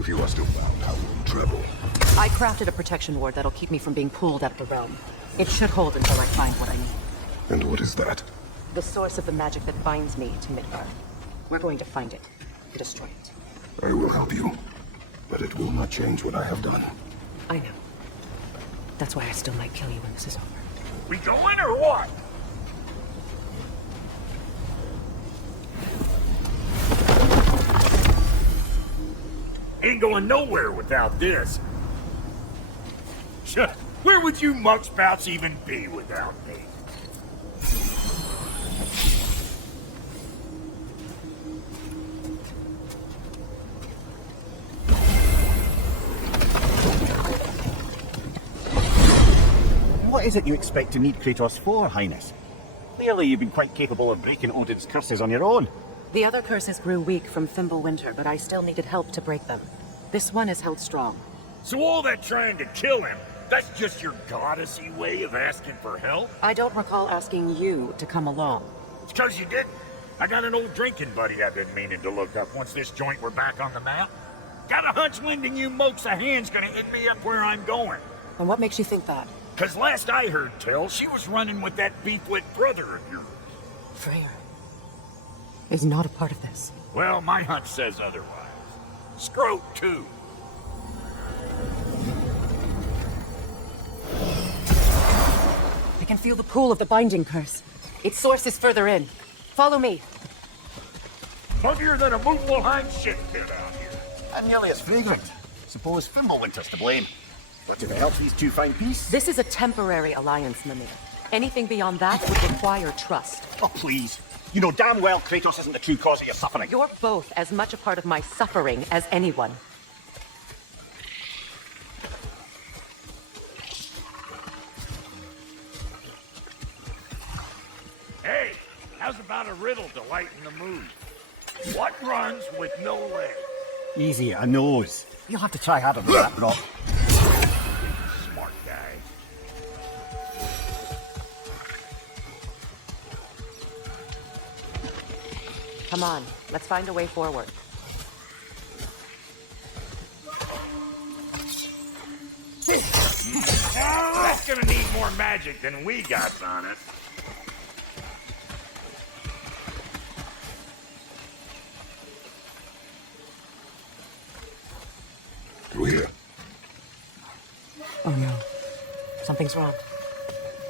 If you are still bound, how will you travel? I crafted a protection ward that'll keep me from being pulled out of the realm. It should hold until I find what I need. And what is that? The source of the magic that binds me to Midgard. We're going to find it. Destroy it. I will help you. But it will not change what I have done. I know. That's why I still might kill you when this is over. We going or what? Ain't going nowhere without this. Where would you muckspouts even be without me? What is it you expect to need Kratos for, Highness? Clearly you've been quite capable of breaking Odin's curses on your own. The other curses grew weak from Fimbulwinter, but I still needed help to break them. This one is held strong. So all that trying to kill him, that's just your goddessy way of asking for help? I don't recall asking you to come along. It's 'cause you didn't. I got an old drinking buddy I've been meaning to look up once this joint were back on the map. Got a hunch lending you mokes a hand's gonna end me up where I'm going. And what makes you think that? 'Cause last I heard tell, she was running with that beefwit brother of yours. Freya is not a part of this. Well, my hunch says otherwise. Scrote, too. I can feel the pull of the binding curse. Its source is further in. Follow me. Muggier than a Muspelheim shit pit out here. And nearly as fragrant. Suppose Fimbulwinter's to blame. But if it helps these two find peace... This is a temporary alliance, Mimir. Anything beyond that would require trust. Oh, please. You know damn well Kratos isn't the true cause of your suffering. You're both as much a part of my suffering as anyone. Hey, how's about a riddle to lighten the mood? What runs with no legs? Easy, a nose. You'll have to try harder than that, bro. Smart guy. Come on, let's find a way forward. That's gonna need more magic than we got on it. Through here. Oh no. Something's wrong.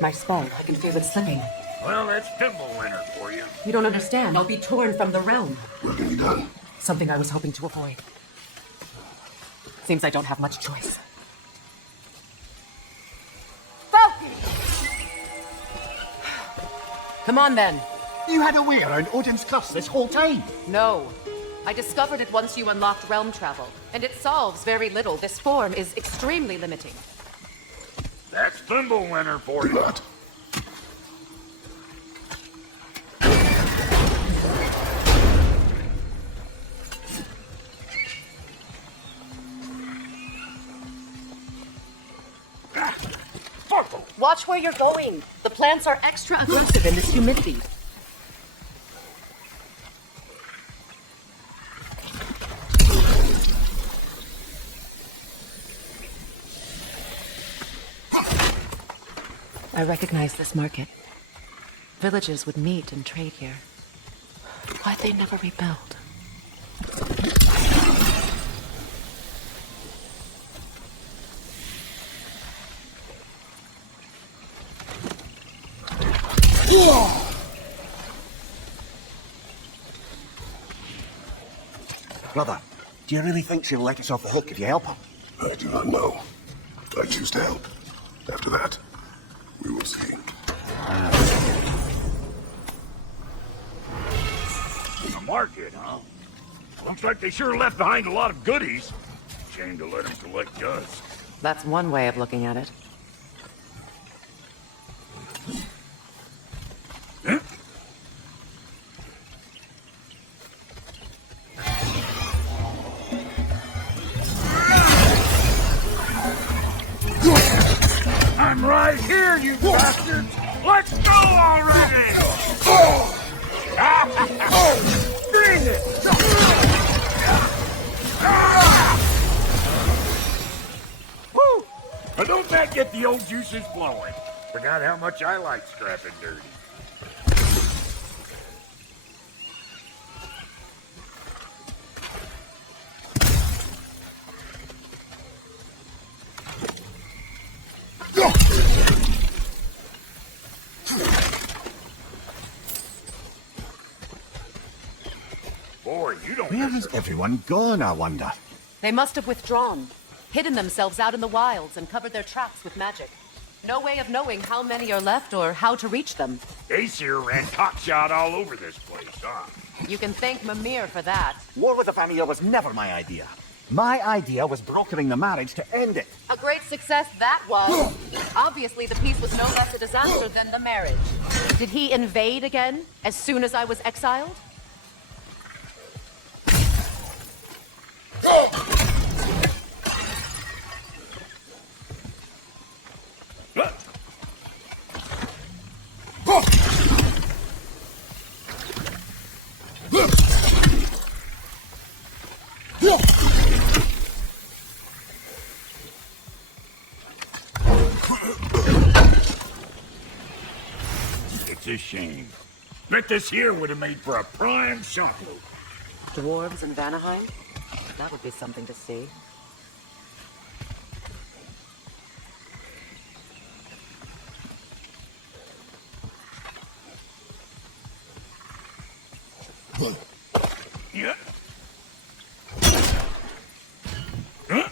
My spell, I can feel it slipping. Well, that's Fimbulwinter for you. You don't understand. I'll be torn from the realm. What can be done? Something I was hoping to avoid. Seems I don't have much choice. Come on, then. You had a way around Odin's curse this whole time. No. I discovered it once you unlocked realm travel, and it solves very little. This form is extremely limiting. That's Fimbulwinter for Do you. not. Watch where you're going. The plants are extra aggressive in this humidity. I recognize this market. Villages would meet and trade here. Why'd they never rebuild? Brother, do you really think she'll let us off the hook if you help her? I do not know. I choose to help. After that, we will see. The market, huh? Looks like they sure left behind a lot of goodies. Shame to let them collect dust. That's one way of looking at it. I'm right here, you bastards! Let's go already! Bring it! get the old juices flowing. Forgot how much I like scrapping dirty. Boy, you don't. Where has everyone gone, I wonder? They must have withdrawn, hidden themselves out in the wilds and covered their tracks with magic. No way of knowing how many are left or how to reach them. Aesir ran cockshot all over this place, huh? You can thank Mimir for that. War with the Familia was never my idea. My idea was brokering the marriage to end it. A great success that was. Obviously, the peace was no less a disaster than the marriage. Did he invade again as soon as I was exiled? It's a shame. Bet this here would have made for a prime shot loop. Dwarves in Vanaheim? That would be something to see. Yeah. Huh?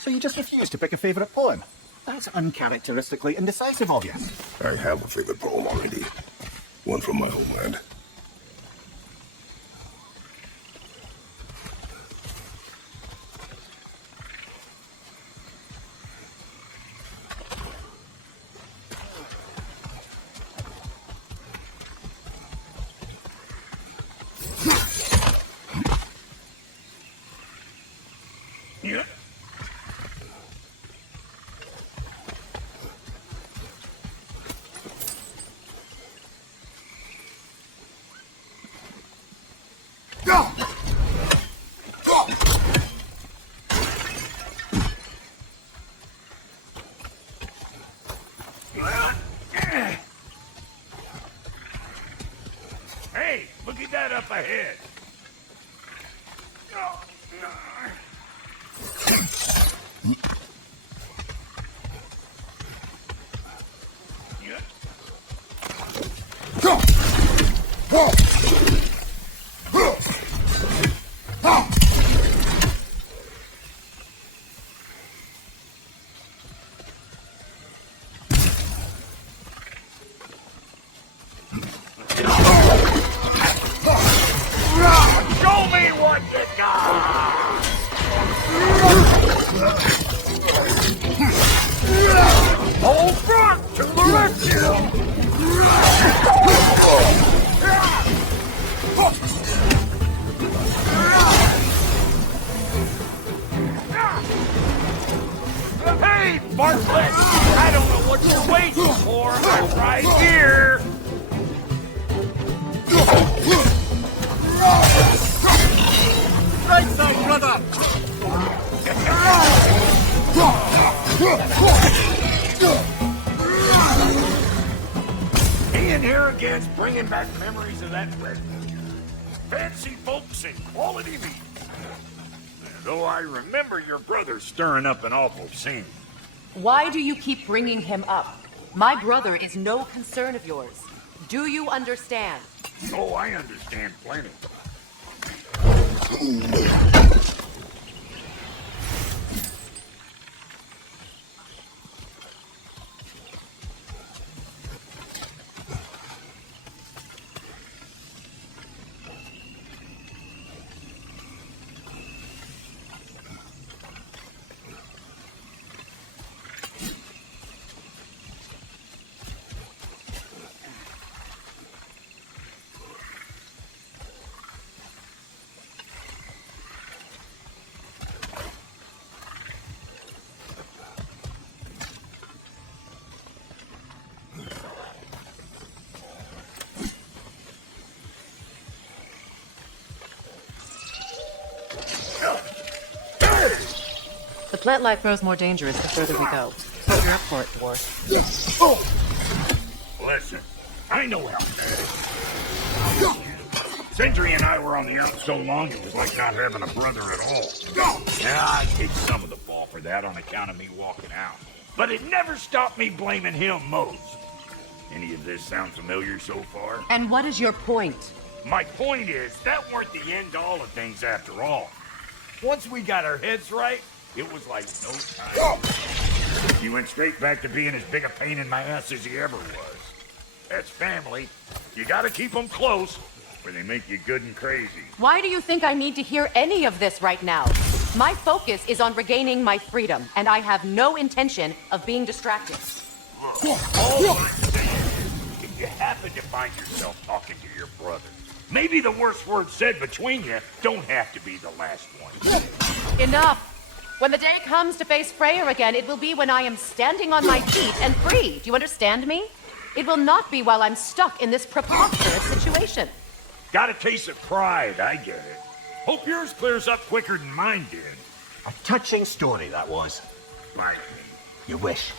So you just refuse to pick a favorite poem? That's uncharacteristically indecisive of you. I have a favorite poem already. One from my homeland. Yeah. Hey, look at that up ahead. Show me what you got! Hold front to the rescue! Hey, Bartlett! I don't know what you're waiting for. I'm right here! Right so, brother! He and Harrigan's bringing back memories of that redwood. Fancy folks and quality meat. Though I remember your brother stirring up an awful scene. Why do you keep bringing him up? My brother is no concern of yours. Do you understand? Oh, I understand plenty. The plant life grows more dangerous the further we go. So your port, dwarf. Bless him. I know how bad. Sindri and I were on the earth so long it was like not having a brother at all. Yeah, I take some of the fall for that on account of me walking out. But it never stopped me blaming him most. Any of this sound familiar so far? And what is your point? My point is, that weren't the end all of things after all. Once we got our heads right, it was like no time. He went straight back to being as big a pain in my ass as he ever was. That's family. You gotta keep them close, or they make you good and crazy. Why do you think I need to hear any of this right now? My focus is on regaining my freedom, and I have no intention of being distracted. Look, all I'm saying is, if you happen to find yourself talking to your brother, maybe the worst word said between you don't have to be the last one. Enough! When the day comes to face Freya again, it will be when I am standing on my feet and free. Do you understand me? It will not be while I'm stuck in this preposterous situation. Got a case of pride, I get it. Hope yours clears up quicker than mine did. A touching story, that was. Like me. You wish.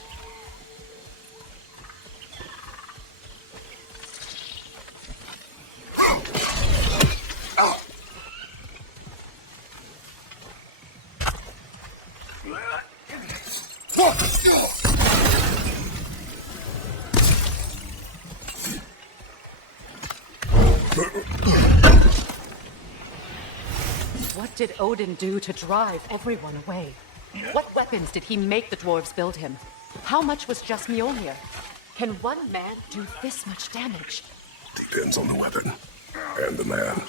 What did Odin do to drive everyone away? What weapons did he make the dwarves build him? How much was just Mjolnir? Can one man do this much damage? Depends on the weapon and the man.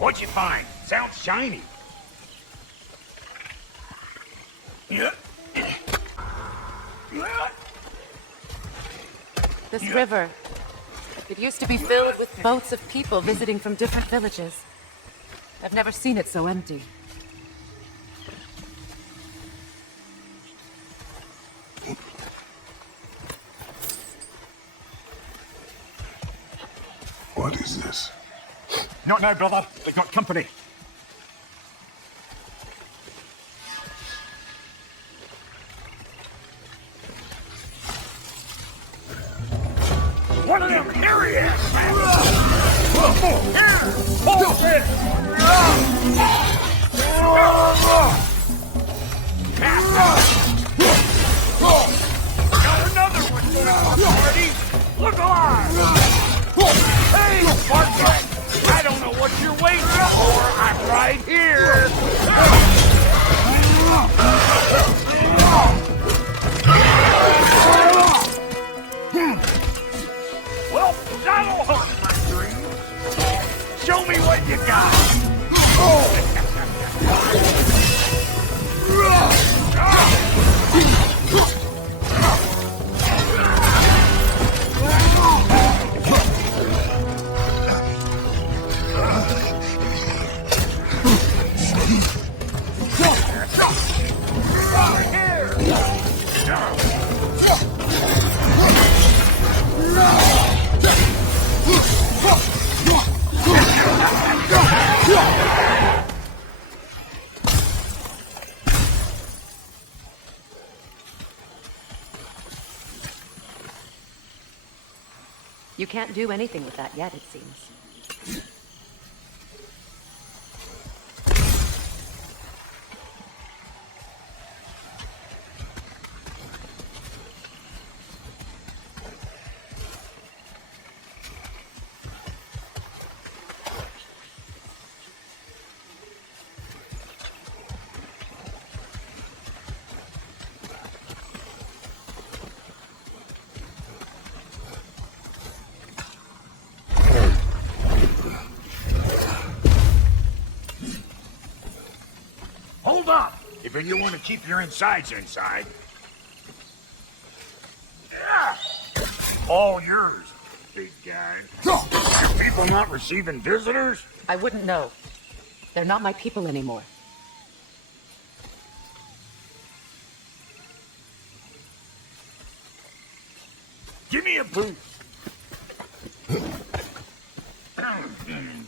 What'd you find? Sounds shiny. This river. It used to be filled with boats of people visiting from different villages. I've never seen it so empty. What is this? Not now, brother. They've got company. One of them hairy ass hold this! Got another one going on, party! Look alive! Hey, Sparkman! I don't know what you're waiting for. I'm right here. Well, that'll hunt my dreams. Show me what you got. You can't do anything with that yet, it seems. if you want to keep your insides inside. Yeah. All yours, big guy. Are people not receiving visitors? I wouldn't know. They're not my people anymore. Give me a boost.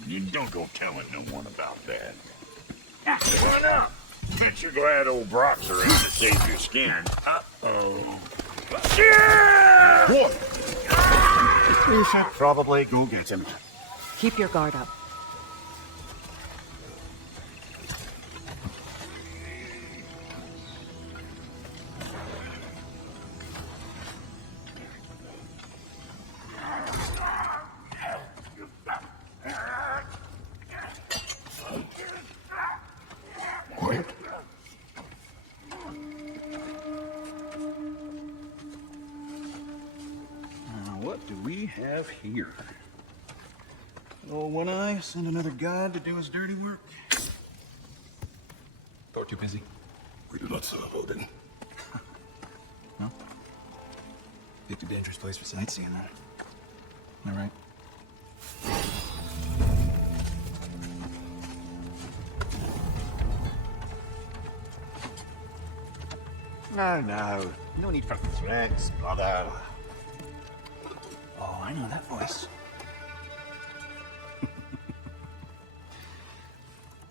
You don't go telling no one about that. Why not? Bet you're glad old Brock's around to save your skin. Uh-oh. Yeah! What? We should probably go get him. Keep your guard up. What do we have here? Oh, One Eye, send another god to do his dirty work. Thor too busy? We do not sell Odin. No? Picked a dangerous place for sightseeing, then. Am I right? No. No need for threats, brother. Oh, I know that voice.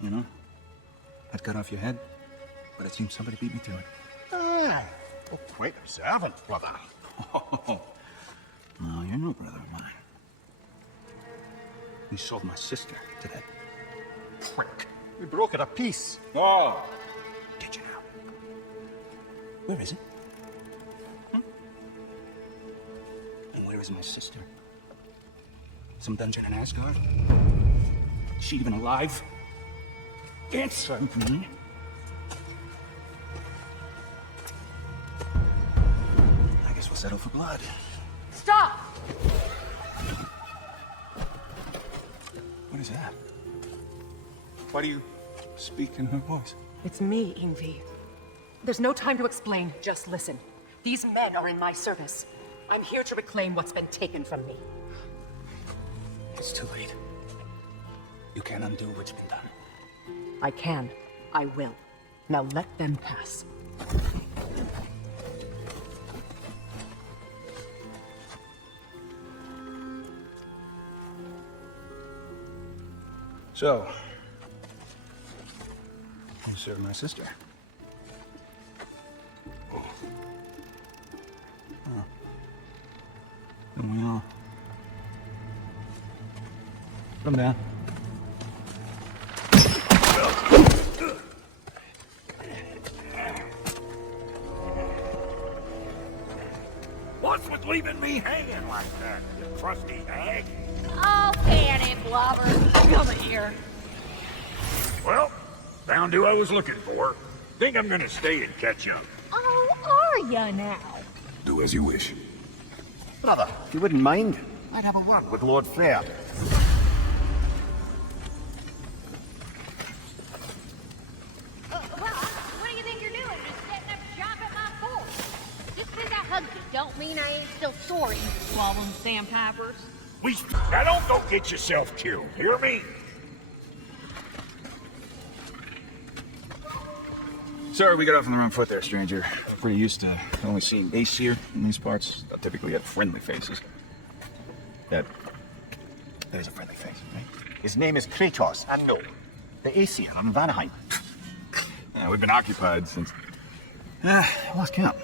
You know, I'd cut off your head, but it seems somebody beat me to it. Ah, oh, quite observant, brother. Oh, no, you're no brother of mine. You sold my sister to that prick. We broke it a piece. Oh, did you now? Where is it? And where is my sister? Some dungeon in Asgard? Is she even alive? Answer me. I guess we'll settle for blood. Stop! What is that? Why do you speak in her voice? It's me, Ingvi. There's no time to explain, just listen. These men are in my service. I'm here to reclaim what's been taken from me. It's too late. You can't undo what's been done. I can. I will. Now let them pass. So, you served my sister. Oh. And we all. Put him down. What's with leaving me hanging like that, you trusty hag? Oh, Cannon Blubber, come here. Well, found who I was looking for. Think I'm gonna stay and catch up. Oh, are ya now? Do as you wish. Brother, if you wouldn't mind, I'd have a word with Lord Freya. What do you think you're doing? Just setting up shop at my fort. Just because I hugged you don't mean I ain't still soaring, swallowing sandpipers. Now don't go get yourself killed, hear me? Sorry we got off on the wrong foot there, stranger. We're pretty used to only seeing Ace here in these parts. That typically have friendly faces. That is a friendly face, right? His name is Kratos, and no, the Aesir in Vanaheim. We've been occupied since... lost count.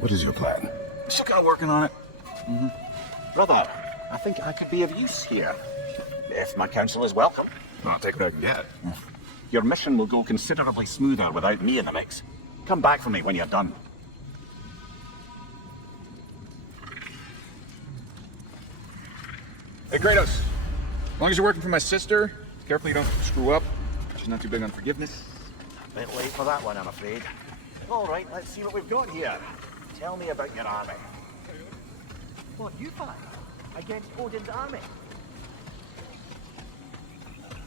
What is your plan? Still got working on it. Brother, I think I could be of use here. If my counsel is welcome, I'll take what I can get. your mission will go considerably smoother without me in the mix. Come back for me when you're done. Hey, Kratos. As long as you're working for my sister, careful you don't screw up. She's not too big on forgiveness. A bit late for that one, I'm afraid. All right, let's see what we've got here. Tell me about your army. What, you fight? Against Odin's army?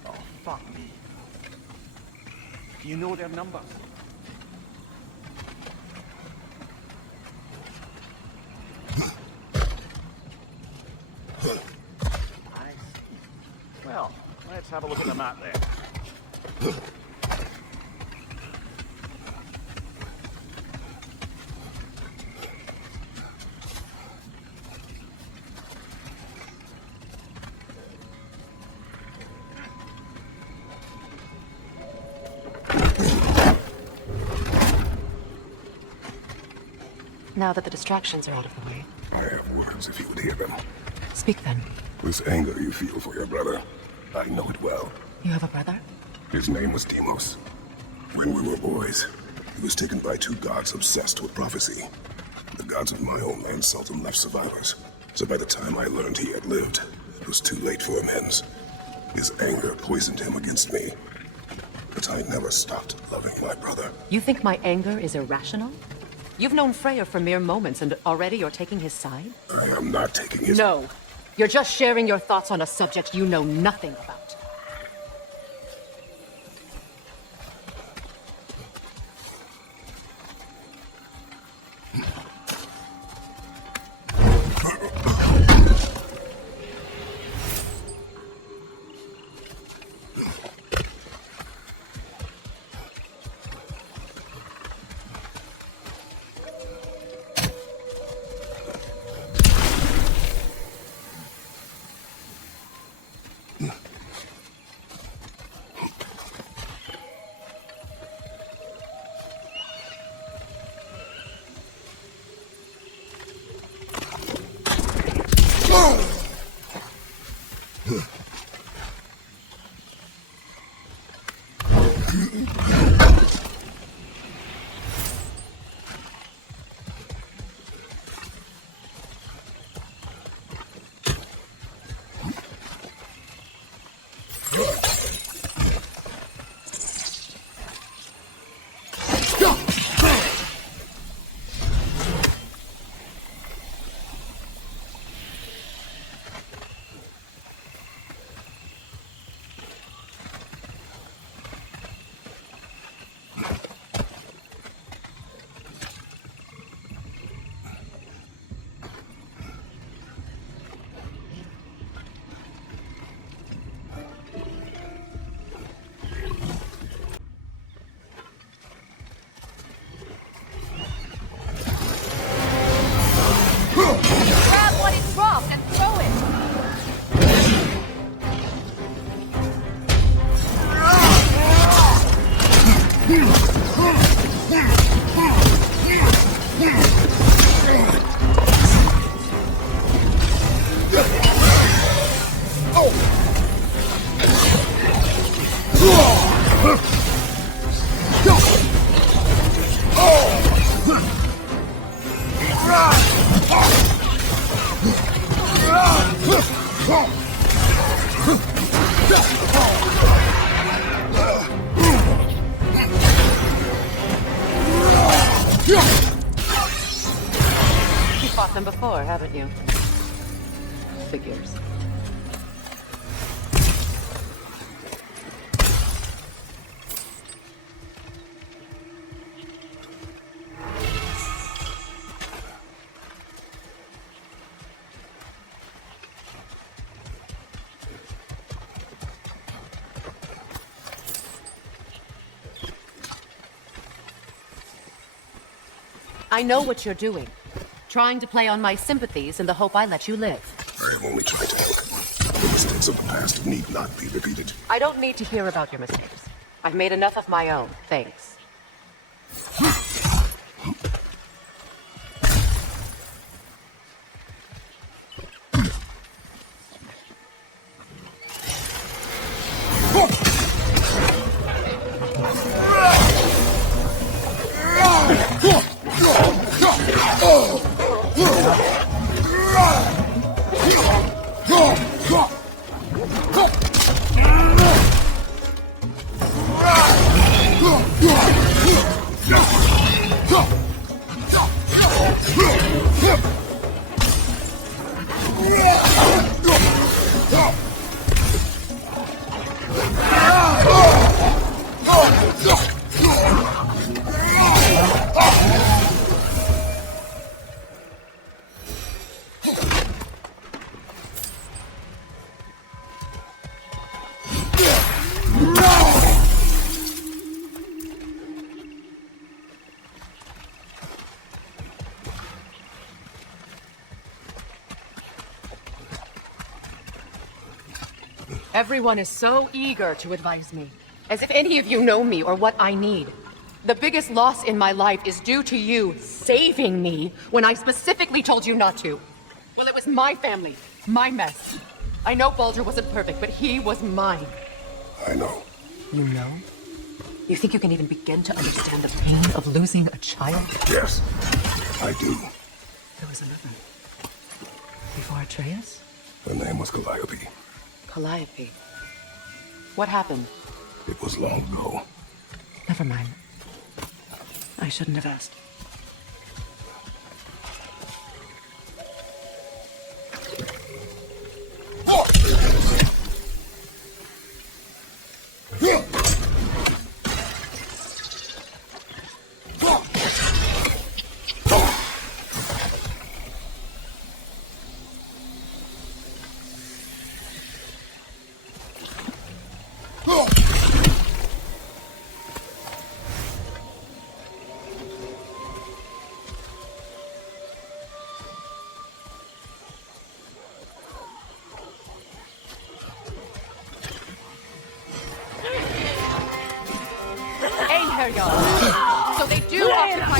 Oh, fuck me. Do you know their numbers? have a look at the map then. Now that the distractions are out of the way. I have words if you would hear them. Speak then. This anger you feel for your brother, I know it well. You have a brother? His name was Deimos. When we were boys, he was taken by two gods obsessed with prophecy. The gods of my own land seldom left survivors. So by the time I learned he had lived, it was too late for amends. His anger poisoned him against me. But I never stopped loving my brother. You think my anger is irrational? You've known Freya for mere moments, and already you're taking his side? I am not taking his... No. You're just sharing your thoughts on a subject you know nothing about. You've fought them before, haven't you? Figures. I know what you're doing. Trying to play on my sympathies in the hope I let you live. I am only trying to help. The mistakes of the past need not be repeated. I don't need to hear about your mistakes. I've made enough of my own, thanks. Everyone is so eager to advise me, as if any of you know me or what I need. The biggest loss in my life is due to you saving me when I specifically told you not to. Well, it was my family, my mess. I know Baldur wasn't perfect, but he was mine. I know. You know? You think you can even begin to understand the pain of losing a child? Yes, I do. There was another. Before Atreus? Her name was Calliope. Calliope. What happened? It was long ago. Never mind. I shouldn't have asked. So they do occupy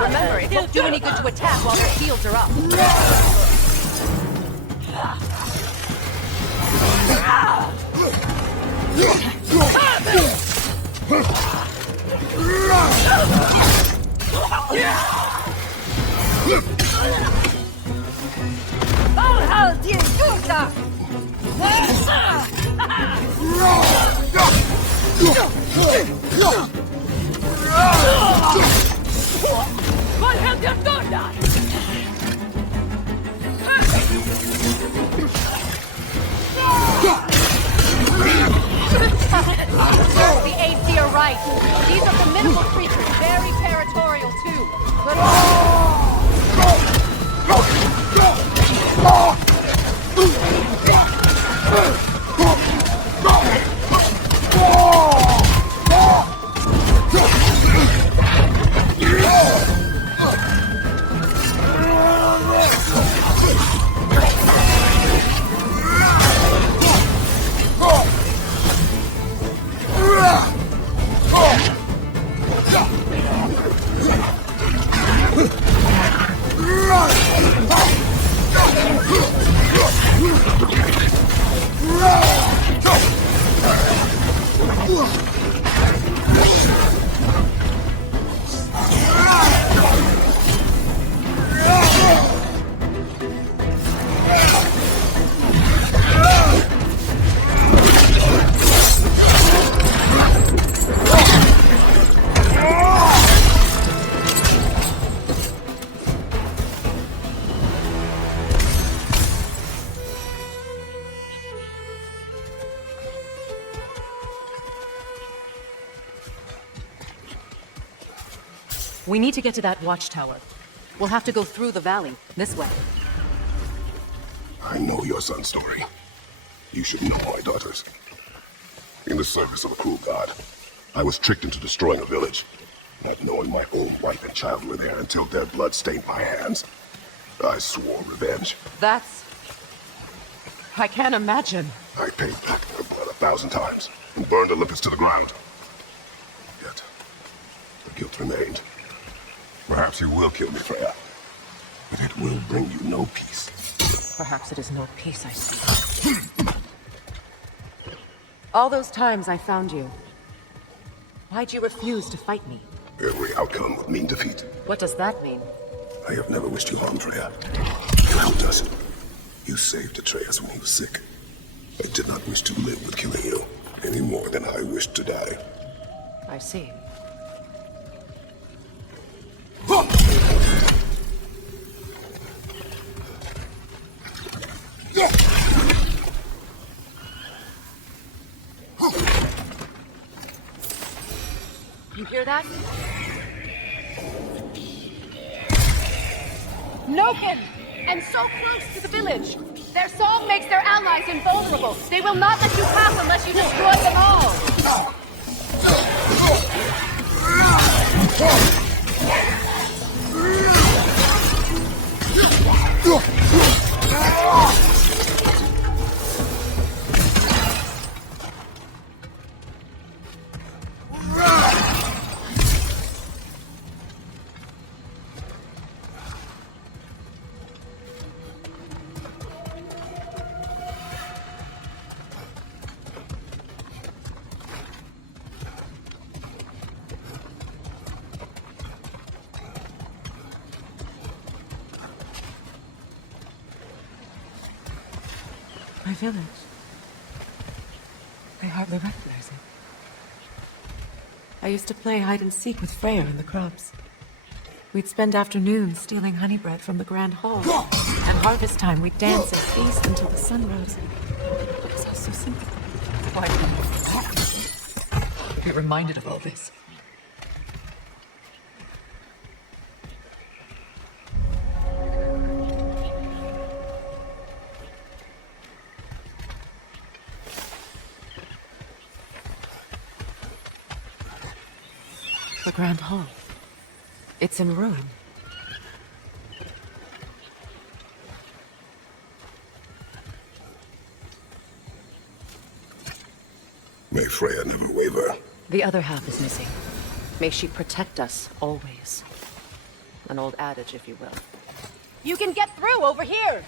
Remember, it won't do any good to attack while their shields are up. The AC are right. These are formidable creatures, very territorial too. We need to get to that watchtower. We'll have to go through the valley, this way. I know your son's story. You should know my daughter's. In the service of a cruel god, I was tricked into destroying a village, not knowing my own wife and child were there until their blood stained my hands. I swore revenge. I can't imagine. I paid back their blood 1,000 times and burned Olympus to the ground. Yet, the guilt remained. Perhaps you will kill me, Freya, but it will bring you no peace. Perhaps it is not peace I seek. All those times I found you, why'd you refuse to fight me? Every outcome would mean defeat. What does that mean? I have never wished you harm, Freya. You helped us. You saved Atreus when he was sick. I did not wish to live with killing you, any more than I wished to die. I see. You hear that? Noken! and so close to the village. Their song makes their allies invulnerable. They will not let you pass unless you destroy them all. My village. I hardly recognize it. I used to play hide and seek with Freya in the crops. We'd spend afternoons stealing honey bread from the grand hall. At harvest time, we'd dance and feast until the sun rose. It was all so simple. Why didn't you be reminded of all this? The grand hall. It's in ruin. May Freya never waver. The other half is missing. May she protect us always. An old adage, if you will. You can get through over here!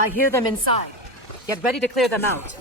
I hear them inside. Get ready to clear them out.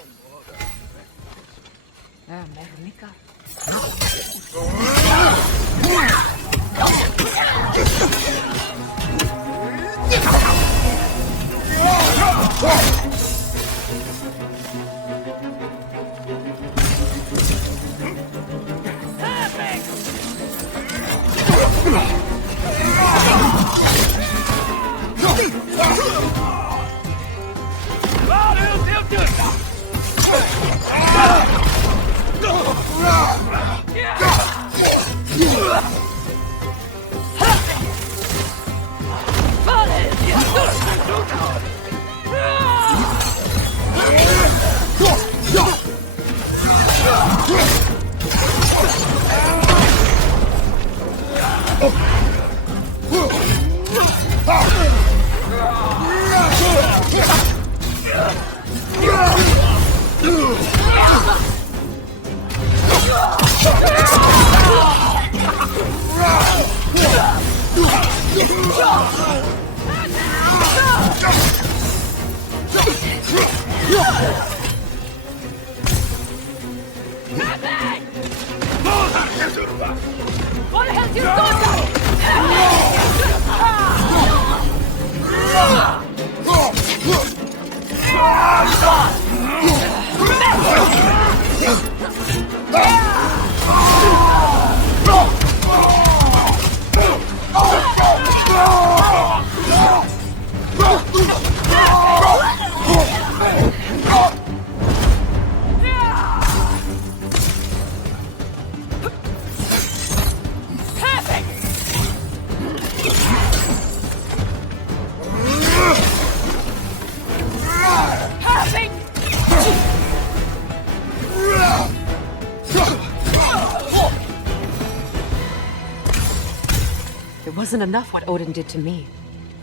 It wasn't enough what Odin did to me.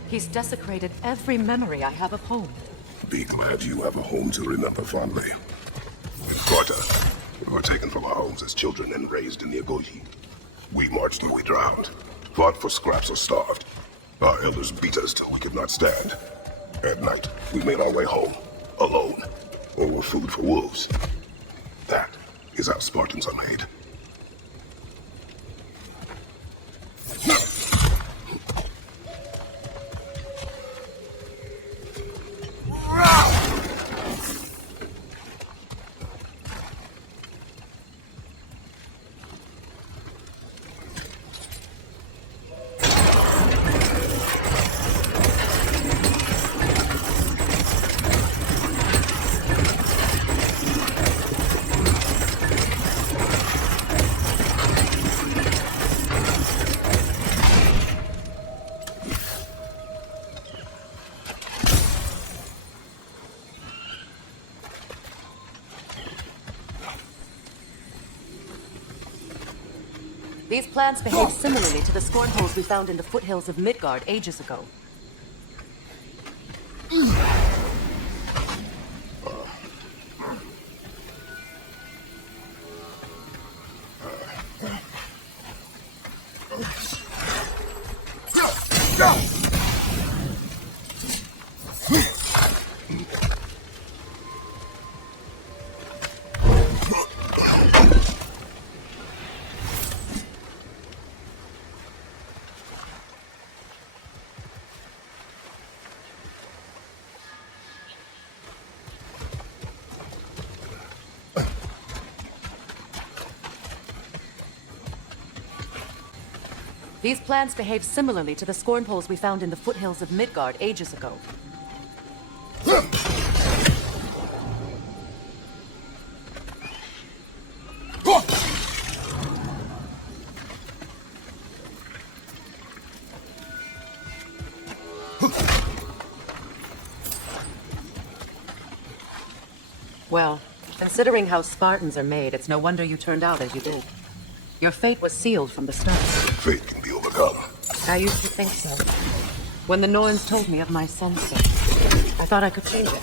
He's desecrated every memory I have of home. Be glad you have a home to remember fondly. Porta, we were taken from our homes as children and raised in the Agoji. We marched till we drowned, fought for scraps or starved. Our elders beat us till we could not stand. At night, we made our way home, alone, or were food for wolves. That is how Spartans are made. These plants behave similarly to the scorn holes we found in the foothills of Midgard ages ago. These plants behave similarly to the scorn poles we found in the foothills of Midgard ages ago. Well, considering how Spartans are made, it's no wonder you turned out as you did. Your fate was sealed from the start. Fate can be overcome. I used to think so. When the Norns told me of my sunset, I thought I could change it.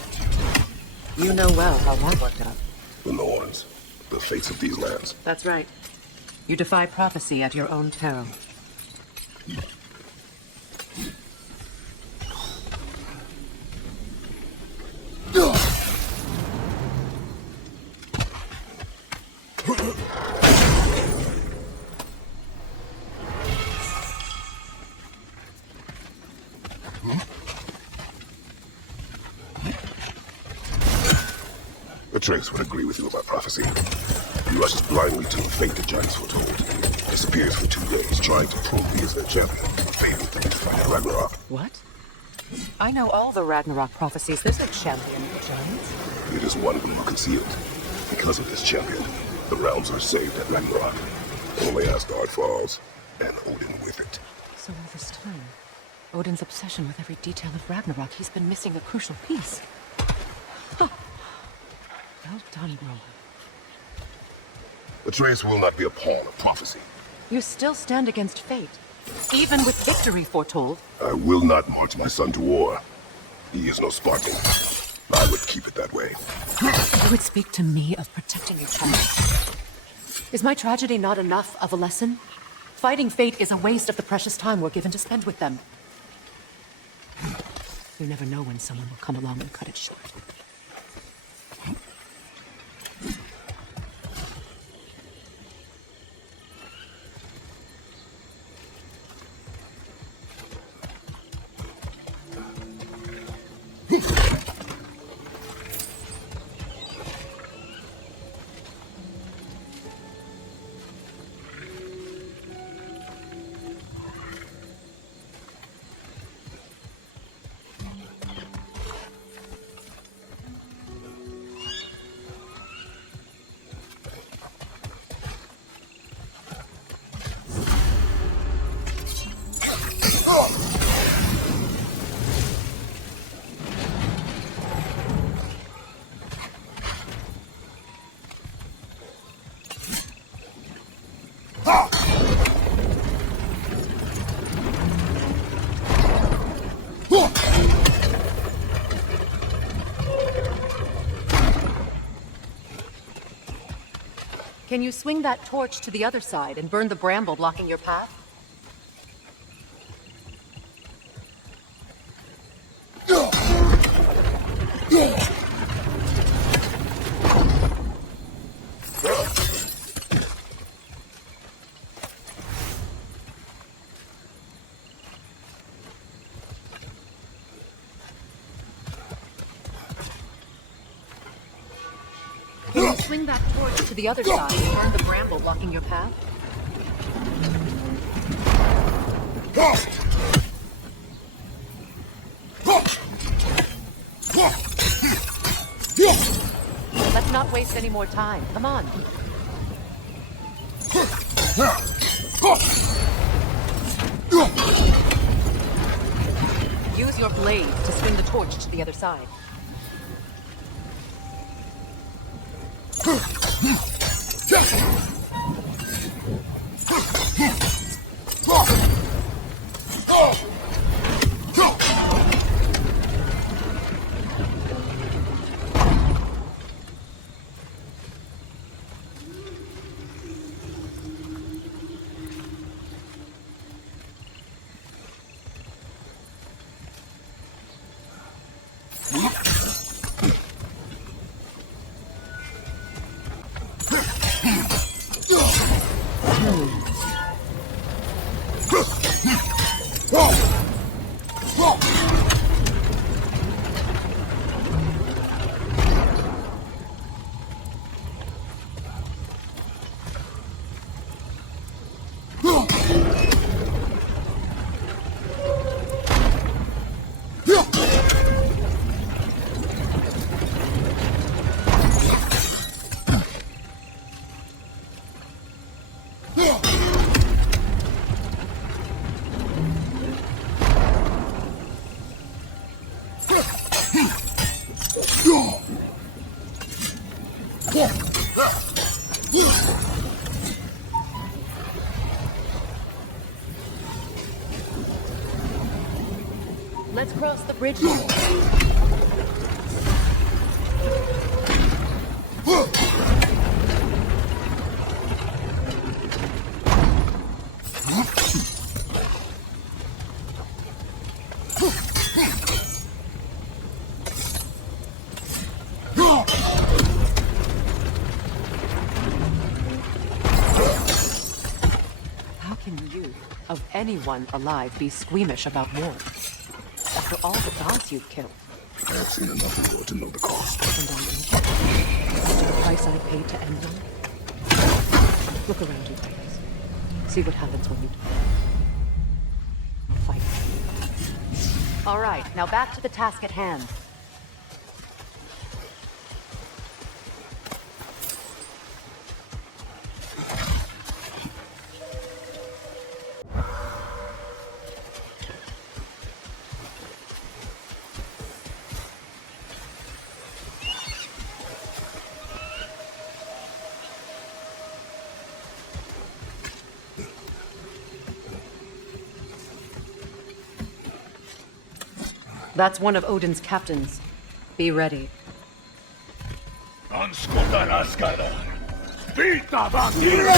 You know well how that worked out. The Norns. The fates of these lands. That's right. You defy prophecy at your own peril. Atreus would agree with you about prophecy. He rushes blindly to a fate the giants foretold. Disappears for 2 days, trying to prove he is their champion. Failing to fight Ragnarok. What? I know all the Ragnarok prophecies. There's no champion of the giants. It is one whom you concealed. Because of this champion, the realms are saved at Ragnarok. Only Asgard falls, and Odin with it. So all this time, Odin's obsession with every detail of Ragnarok, he's been missing a crucial piece. Huh. Well done, bro. Atreus will not be a pawn of prophecy. You still stand against fate, even with victory foretold. I will not march my son to war. He is no Spartan. I would keep it that way. You would speak to me of protecting your child. Is my tragedy not enough of a lesson? Fighting fate is a waste of the precious time we're given to spend with them. You never know when someone will come along and cut it short. Can you swing that torch to the other side and burn the bramble blocking your path? Can you swing that torch to the other side and burn the bramble blocking your path? Let's not waste any more time. Come on. Use your blade to swing the torch to the other side. Let's cross the bridge now. How can you, of anyone alive, be squeamish about war? After all the gods you've killed. I have seen enough in war to know the cost. And I know. After the price I paid to end them. Look around you, Kratos. See what happens when you do. Fight. All right, now back to the task at hand. That's one of Odin's captains. Be ready. Anskuta raskada. Vita bandira.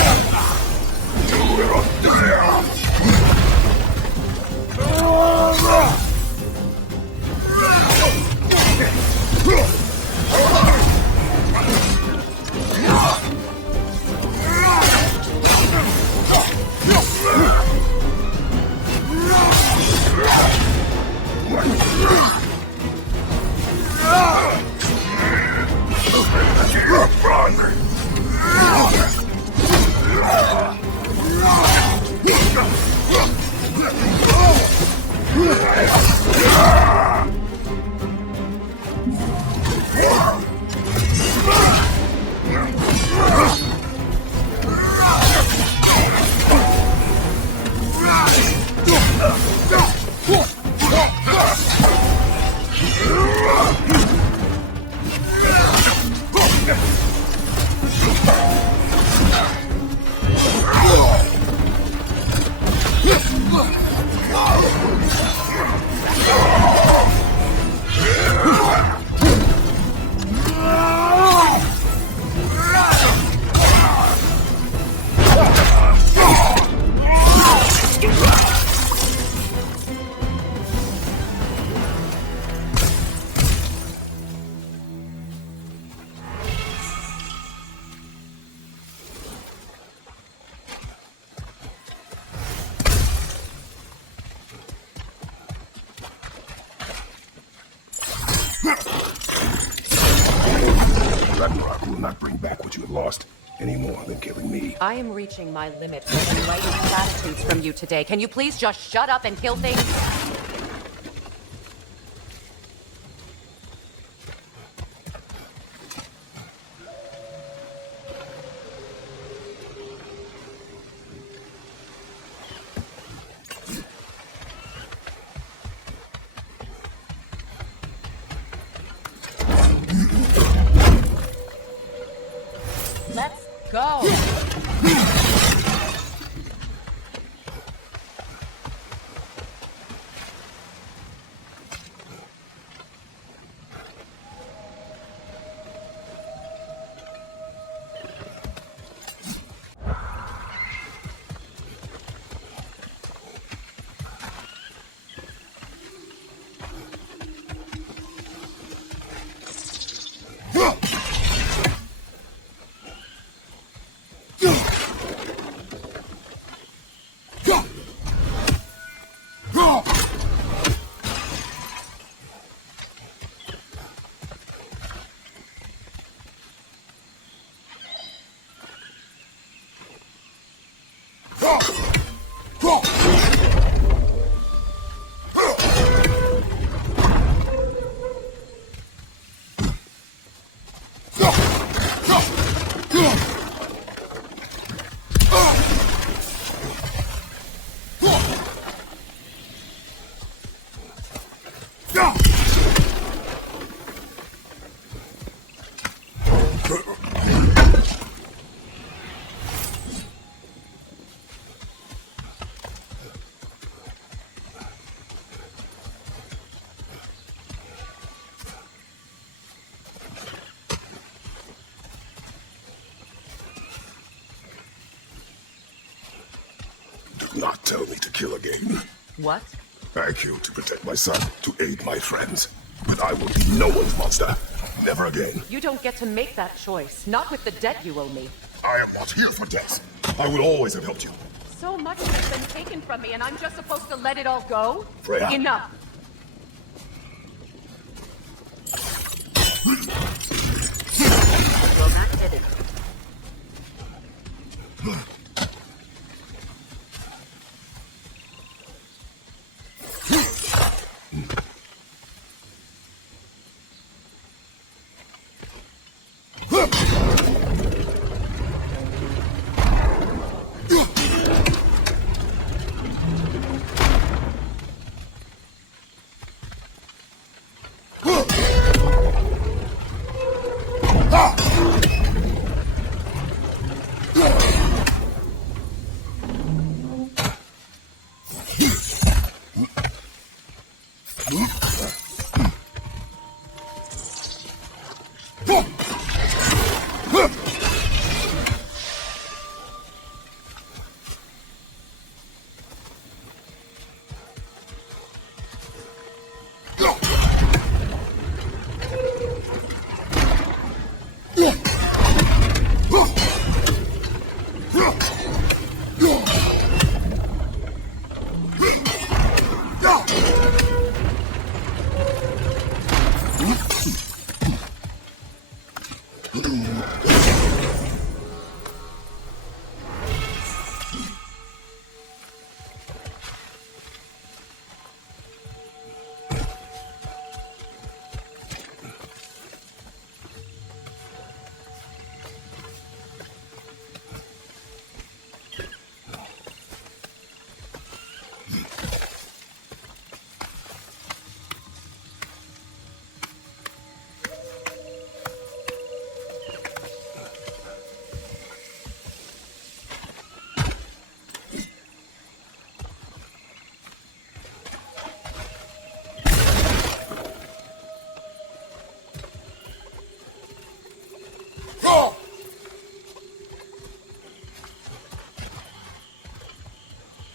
Ragnarök will not bring back what you have lost, any more than killing me. I am reaching my limit for enlightened platitudes from you today. Can you please just shut up and kill things? Let's go! kill again. What? I killed to protect my son, to aid my friends. But I will be no one's monster. Never again. You don't get to make that choice. Not with the debt you owe me. I am not here for death. I would always have helped you. So much has been taken from me, and I'm just supposed to let it all go? Freya. Enough. Well, that's headed.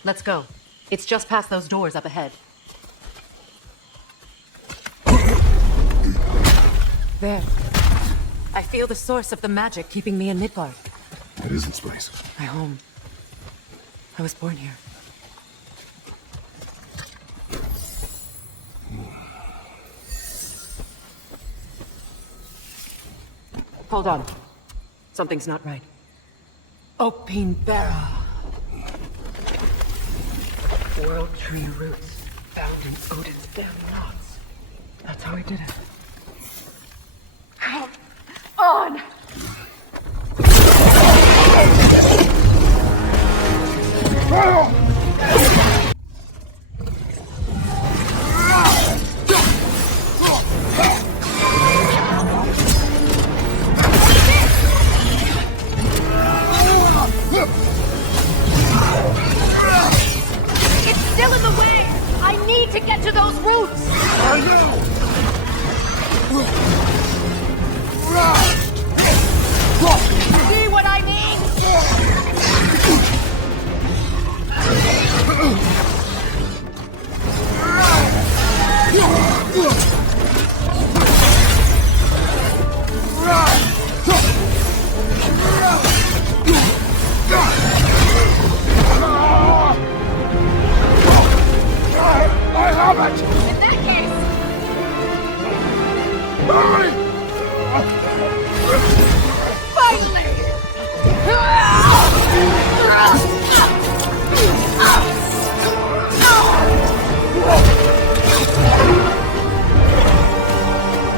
Let's go. It's just past those doors up ahead. There. I feel the source of the magic keeping me in Midgard. It is this place. My home. I was born here. Hold on. Something's not right. Open barrel. World tree roots found in Odin's damn knots. That's how he did it. Come on! Still in the way! I need to get to those roots! I know! See what I mean? I have it! In that case... Hurry! Finally!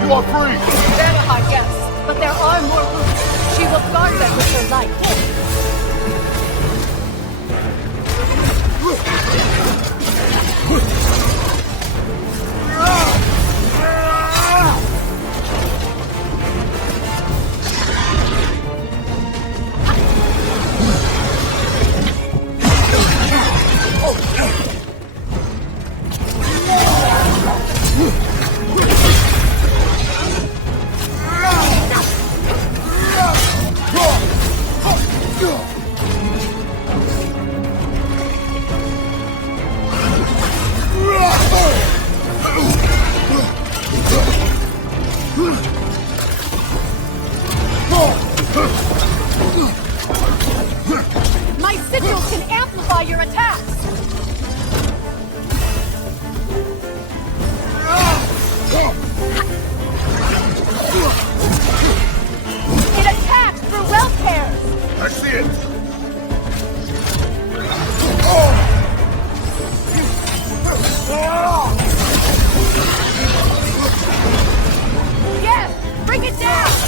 You are free! Vanaha, yes, but there are more roots. She will guard them with her life. Get down!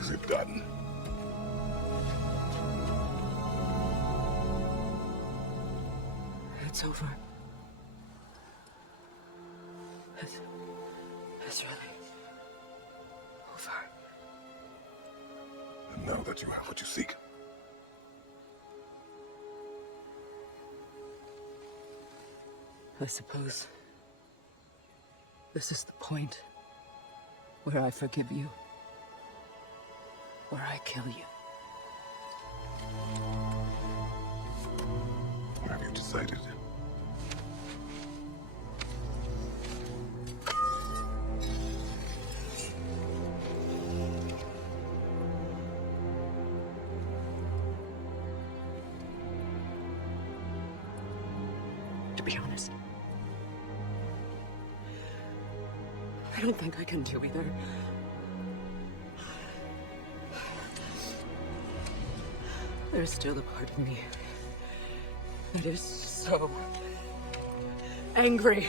Is it done? It's over. It's really over. And now that you have what you seek, I suppose this is the point where I forgive you, where I kill you. what have you decided? To be honest, I don't think I can do either. There's still a part of me that is so angry.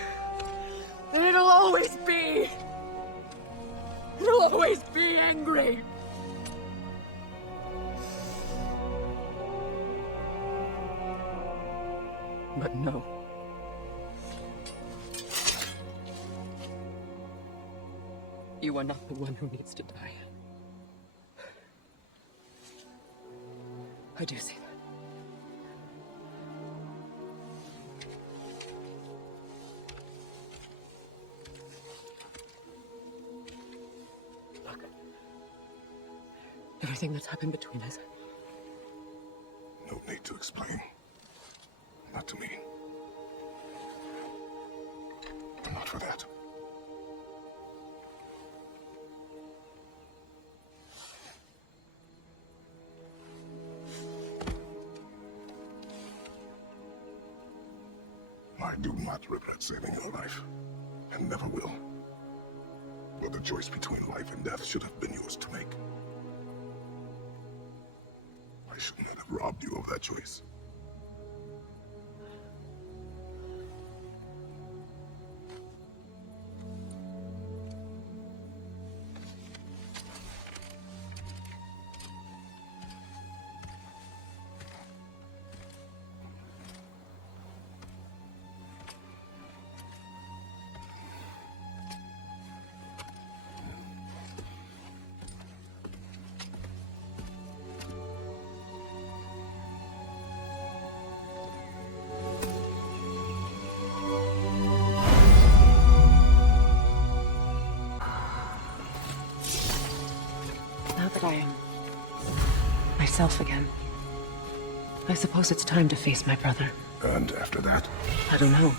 And it'll always be. It'll always be angry. But no. You are not the one who needs to die. I do see that. Look. Everything that's happened between us. No need to explain. Not to me. I'm not for that. I do not regret saving your life, and never will. But the choice between life and death should have been yours to make. I shouldn't have robbed you of that choice. I am myself again. I suppose it's time to face my brother. And after that? I don't know.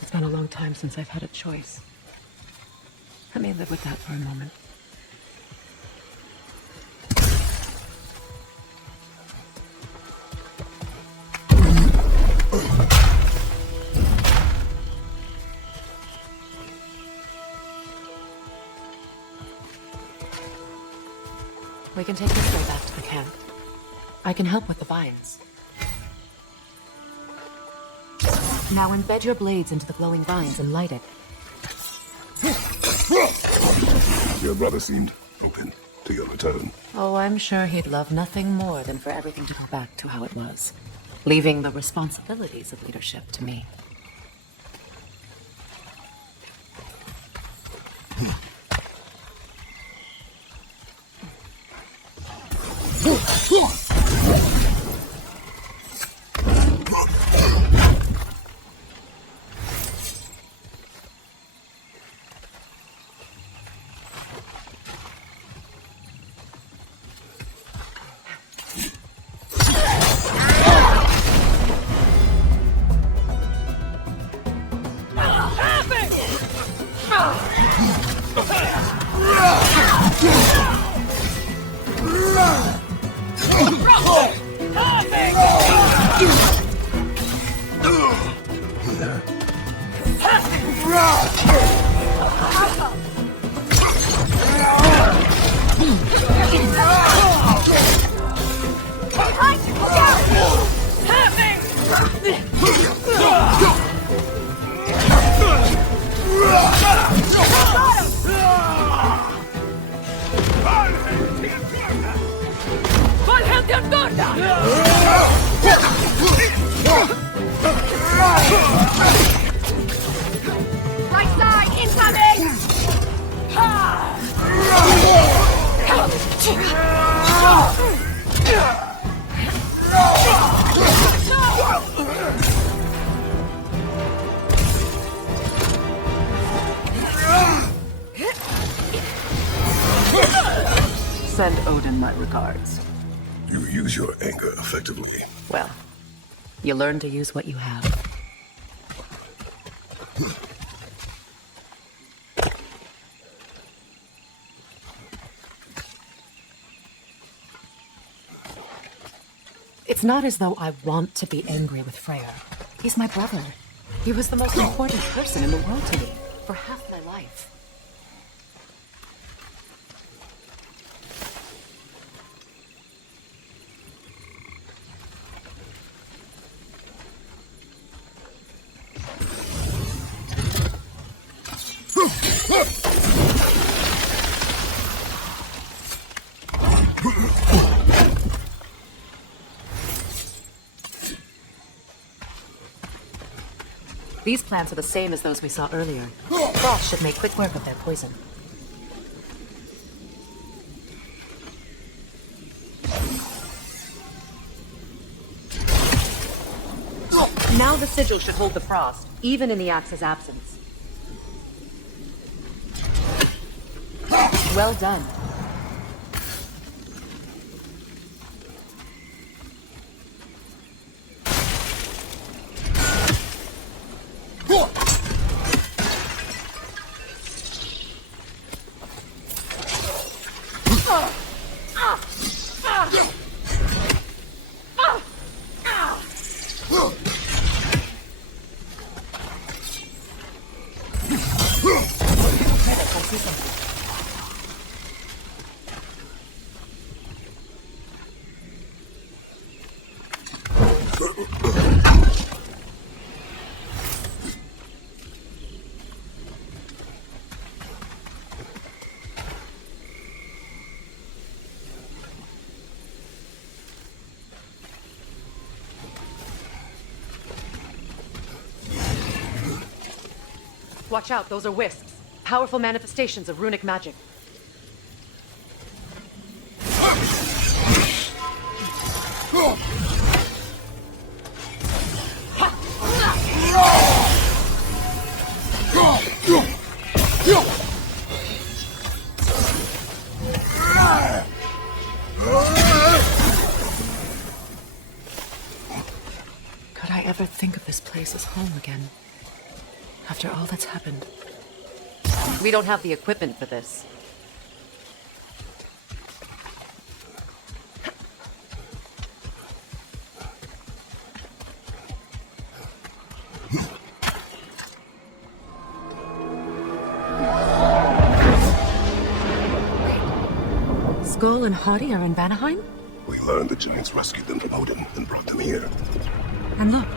It's been a long time since I've had a choice. Let me live with that for a moment. We can take this way back to the camp. I can help with the vines. Now embed your blades into the glowing vines and light it. Your brother seemed open to your return. Oh, I'm sure he'd love nothing more than for everything to go back to how it was, leaving the responsibilities of leadership to me. Right side, incoming! Send Odin my regards. You use your anger effectively. Well, you learn to use what you have. It's not as though I want to be angry with Freya. He's my brother. He was the most important person in the world to me for half my life. These plants are the same as those we saw earlier. Frost should make quick work of their poison. Now the sigil should hold the frost, even in the axe's absence. Well done. Watch out, those are wisps. Powerful manifestations of runic magic. Could I ever think of this place as home again? After all that's happened. We don't have the equipment for this. Wait. Skull and Haughty are in Vanaheim? We learned the giants rescued them from Odin and brought them here. And look,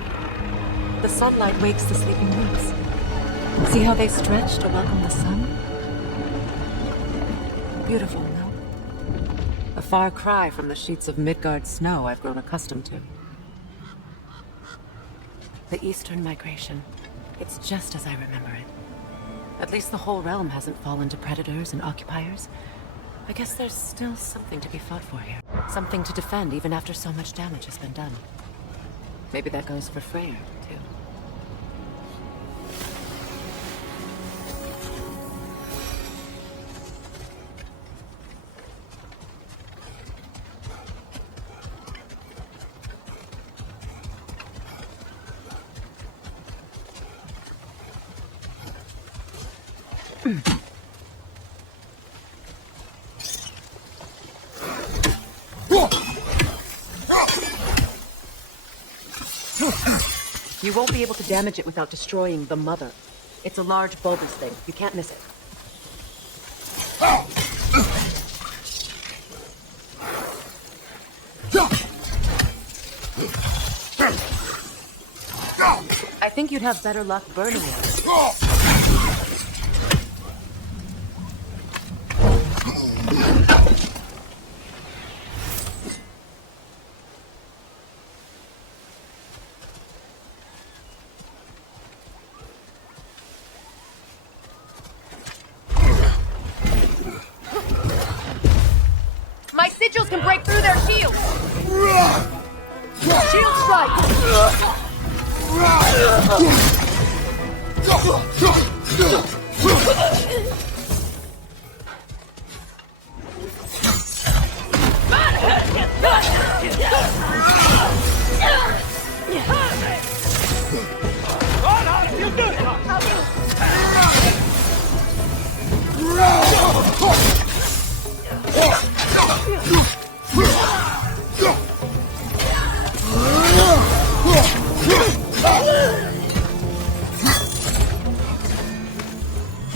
the sunlight wakes the sleeping woods. See how they stretch to welcome the sun? Beautiful, no? A far cry from the sheets of Midgard snow I've grown accustomed to. The Eastern migration. It's just as I remember it. At least the whole realm hasn't fallen to predators and occupiers. I guess there's still something to be fought for here. Something to defend even after so much damage has been done. Maybe that goes for Freya, too. You won't be able to damage it without destroying the mother. It's a large bulbous thing. You can't miss it. I think you'd have better luck burning it. My sigils can break through their shields! Shield strike!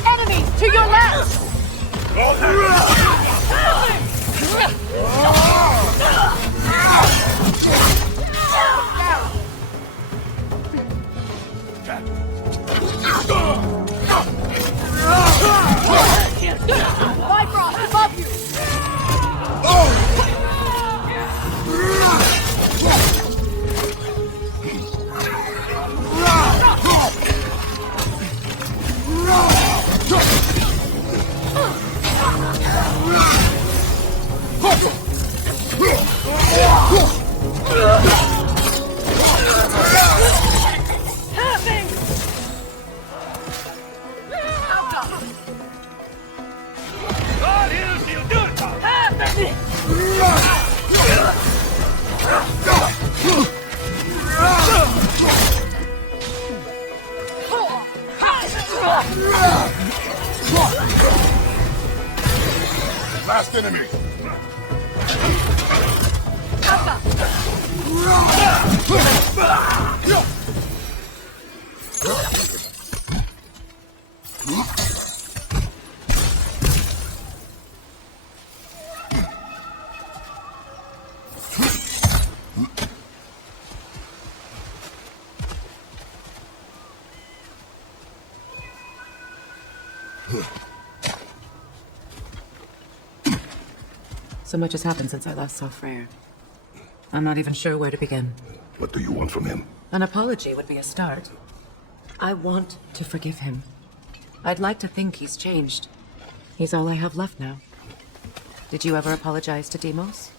Enemy to your left! Bifrost above you! Last enemy! So much has happened since I last saw Freya. I'm not even sure where to begin. What do you want from him? An apology would be a start. I want to forgive him. I'd like to think he's changed. He's all I have left now. Did you ever apologize to Deimos?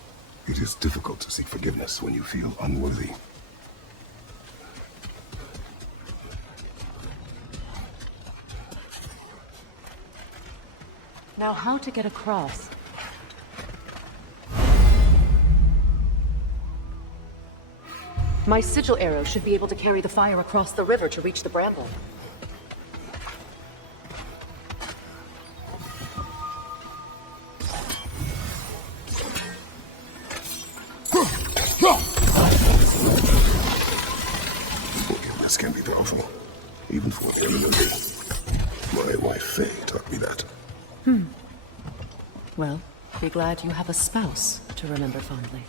It is difficult to seek forgiveness when you feel unworthy. Now, how to get across? My sigil arrow should be able to carry the fire across the river to reach the bramble. Forgiveness can be powerful, even for an enemy. My wife Faye taught me that. Well, be glad you have a spouse to remember fondly.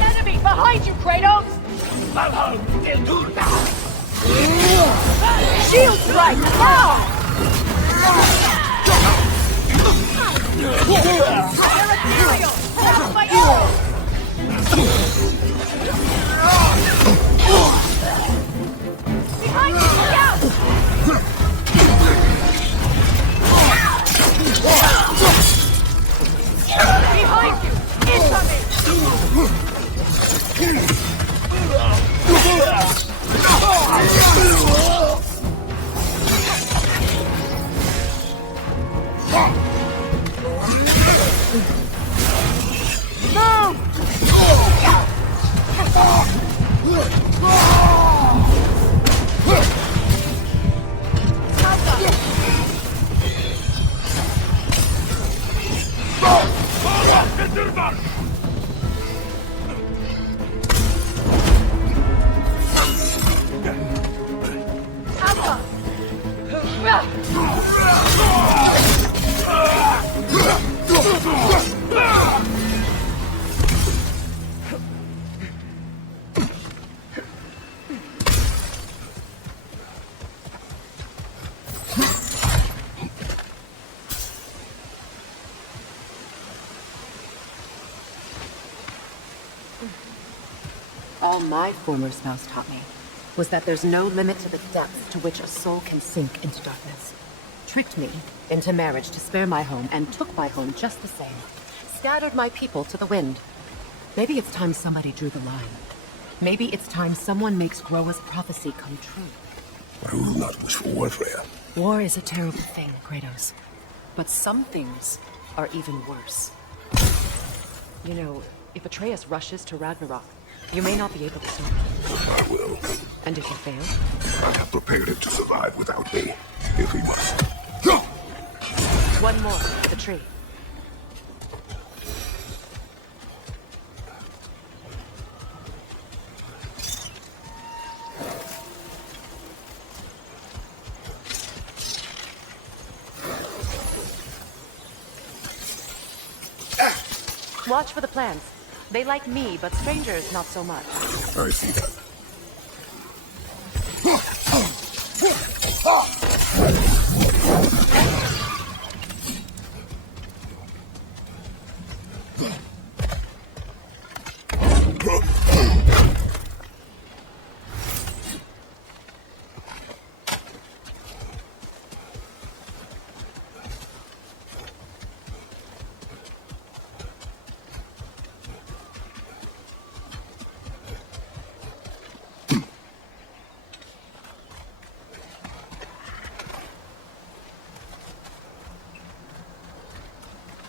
Enemy behind you, Kratos! Shield strike now! Behind you, scout! Behind you! Incoming! Move! All my former spouse taught me was that there's no limit to the depth to which a soul can sink into darkness. Tricked me into marriage to spare my home and took my home just the same. Scattered my people to the wind. Maybe it's time somebody drew the line. Maybe it's time someone makes Groa's prophecy come true. I will not wish for war, Freya. War is a terrible thing, Kratos. But some things are even worse. You know, if Atreus rushes to Ragnarok, you may not be able to stop him. I will. And if you fail? I have prepared him to survive without me, if he must. One more, the tree. Watch for the plants. They like me, but strangers not so much. I see that.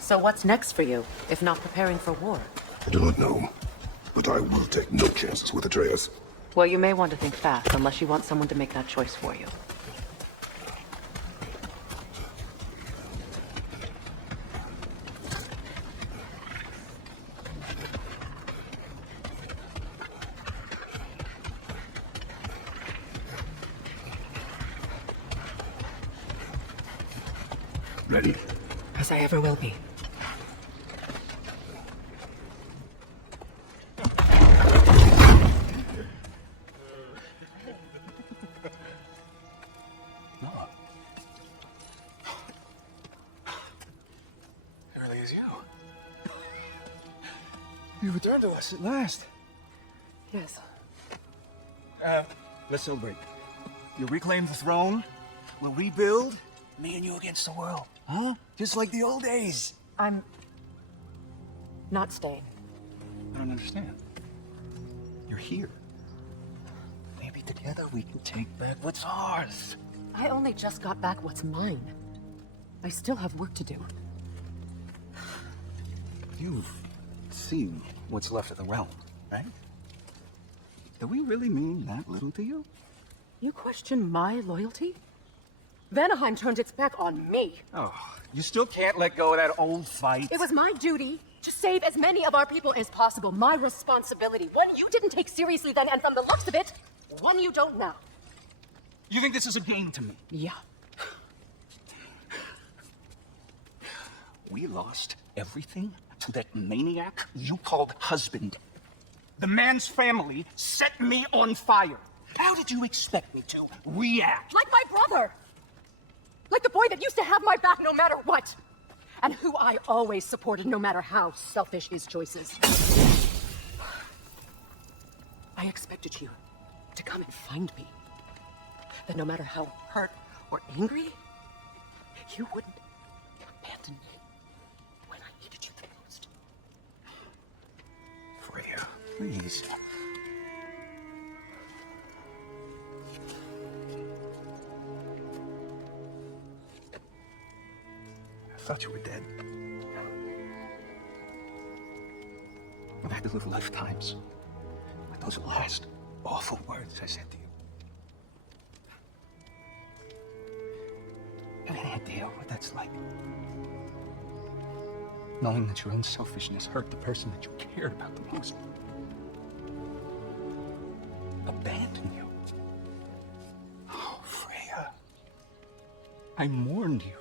So what's next for you, if not preparing for war? I do not know, but I will take no chances with Atreus. Well, you may want to think fast, unless you want someone to make that choice for you. Ready? As I ever will be. You returned to us at last. Yes. Let's celebrate. You'll reclaim the throne. We'll rebuild. Me and you against the world. Huh? Just like the old days. I'm not staying. I don't understand. You're here. Maybe together we can take back what's ours. I only just got back what's mine. I still have work to do. You've seen what's left of the realm, right? Do we really mean that little to you? You question my loyalty? Vanaheim turned its back on me. Oh, you still can't let go of that old fight. It was my duty to save as many of our people as possible. My responsibility. One you didn't take seriously then, and from the looks of it, one you don't now. You think this is a game to me? Yeah. We lost everything to that maniac you called husband. The man's family set me on fire. How did you expect me to react? Like my brother! Like the boy that used to have my back no matter what! And who I always supported no matter how selfish his choices. I expected you to come and find me. That no matter how hurt or angry, you wouldn't abandon me when I needed you the most. Freya, please. I thought you were dead. I've had to live lifetimes with those last awful words I said to you. You have any idea what that's like? Knowing that your own selfishness hurt the person that you cared about the most. Abandon you. Oh, Freya. I mourned you.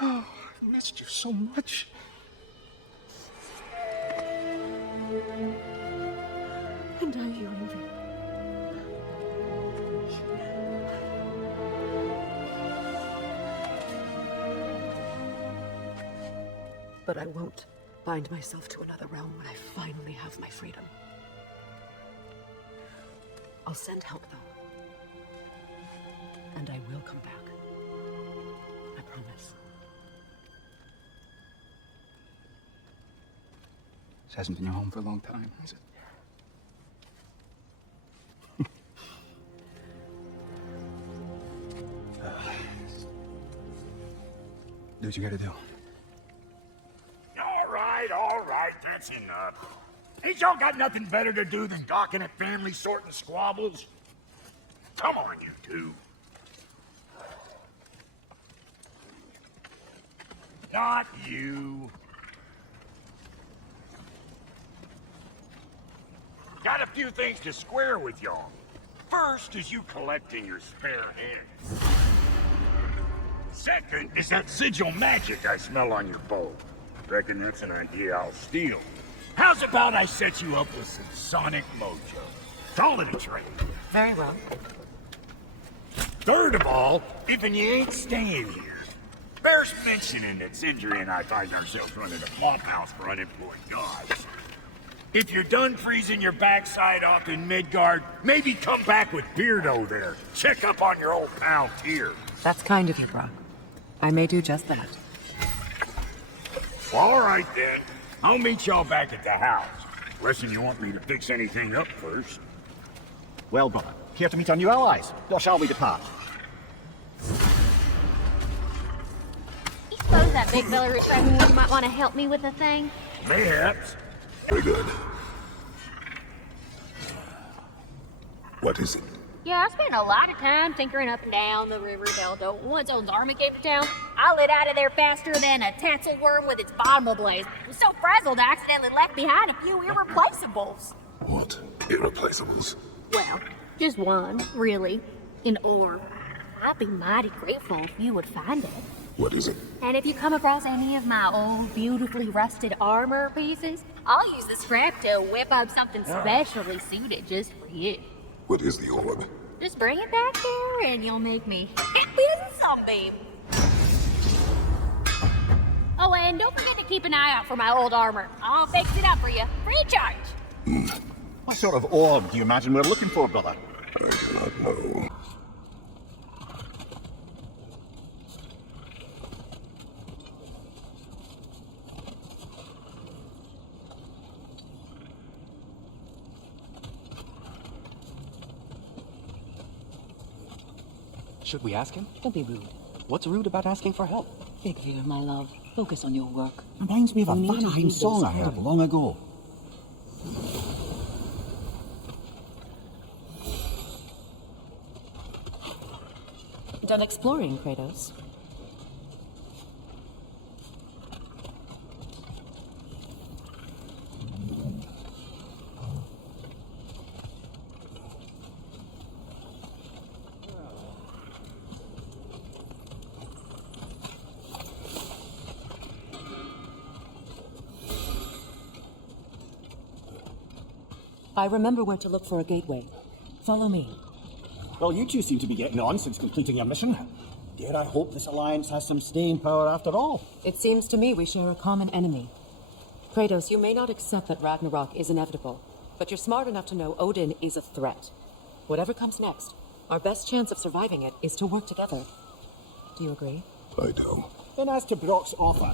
Oh, I missed you so much. And are you envy? But I won't bind myself to another realm when I finally have my freedom. I'll send help, though. And I will come back. I promise. This hasn't been your home for a long time, has it? Do what you gotta do. All right, that's enough. Ain't y'all got nothing better to do than gawking at family sorting squabbles? Come on, you two. Not you. Got a few things to square with y'all. First is you collecting your spare heads. Second is that sigil magic I smell on your bow. Reckon that's an idea I'll steal. How's about I set you up with some sonic mojo? Call it a trade. Very well. Third of all, if you ain't staying here, bears mentioning that Sindri and I find ourselves running a mop house for unemployed gods. If you're done freezing your backside off in Midgard, maybe come back with Beardo there. Check up on your old pal Tyr. That's kind of you, Brock. I may do just that. All right, then. I'll meet y'all back at the house. Unless you want me to fix anything up first. Well, brother, here to meet our new allies. Or shall we depart? You suppose that big Valerie Trevor might want to help me with a thing? Mayhaps. Very good. What is it? Yeah, I spent a lot of time tinkering up and down the river Beldo. Once Owen's army came to town, I lit out of there faster than a tassel worm with its bottom ablaze. I was so frazzled I accidentally left behind a few irreplaceables. What? Irreplaceables? Well, just one, really. An orb. I'd be mighty grateful if you would find it. What is it? And if you come across any of my old, beautifully rusted armor pieces, I'll use the scrap to whip up something specially suited just for you. What is the orb? Just bring it back there and you'll make me happy as a sunbeam. Oh, and don't forget to keep an eye out for my old armor. I'll fix it up for you, free of charge. What sort of orb do you imagine we're looking for, brother? I cannot know. Should we ask him? Don't be rude. What's rude about asking for help? Big dear, my love. Focus on your work. Reminds me of a We need to Valheim use song this I heard orb. long ago. Done exploring, Kratos? I remember where to look for a gateway. Follow me. Well, you two seem to be getting on since completing your mission. Dare I hope this alliance has some staying power after all? It seems to me we share a common enemy. Kratos, you may not accept that Ragnarok is inevitable, but you're smart enough to know Odin is a threat. Whatever comes next, our best chance of surviving it is to work together. Do you agree? I do. Then as to Brock's offer,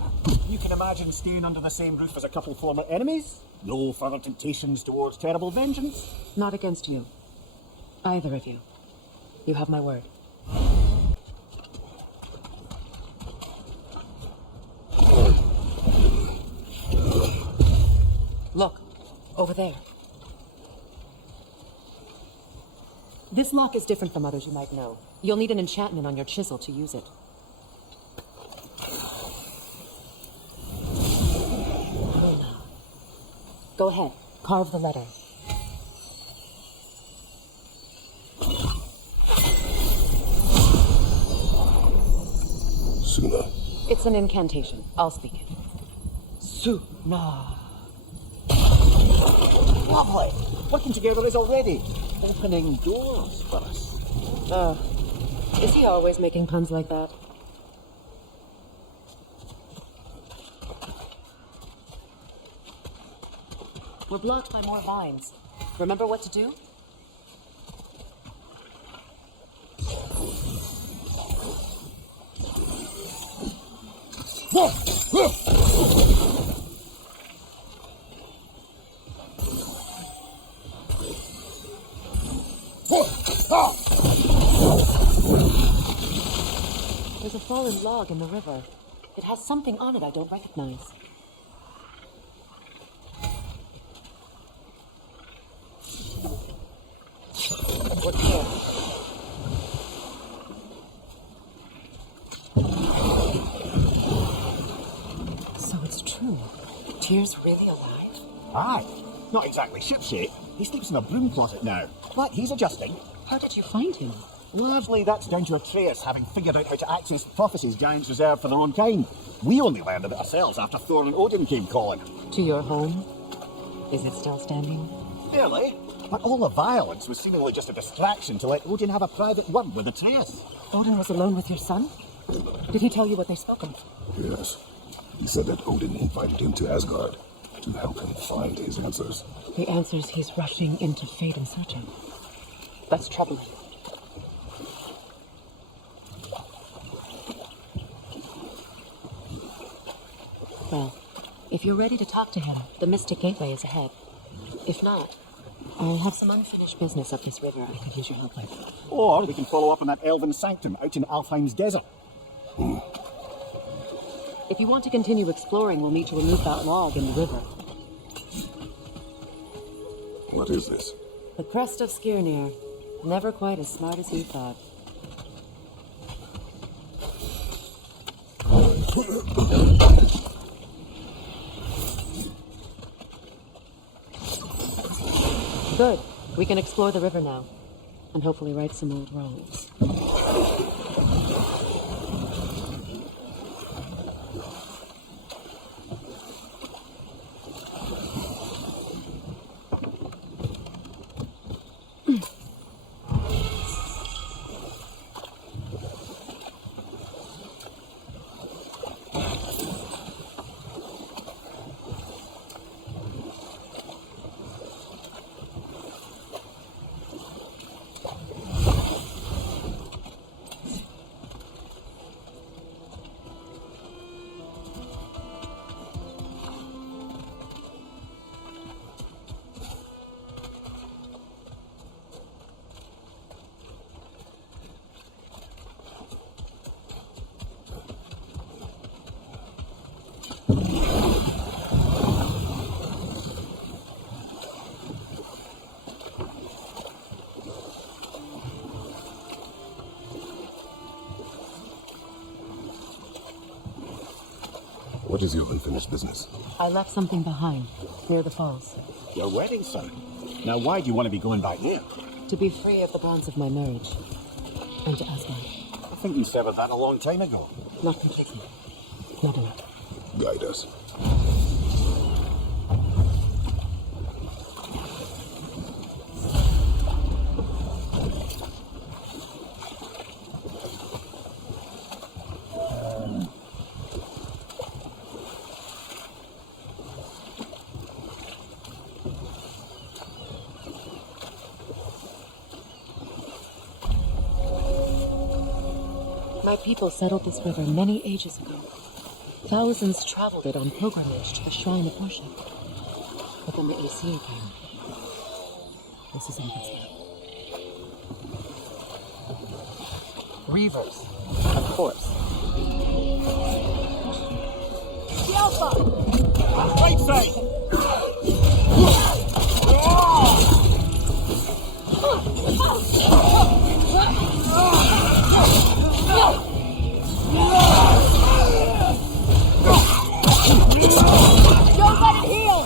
you can imagine staying under the same roof as a couple former enemies? No further temptations towards terrible vengeance? Not against you. Either of you. You have my word. Look, over there. This lock is different from others you might know. You'll need an enchantment on your chisel to use it. Go ahead, carve the letter. Suna. It's an incantation. I'll speak it. Suna. Lovely. Working together is already opening doors for us. Is he always making puns like that? We're blocked by more vines. Remember what to do? There's a fallen log in the river. It has something on it I don't recognize. What's here? So it's true. Tyr's really alive. Aye. Not exactly shipshape. He sleeps in a broom closet now. But he's adjusting. How did you find him? Largely that's down to Atreus having figured out how to access prophecies giants reserve for their own kind. We only learned of it ourselves after Thor and Odin came calling. To your home? Is it still standing? Fairly. But all the violence was seemingly just a distraction to let Odin have a private word with Atreus. Odin was alone with your son? Did he tell you what they spoke of? Yes. He said that Odin invited him to Asgard to help him find his answers. The answers he's rushing into fate in search of. That's troubling. Well, if you're ready to talk to him, the Mystic Gateway is ahead. If not, I have some unfinished business up this river I could use your help with. Or we can follow up on that elven sanctum out in Alfheim's desert. If you want to continue exploring, we'll need to remove that log in the river. What is this? The crest of Skirnir. Never quite as smart as you thought. Good. We can explore the river now. And hopefully right some old wrongs. What is your unfinished business? I left something behind, near the falls. Your wedding, son. Now why do you want to be going back there? To be free of the bonds of my marriage. And to Asgard. I think you severed that a long time ago. Not completely. Not enough. Guide us. My people settled this river many ages ago. Thousands traveled it on pilgrimage to the shrine of worship. But then the Aesir came. This is impossible. Reavers, of course. The Alpha! Right side! Don't let it heal!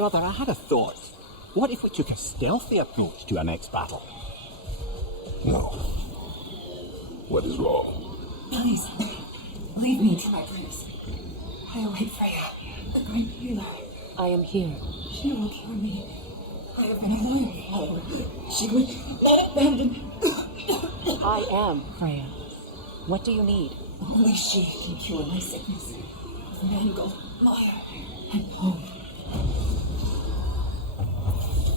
brother, I had a thought. What if we took a stealthy approach to our next battle? No. What is wrong? Please, lead me to my prince. I await Freya, the great healer. I am here. She will cure me. I have been a loyal follower. She would not abandon me. I am Freya. What do you need? Only she can cure my sickness. Mangle, mire, and home.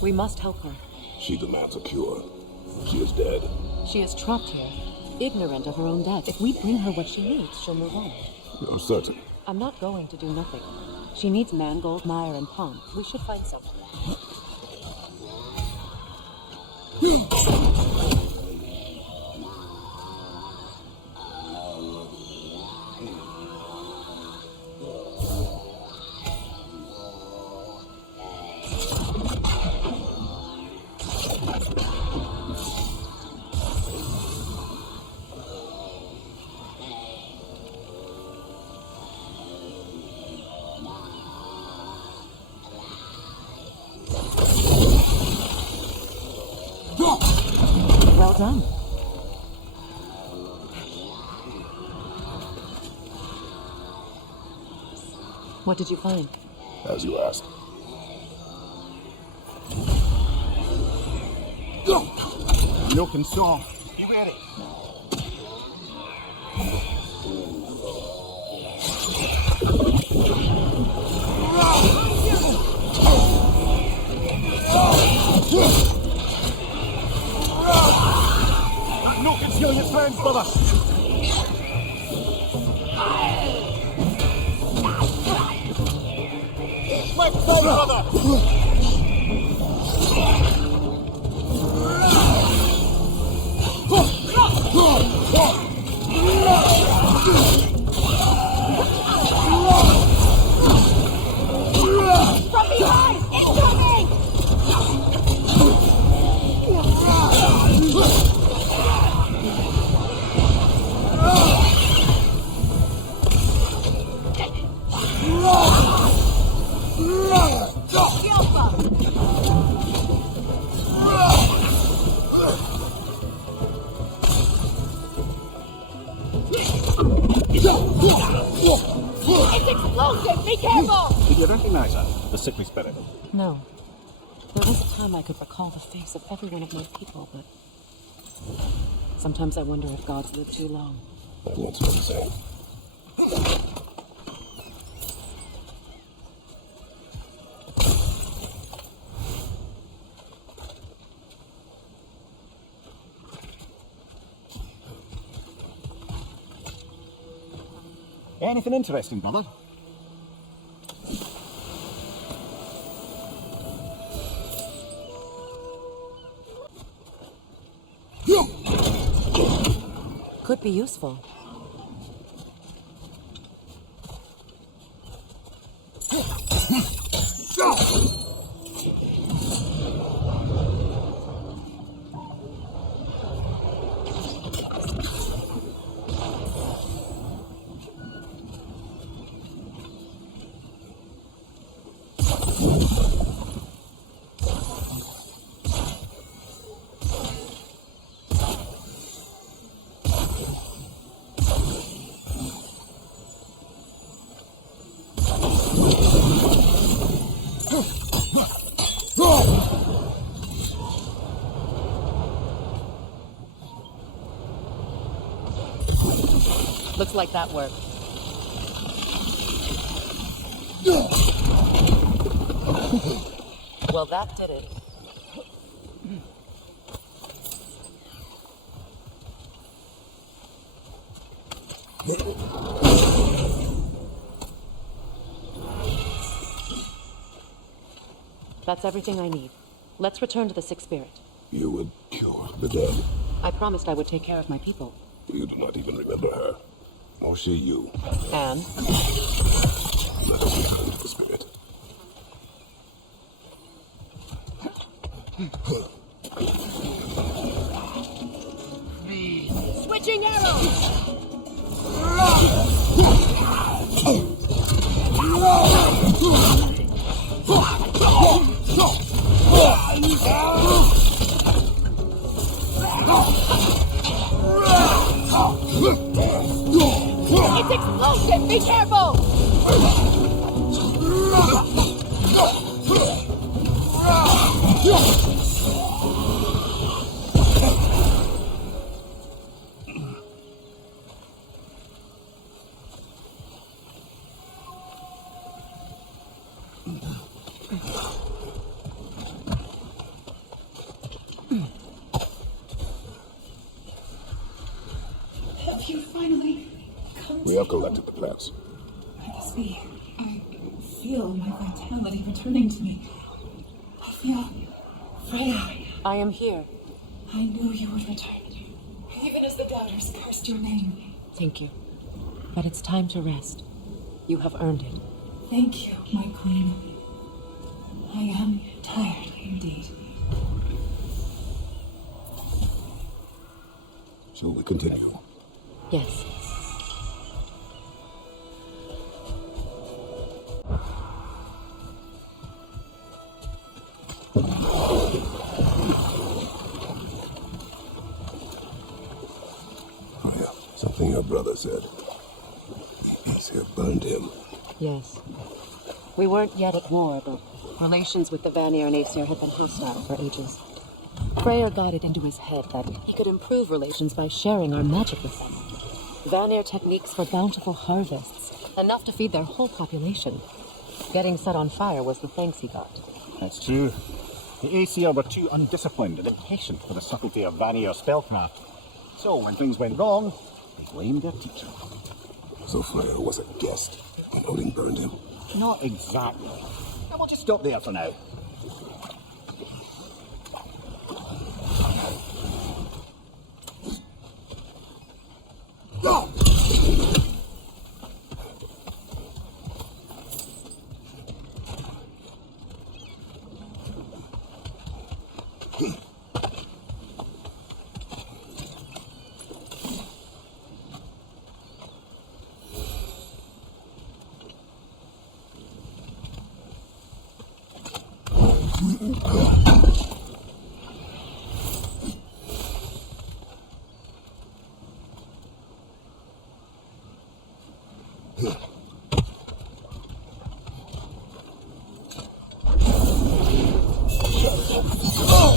We must help her. She demands a cure. She is dead. She is trapped here, ignorant of her own death. If we bring her what she needs, she'll move on. You're certain? I'm not going to do nothing. She needs mangold, mire, and palm. We should find some. Well done. What did you find? As you asked. No console. You ready? No concealing his hands, brother! Left side, brother! From behind! Incoming! It's explosive! Be careful! Did you recognize her? The sickly spirit? No. There was a time I could recall the face of every one of my people, but sometimes I wonder if gods live too long. I won't say the same. Anything interesting, brother? Could be useful. Looks like that worked. Well, that did it. That's everything I need. Let's return to the Sixth Spirit. You would cure the dead. I promised I would take care of my people. You do not even remember her. Or she you. And? Let us return to the spirit. Switching arrows! It's explosive! Be careful! Have you finally come We have collected the plants. It must be. I feel my vitality returning to me. I feel Freya. I am here. I knew you would return. Even as the doubters cursed your name. Thank you. But it's time to rest. You have earned it. Thank you, my queen. I am tired indeed. Shall we continue? Yes. Freya, something your brother said. Aesir burned him. Yes. We weren't yet at war, but relations with the Vanir and Aesir had been hostile for ages. Freyr got it into his head that he could improve relations by sharing our magic with them. Vanir techniques for bountiful harvests, enough to feed their whole population. Getting set on fire was the thanks he got. That's true. The Aesir were too undisciplined and impatient for the subtlety of Vanir spellcraft. So when things went wrong, they blamed their teacher. So Freya was a guest when Odin burned him? Not exactly. I want to stop there for now.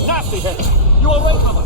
Nasty head! You all right, brother?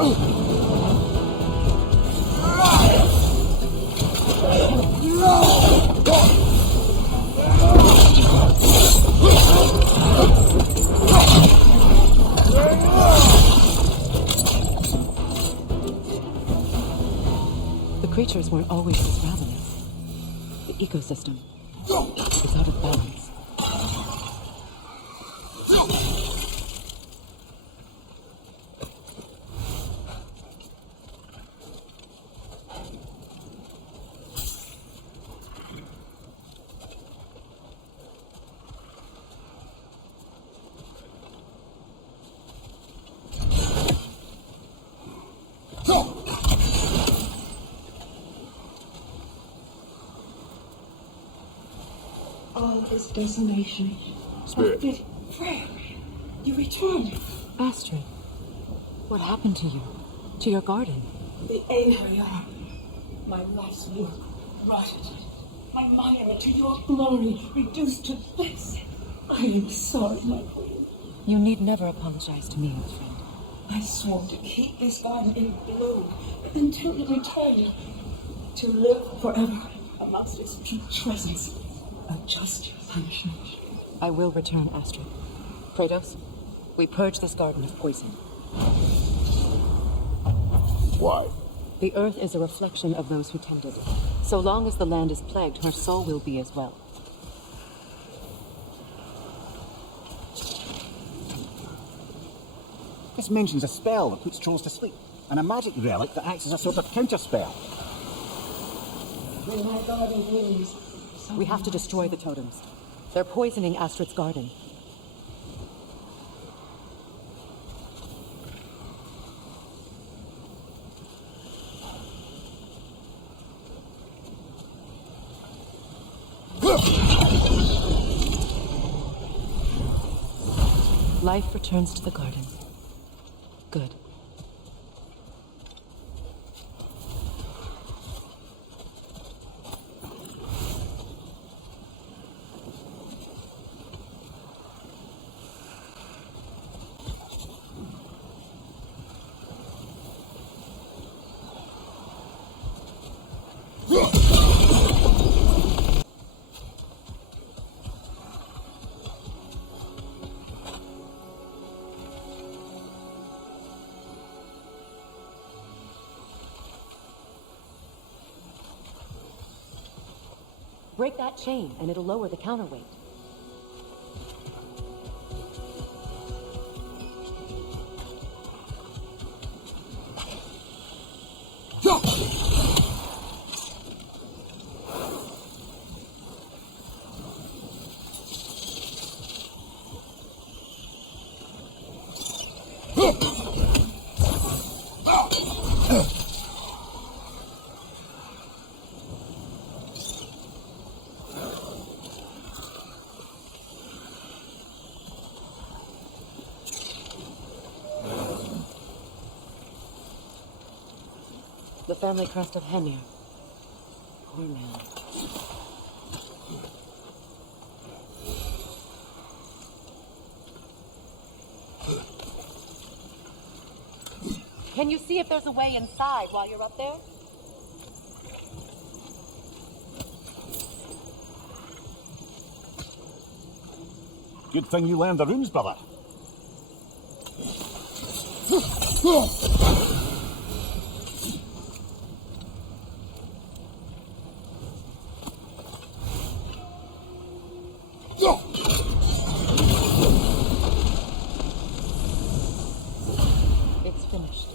The creatures weren't always this ravenous. The ecosystem is out of balance. All this desolation. Spirit. Freya, you returned. Astrid, what happened to you? To your garden? The Ahayar. My life's work rotted. My monument to your glory reduced to this. I am sorry, my queen. You need never apologize to me, old friend. I swore to keep this garden in bloom until you return. To live forever amongst its presence. A just punishment. I will return, Astrid. Kratos, we purge this garden of poison. Why? The earth is a reflection of those who tended it. So long as the land is plagued, her soul will be as well. This mentions a spell that puts trolls to sleep, and a magic relic that acts as a sort of counter-spell. When my garden blooms, We have to destroy the totems. They're poisoning Astrid's garden. Life returns to the garden. Good. Break that chain, and it'll lower the counterweight. The family crest of Hemir. Poor man. Can you see if there's a way inside while you're up there? Good thing you learned the runes, brother. It's finished.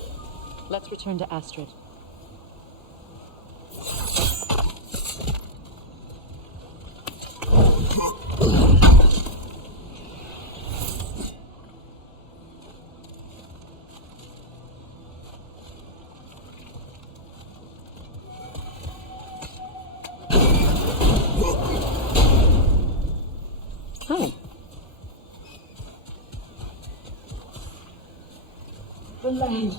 Let's return to Astrid. Hi. The land.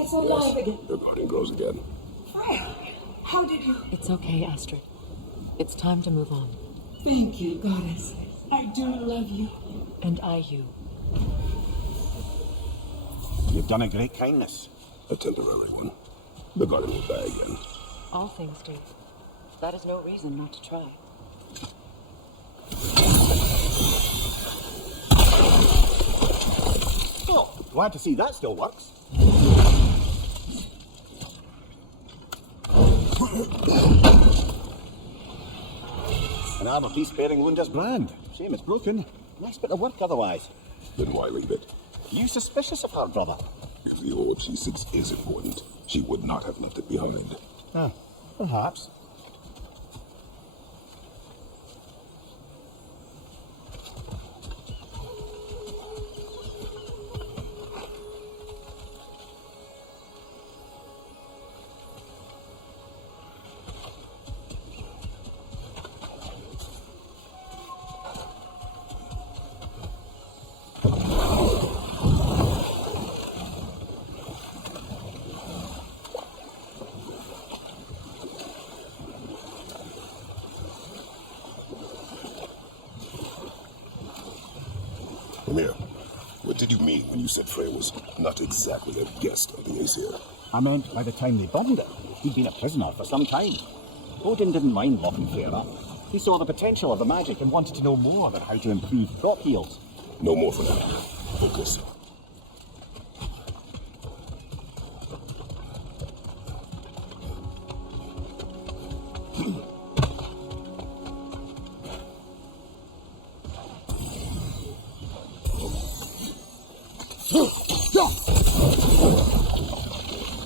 It's alive again. The garden grows again. Freya, how did you... It's okay, Astrid. It's time to move on. Thank you, goddess. I do love you. And I you. You've done a great kindness. A temporary one. The garden will die again. All things do. That is no reason not to try. Oh, glad to see that still works. An armor piece bearing Lunda's brand. Shame it's broken. Nice bit of work otherwise. Then why leave it? You suspicious of her, brother? If the orb she seeks is important, she would not have left it behind. Ah, perhaps. Amir, what did you mean when you said Freya was not exactly a guest of the Aesir? I meant by the time they burned it, he'd been a prisoner for some time. Odin didn't mind locking Freya up. He saw the potential of the magic and wanted to know more about how to improve crop yields. No more for now. Focus.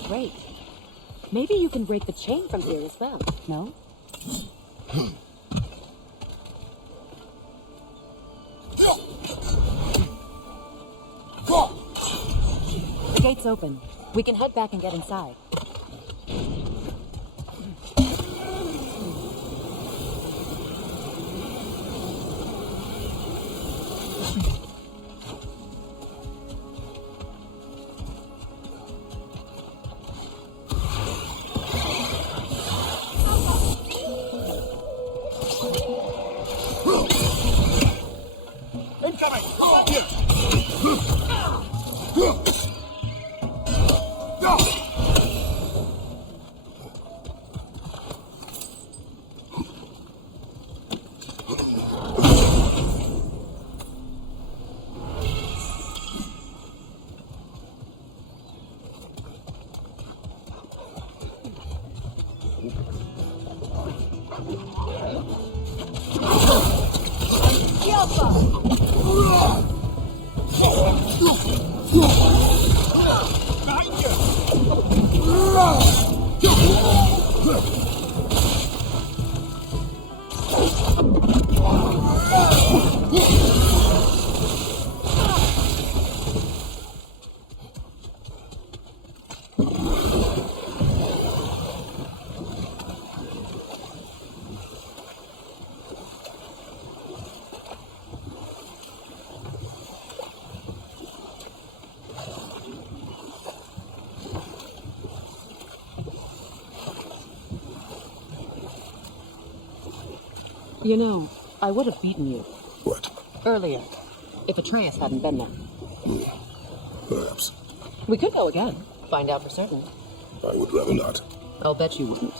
Great. Maybe you can break the chain from here as well, no? The gate's open. We can head back and get inside. You know, I would have beaten you. What? Earlier, if Atreus hadn't been there. Perhaps. We could go again, find out for certain. I would rather not. I'll bet you wouldn't.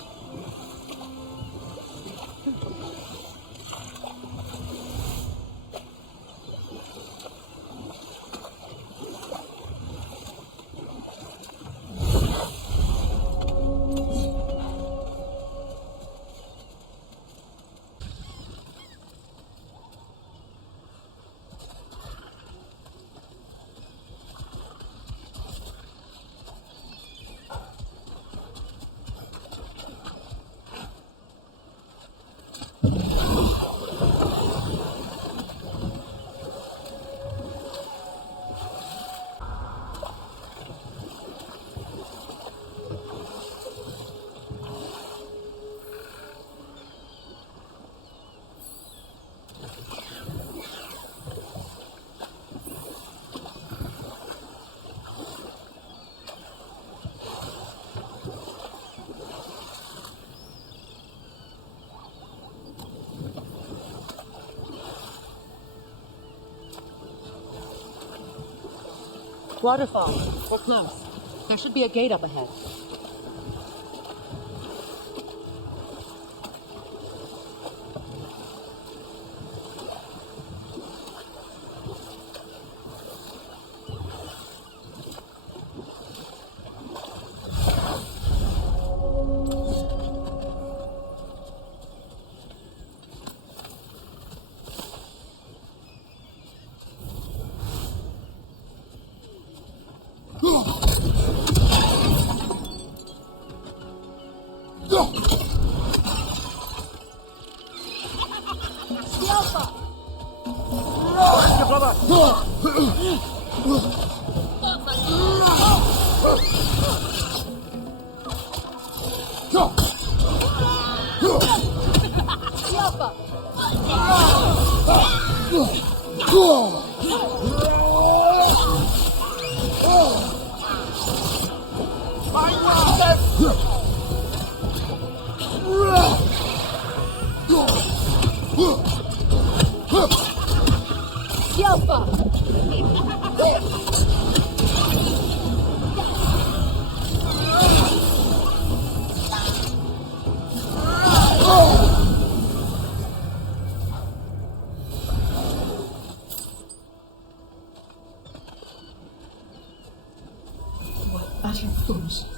Waterfall. We're close. There should be a gate up ahead.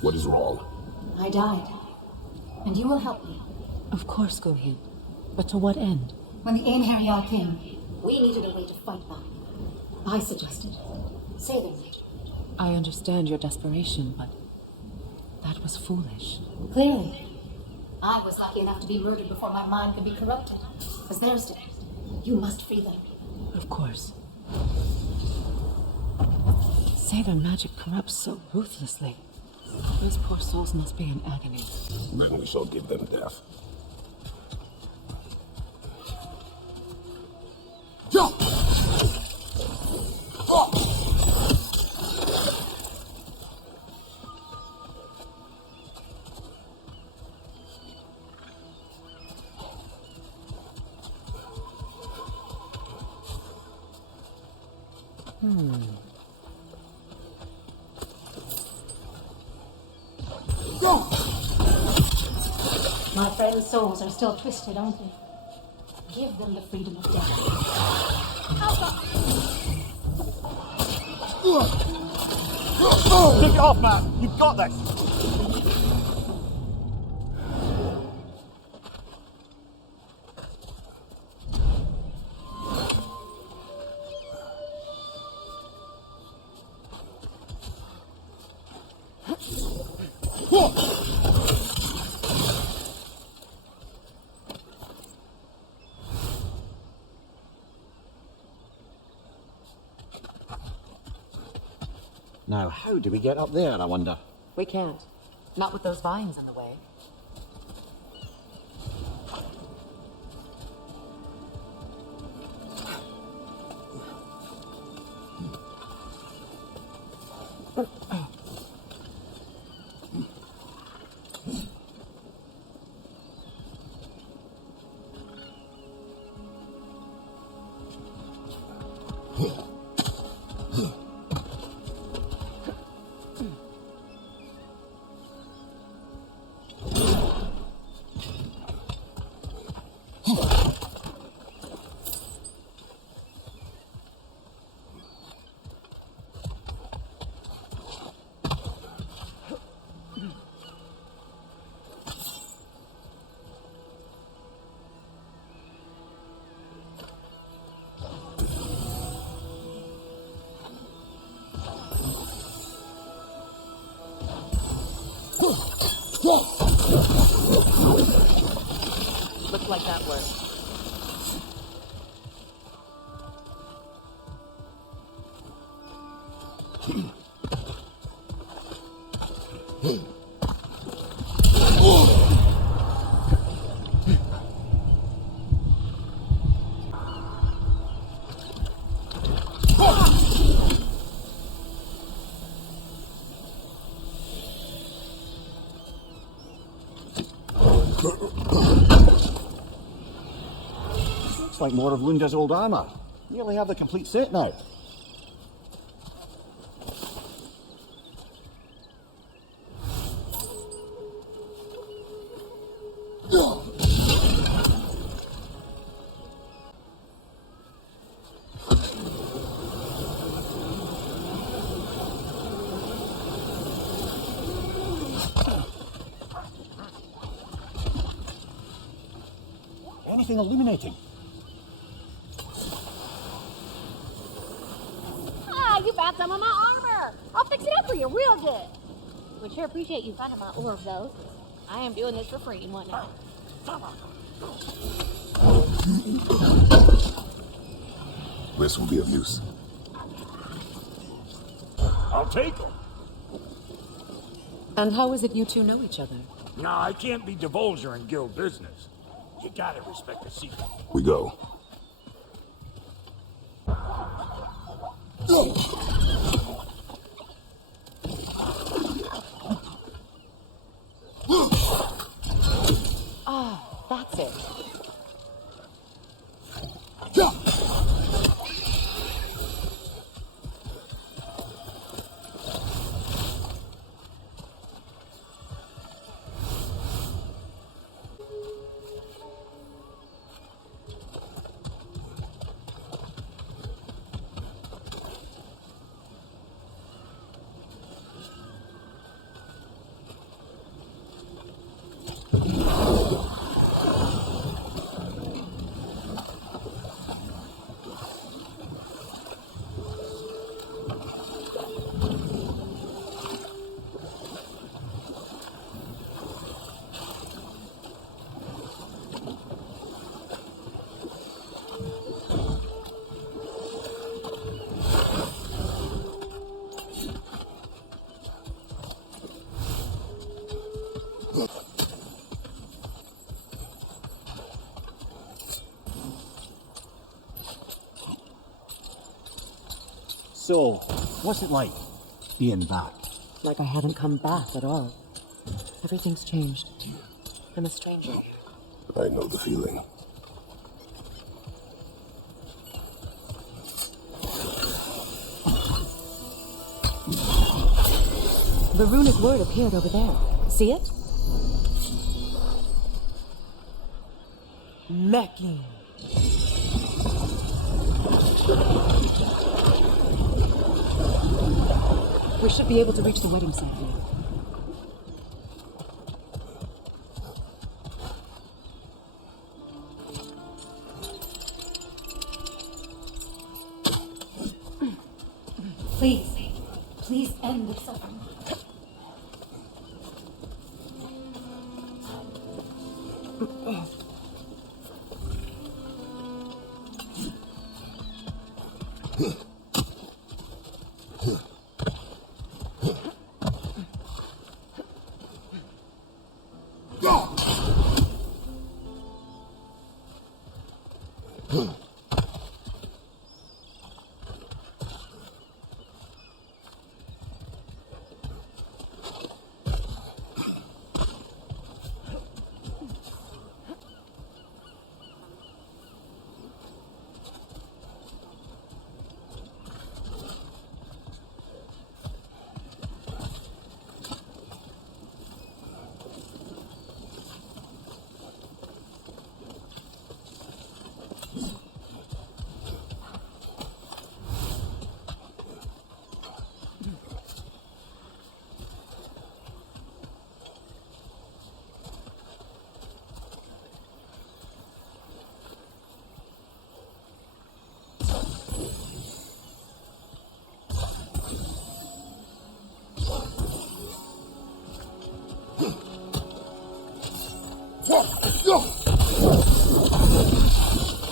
What is wrong? I died. And you will help me. Of course, Gohin. But to what end? When the Einherjar came, we needed a way to fight back. I suggested. Say them. I understand your desperation, but that was foolish. Clearly. I was lucky enough to be murdered before my mind could be corrupted. As theirs did. You must free them. Of course. Say their magic corrupts so ruthlessly. Those poor souls must be in agony. Then we shall give them death. My friends' souls are still twisted, aren't they? Give them the freedom of death. Take it off, Matt! You've got this! Now, how do we get up there, I wonder? We can't. Not with those vines in the way. Looks like that worked. Looks like more of Lunda's old armor. Nearly have the complete set now. everything illuminating. Ah, you found some of my armor. I'll fix it up for you real good. Would sure appreciate you finding my orb, though. I am doing this for free and whatnot. This will be of use. I'll take them. And how is it you two know each other? Nah, I can't be divulger in guild business. You gotta respect the secret. We go. Ah, that's it. So, what's it like, being back? Like I haven't come back at all. Everything's changed. I'm a stranger. I know the feeling. The runic word appeared over there. See it? Mekin. We should be able to reach the wedding safely. Please end the suffering.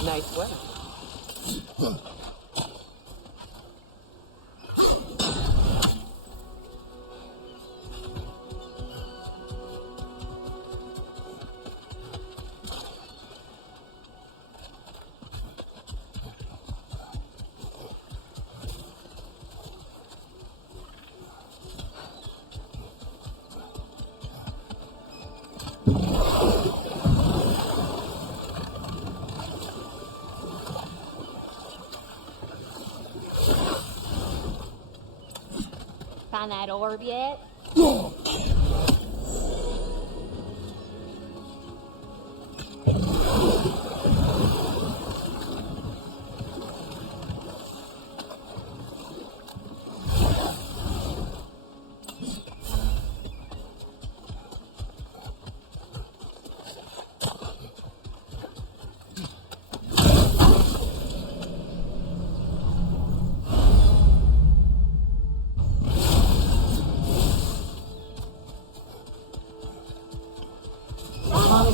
Nice work. Find that orb yet?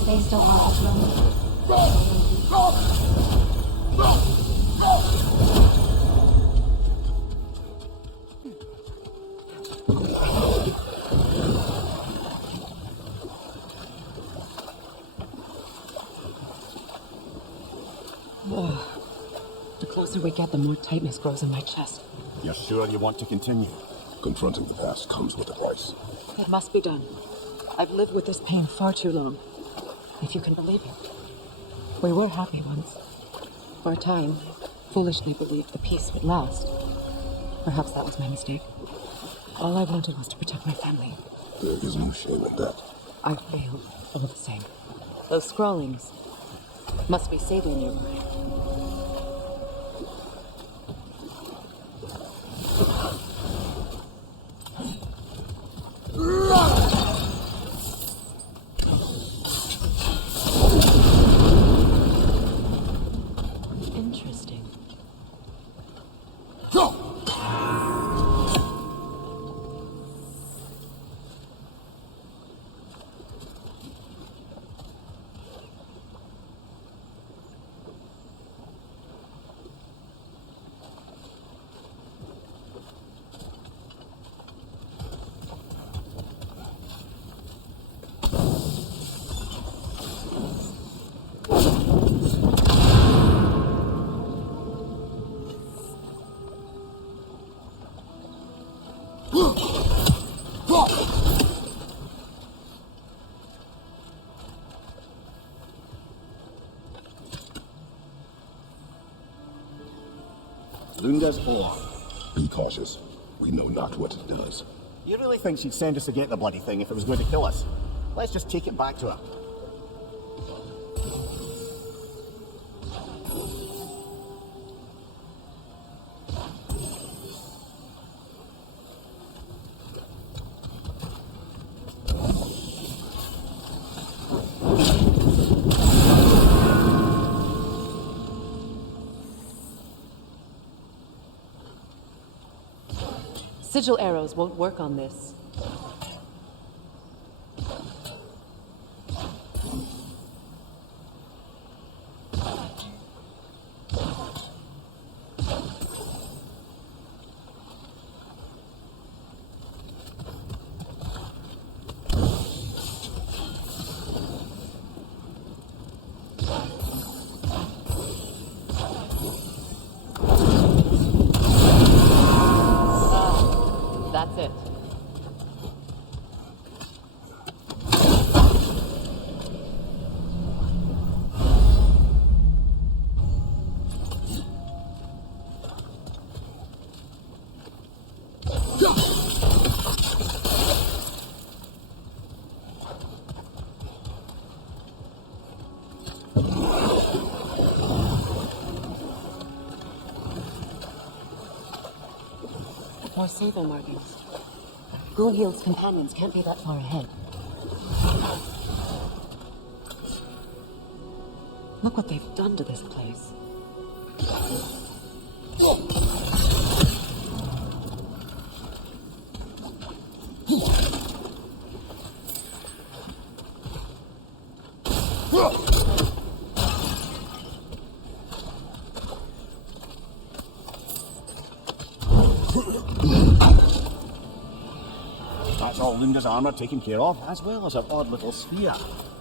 They still want the throne. The closer we get, the more tightness grows in my chest. You're sure you want to continue? Confronting the past comes with a price. It must be done. I've lived with this pain far too long. If you can believe it. We were happy once. For a time, I foolishly believed the peace would last. Perhaps that was my mistake. All I wanted was to protect my family. There is no shame in that. I failed all the same. Those scrawlings must be saving you. Interesting. Lunda's ore. Be cautious. We know not what it does. You really think she'd send us to get the bloody thing if it was going to kill us? Let's just take it back to her. Sigil arrows won't work on this. That's it. More sable markings. Gulhild's companions can't be that far ahead. Look what they've done to this place. That's all Lunda's armor taken care of, as well as her odd little spear.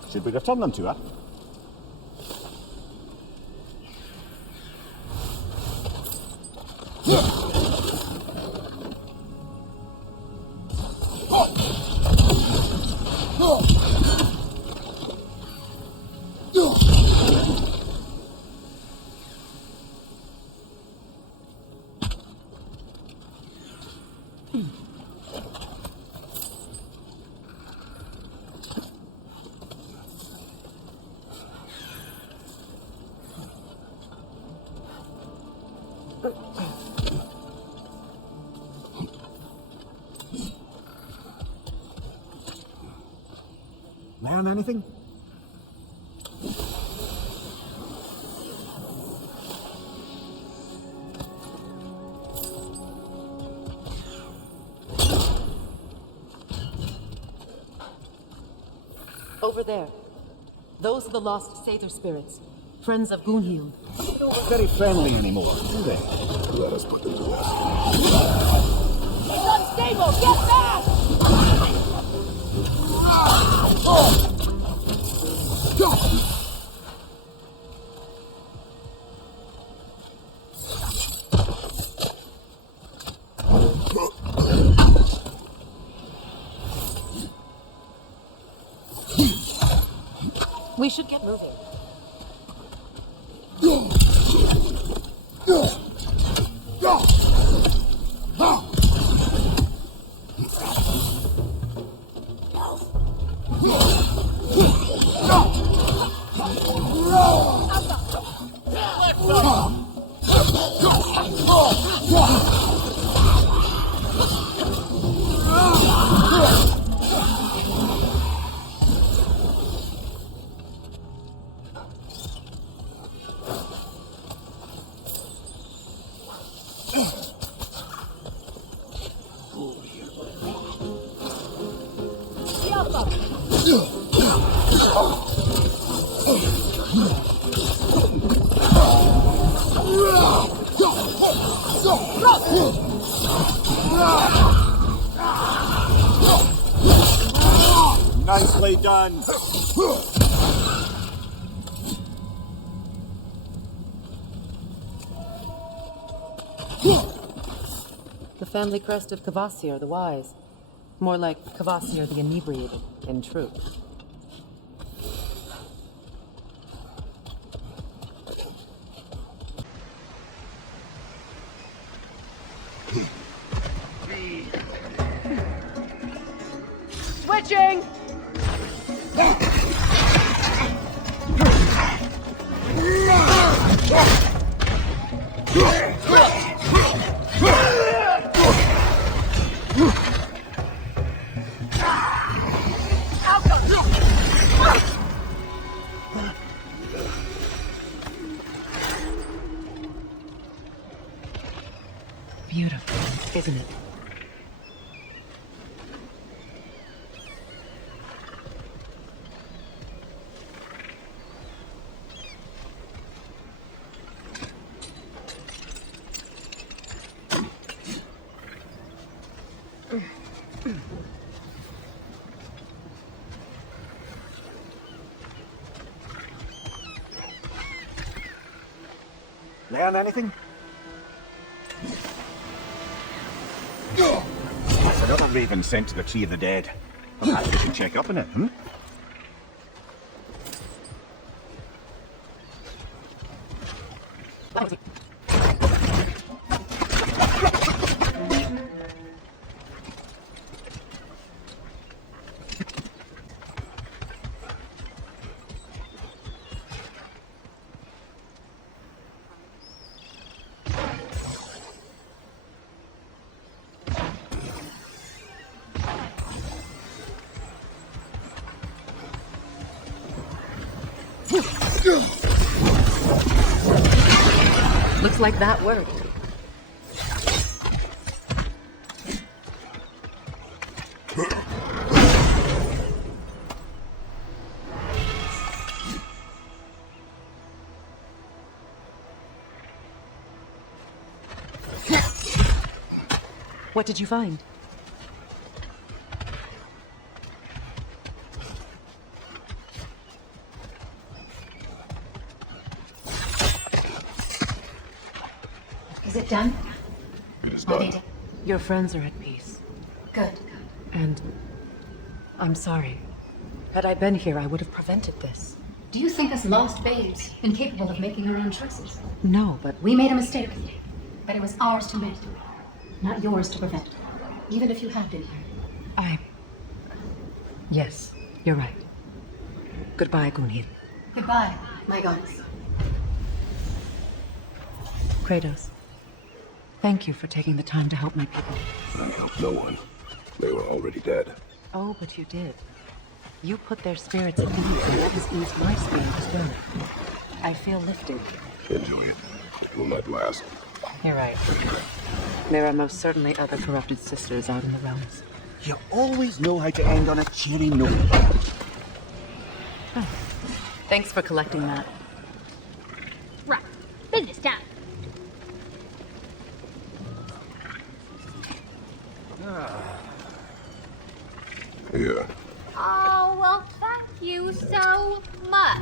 Should we return them to her? Learn anything? Over there. Those are the lost Satyr spirits, friends of Gunhild. They don't look very friendly anymore, do they? Let us put them to rest. It's unstable! Get back! We should get moving. Nicely done. The family crest of Kvasir the Wise. More like Kvasir the Inebriated, in truth. Switching! Beautiful, isn't it? Learn anything? That's another raven sent to the Tree of the Dead. Perhaps we can check up on it, hmm? Looks like that worked. What did you find? Is it done? It's done. Your friends are at peace. Good. And I'm sorry. Had I been here, I would have prevented this. Do you think us lost babes, incapable of making our own choices? No, but We made a mistake, but it was ours to make, not yours to prevent. Even if you had been here. Yes, you're right. Goodbye, Gunhild. Goodbye, my goddess. Kratos. Thank you for taking the time to help my people. I helped no one. They were already dead. Oh, but you did. You put their spirits at ease, and that has eased my spirit as well. I feel lifted. Enjoy it. It will not last. You're right. There are most certainly other corrupted sisters out in the realms. You always know how to end on a cheery note. Thanks for collecting that. Right. Business time. Yeah. Oh, well, thank you so much.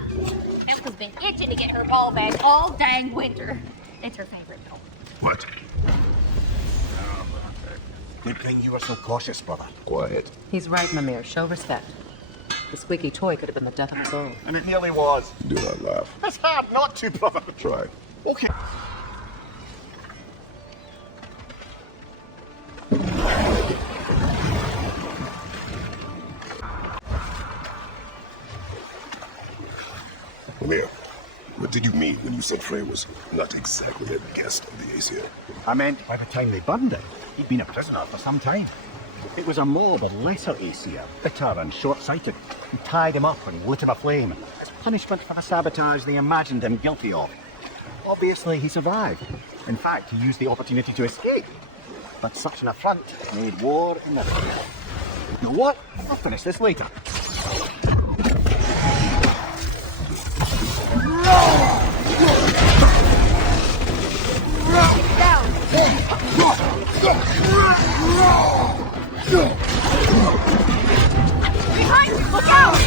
Elka's been itching to get her ball back all dang winter. It's her favorite though. What? Good thing you were so cautious, brother. Quiet. He's right, Mimir. Show respect. The squeaky toy could have been the death of us all. And it nearly was. Do not laugh. It's hard not to, brother. Try. Okay. Mimir, what did you mean when you said Freya was not exactly a guest of the Aesir? I meant by the time they burned him, he'd been a prisoner for some time. It was a mob of lesser Aesir, bitter and short-sighted, who tied him up and lit him aflame as punishment for the sabotage they imagined him guilty of. Obviously, he survived. In fact, he used the opportunity to escape. But such an affront made war inevitable. You know what? I'll finish this later. Behind you! Look out!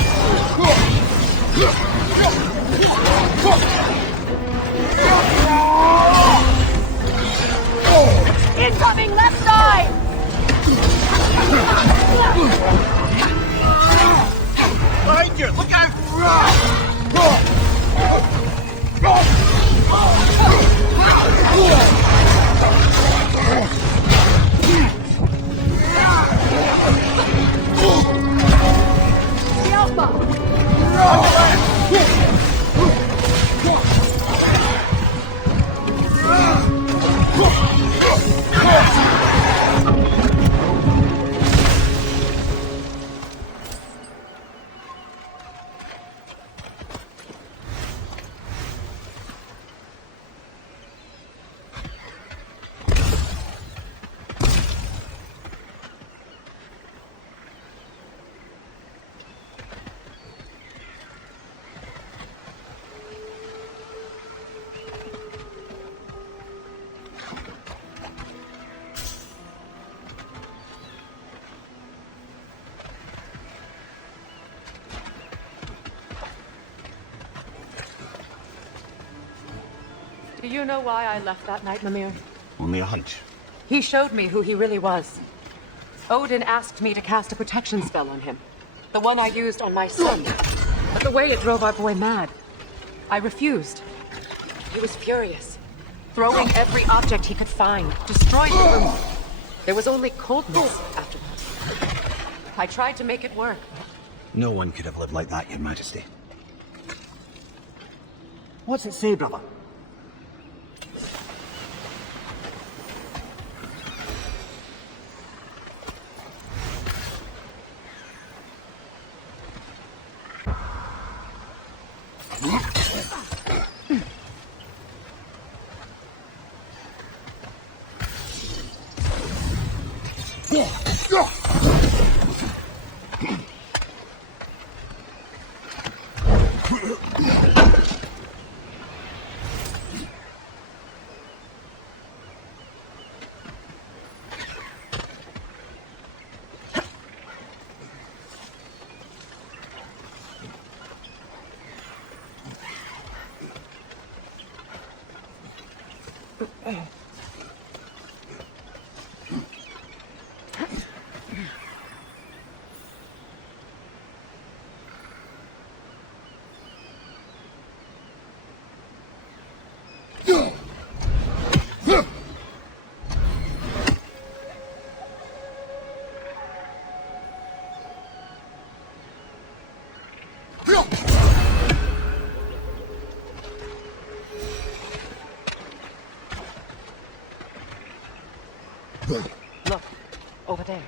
Incoming left side! Behind you! Look out! The Alpha! Do you know why I left that night, Mimir? Only a hunch. He showed me who he really was. Odin asked me to cast a protection spell on him. The one I used on my son. But the way it drove our boy mad. I refused. He was furious, throwing every object he could find, destroying the room. There was only coldness afterwards. I tried to make it work. No one could have lived like that, Your Majesty. What's it say, brother? Look, over there.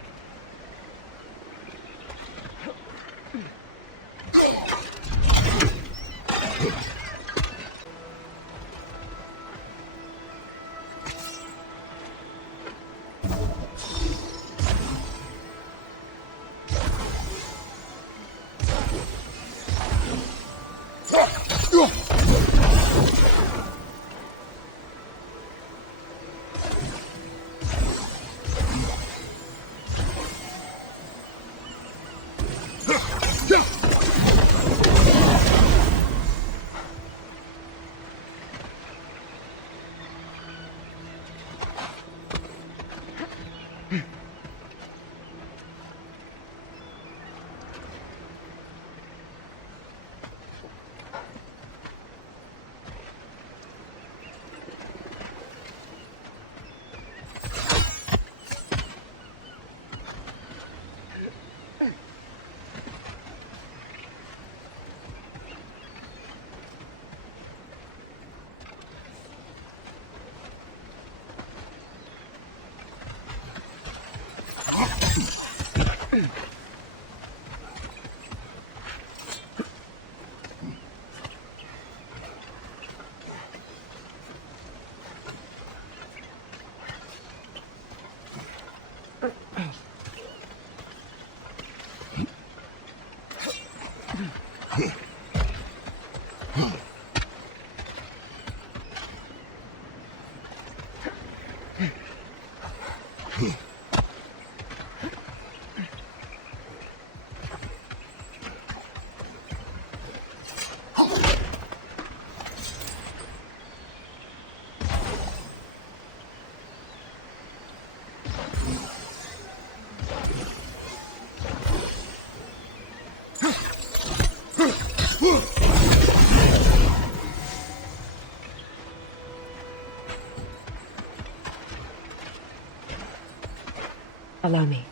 Allow me.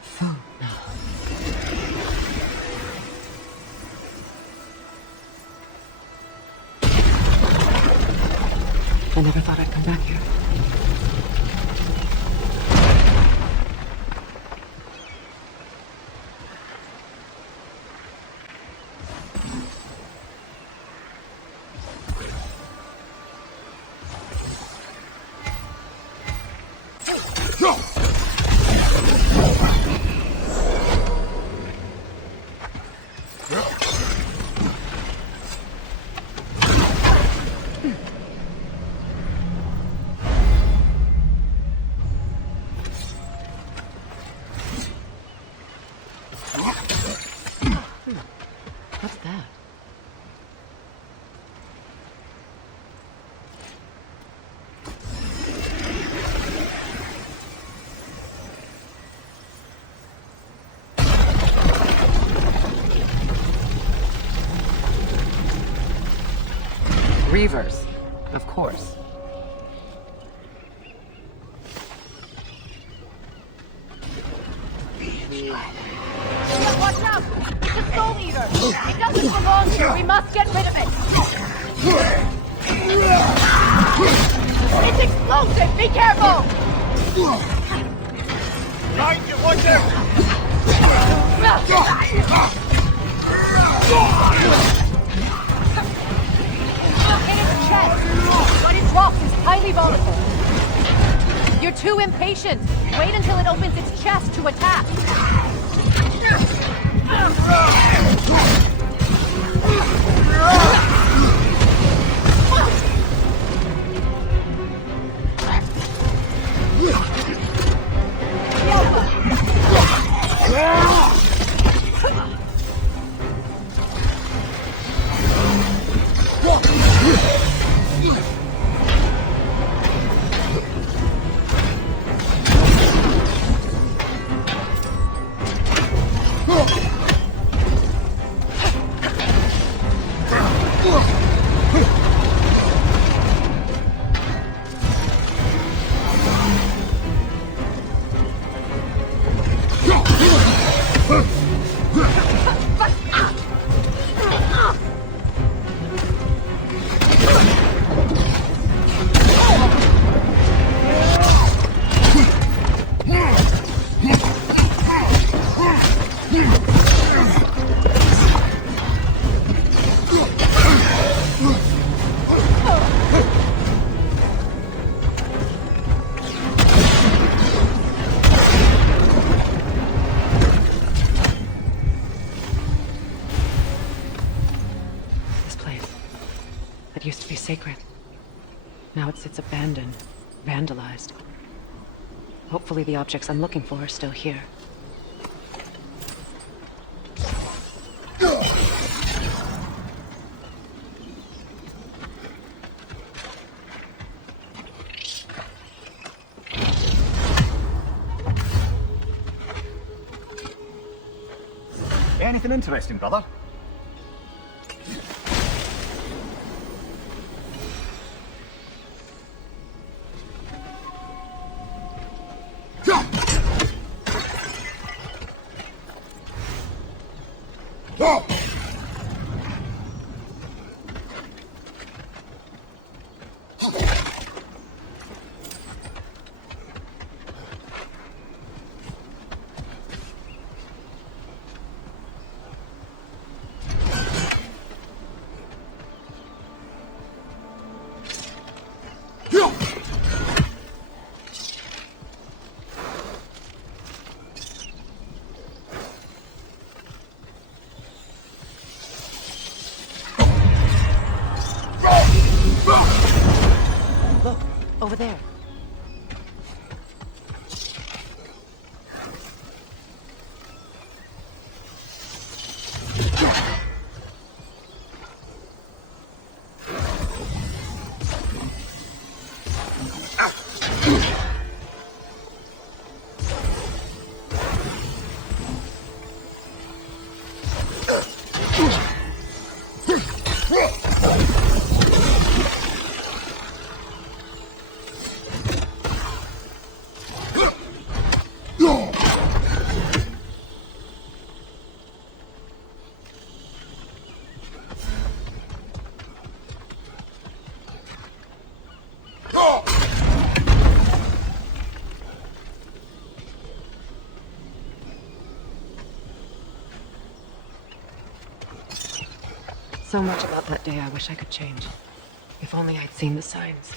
Food now. I never thought I'd come back here. What's that? Reavers, of course. Watch out! It's a soul eater! It doesn't belong here! We must get rid of it! It's explosive! Be careful! Right, you watch out! In its chest! What it drops is highly volatile. You're too impatient! Wait until it opens its chest to attack! Used to be sacred. Now it sits abandoned, vandalized. Hopefully the objects I'm looking for are still here. Anything interesting, brother? Look, over there. So much about that day I wish I could change. If only I'd seen the signs.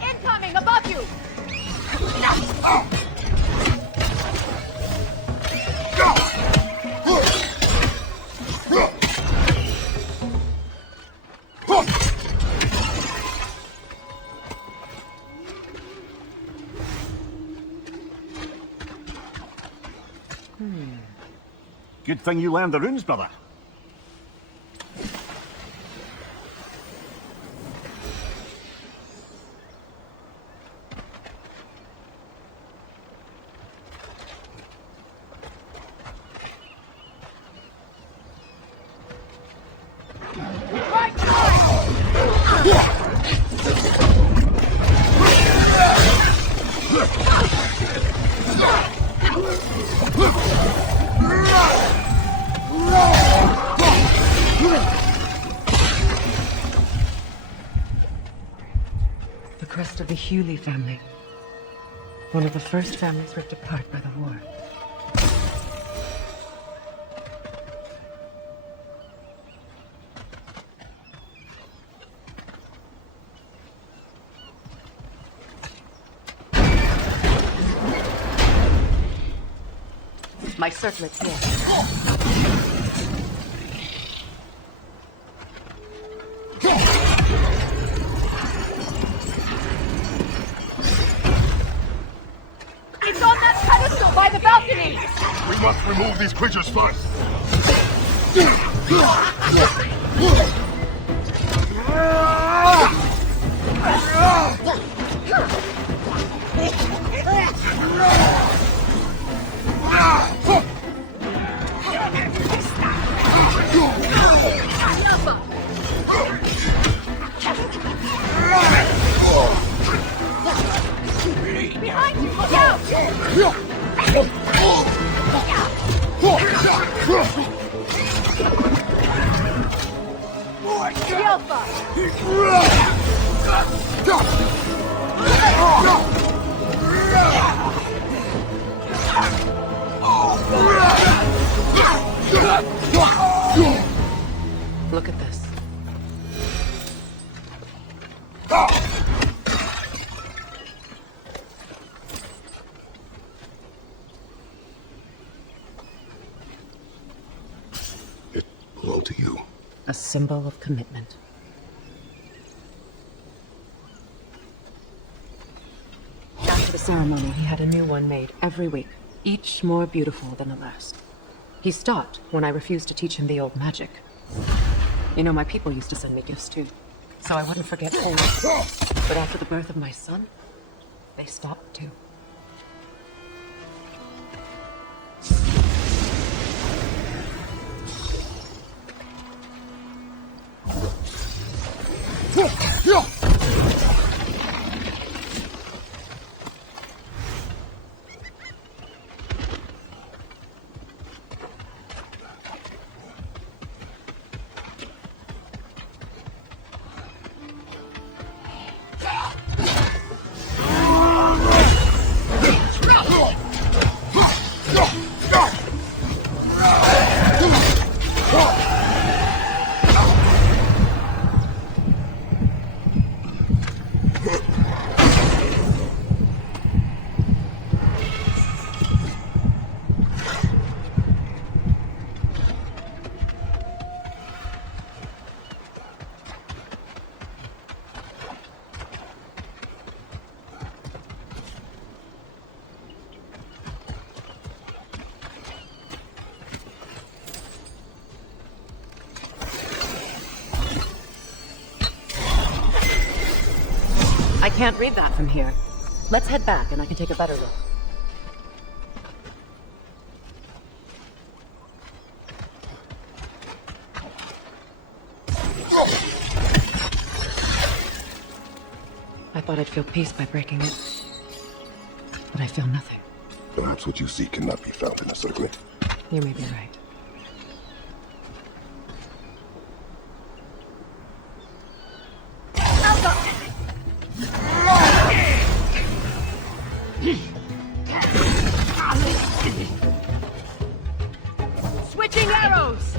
Incoming above you! Good thing you learned the runes, brother. Of the Hewley family. One of the first families ripped apart by the war. My circlet's here. By the balcony! We must remove these creatures first. Behind you! Look out! Look at this. It belonged to you. A symbol of commitment. After the ceremony, he had a new one made every week, each more beautiful than the last. He stopped when I refused to teach him the old magic. You know, my people used to send me gifts too. so I wouldn't forget things. But after the birth of my son, they stopped too. I can't read that from here. Let's head back and I can take a better look. I thought I'd feel peace by breaking it, but I feel nothing. Perhaps what you seek cannot be found in a circlet. You may be right. Switching arrows!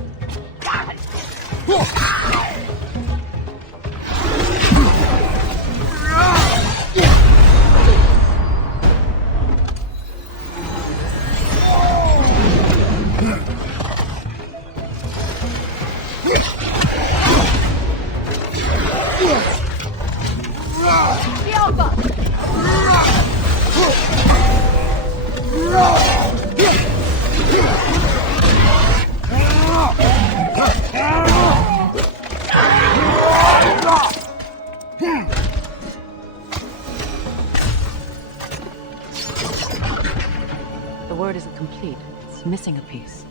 The word isn't complete. It's missing a piece.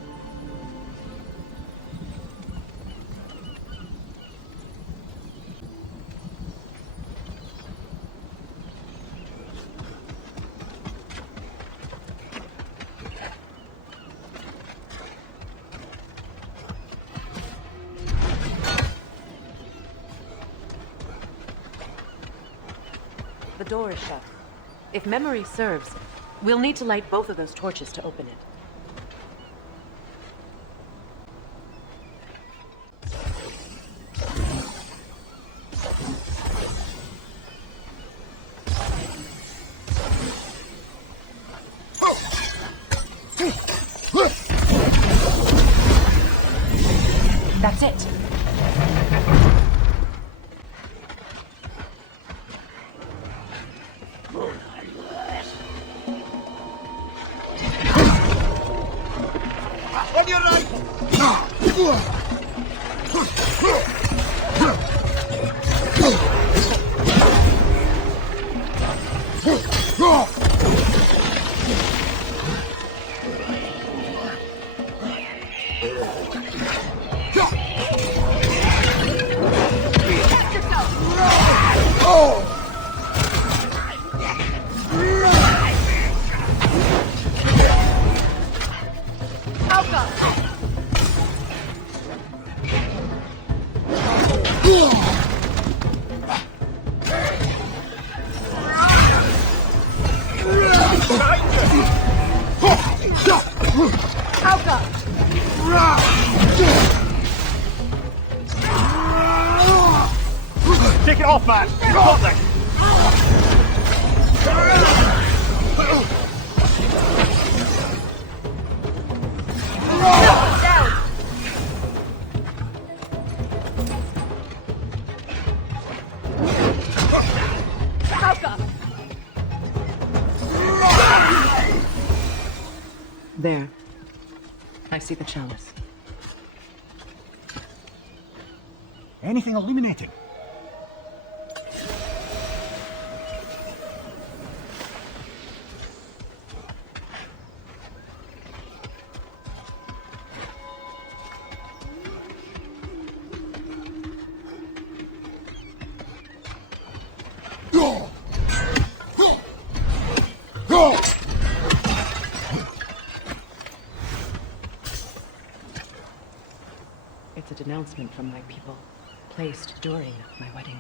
The door is shut. If memory serves, we'll need to light both of those torches to open it. That's it. On your right! Take it off, man! Got this! There. I see the chalice. Anything illuminating? announcement from my people, placed during my wedding.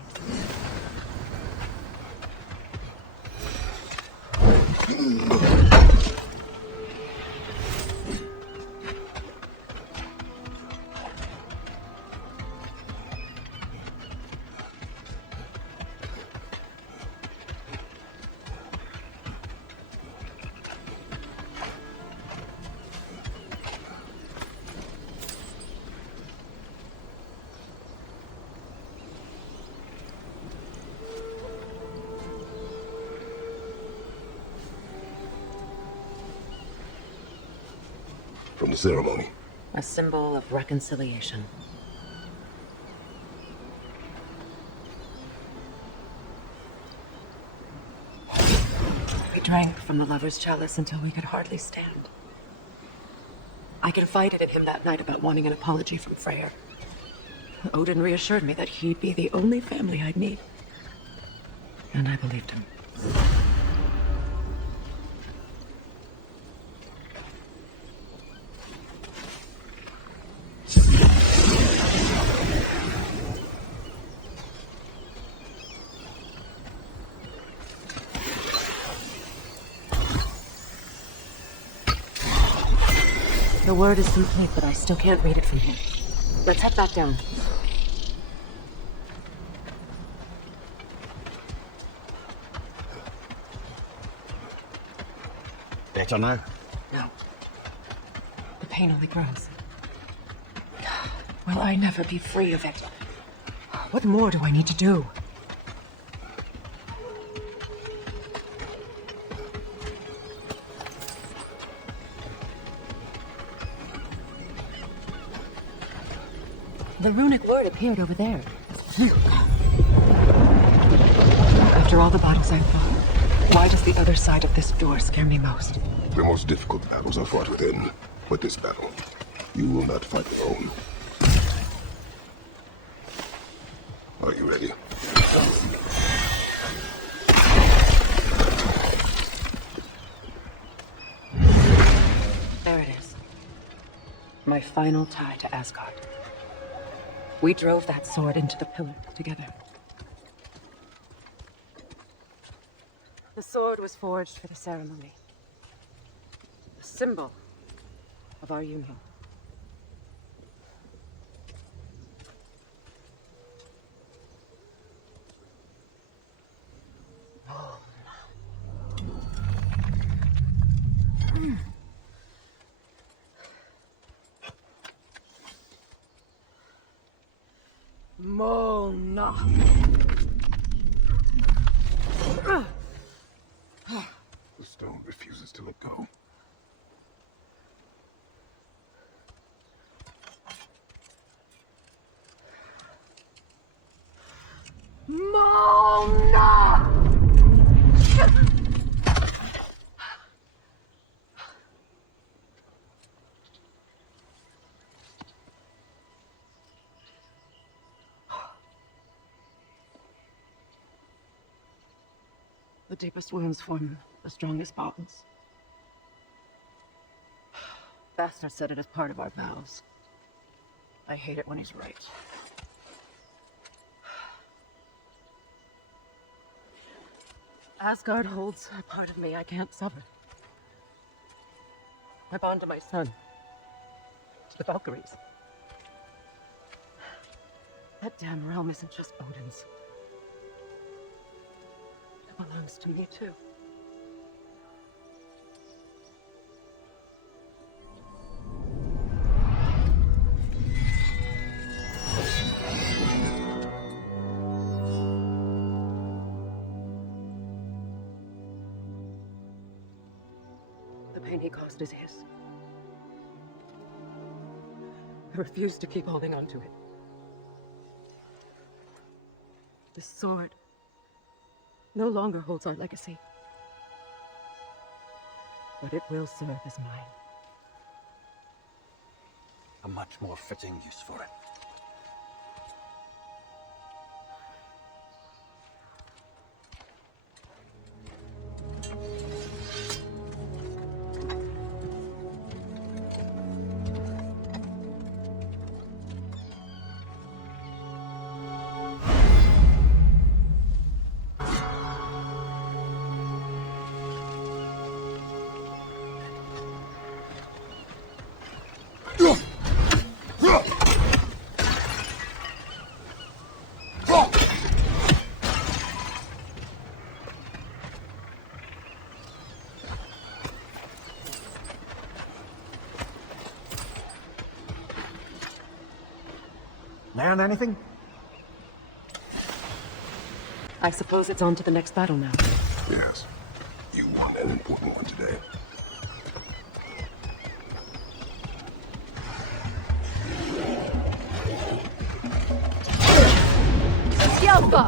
From the ceremony. A symbol of reconciliation. We drank from the lover's chalice until we could hardly stand. I confided in him that night about wanting an apology from Freya. Odin reassured me that he'd be the only family I'd need. And I believed him. The word is complete, but I still can't read it from here. Let's head back down. Better now? No. The pain only grows. Will I never be free of it? What more do I need to do? The runic word appeared over there. After all the battles I've fought, why does the other side of this door scare me most? The most difficult battles are fought within. But this battle, you will not fight alone. Are you ready? There it is. My final tie to Asgard. We drove that sword into the pillar together. The sword was forged for the ceremony. A symbol of our union. Mona. The stone refuses to let go. Mona! The deepest wounds form the strongest bonds. Bastard said it as part of our vows. I hate it when he's right. Asgard holds a part of me I can't sever. I bond to my son, to the Valkyries. That damn realm isn't just Odin's. It belongs to me too. The pain he caused is his. I refuse to keep holding on to it. This sword no longer holds our legacy. But it will serve as mine. A much more fitting use for it. learn anything? I suppose it's on to the next battle now. Yes. You won an important one today. Yelpa!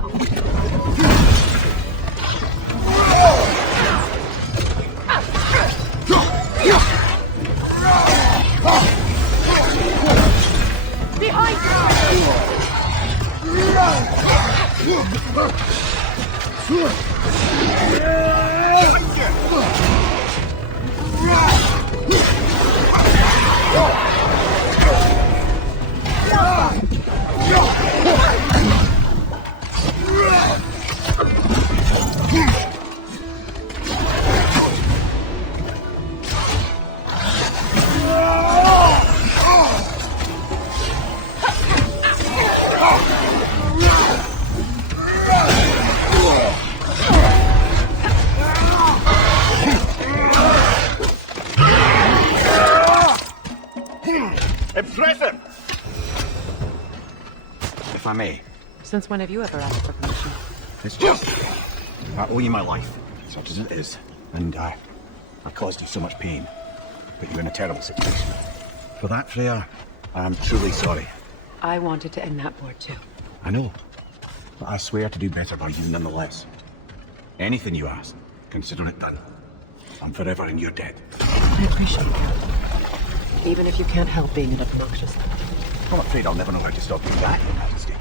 Behind Impressive! If I may. Since when have you ever asked for permission? It's just... I owe you my life, such as it is. And I caused you so much pain. Put you in a terrible situation. For that, Freya, I am truly sorry. I wanted to end that war too. I know. But I swear to do better by you nonetheless. Anything you ask, consider it done. I'm forever in your debt. I appreciate that. Even if you can't help being an obnoxious. I'm afraid I'll never know how to stop doing that, Your Majesty.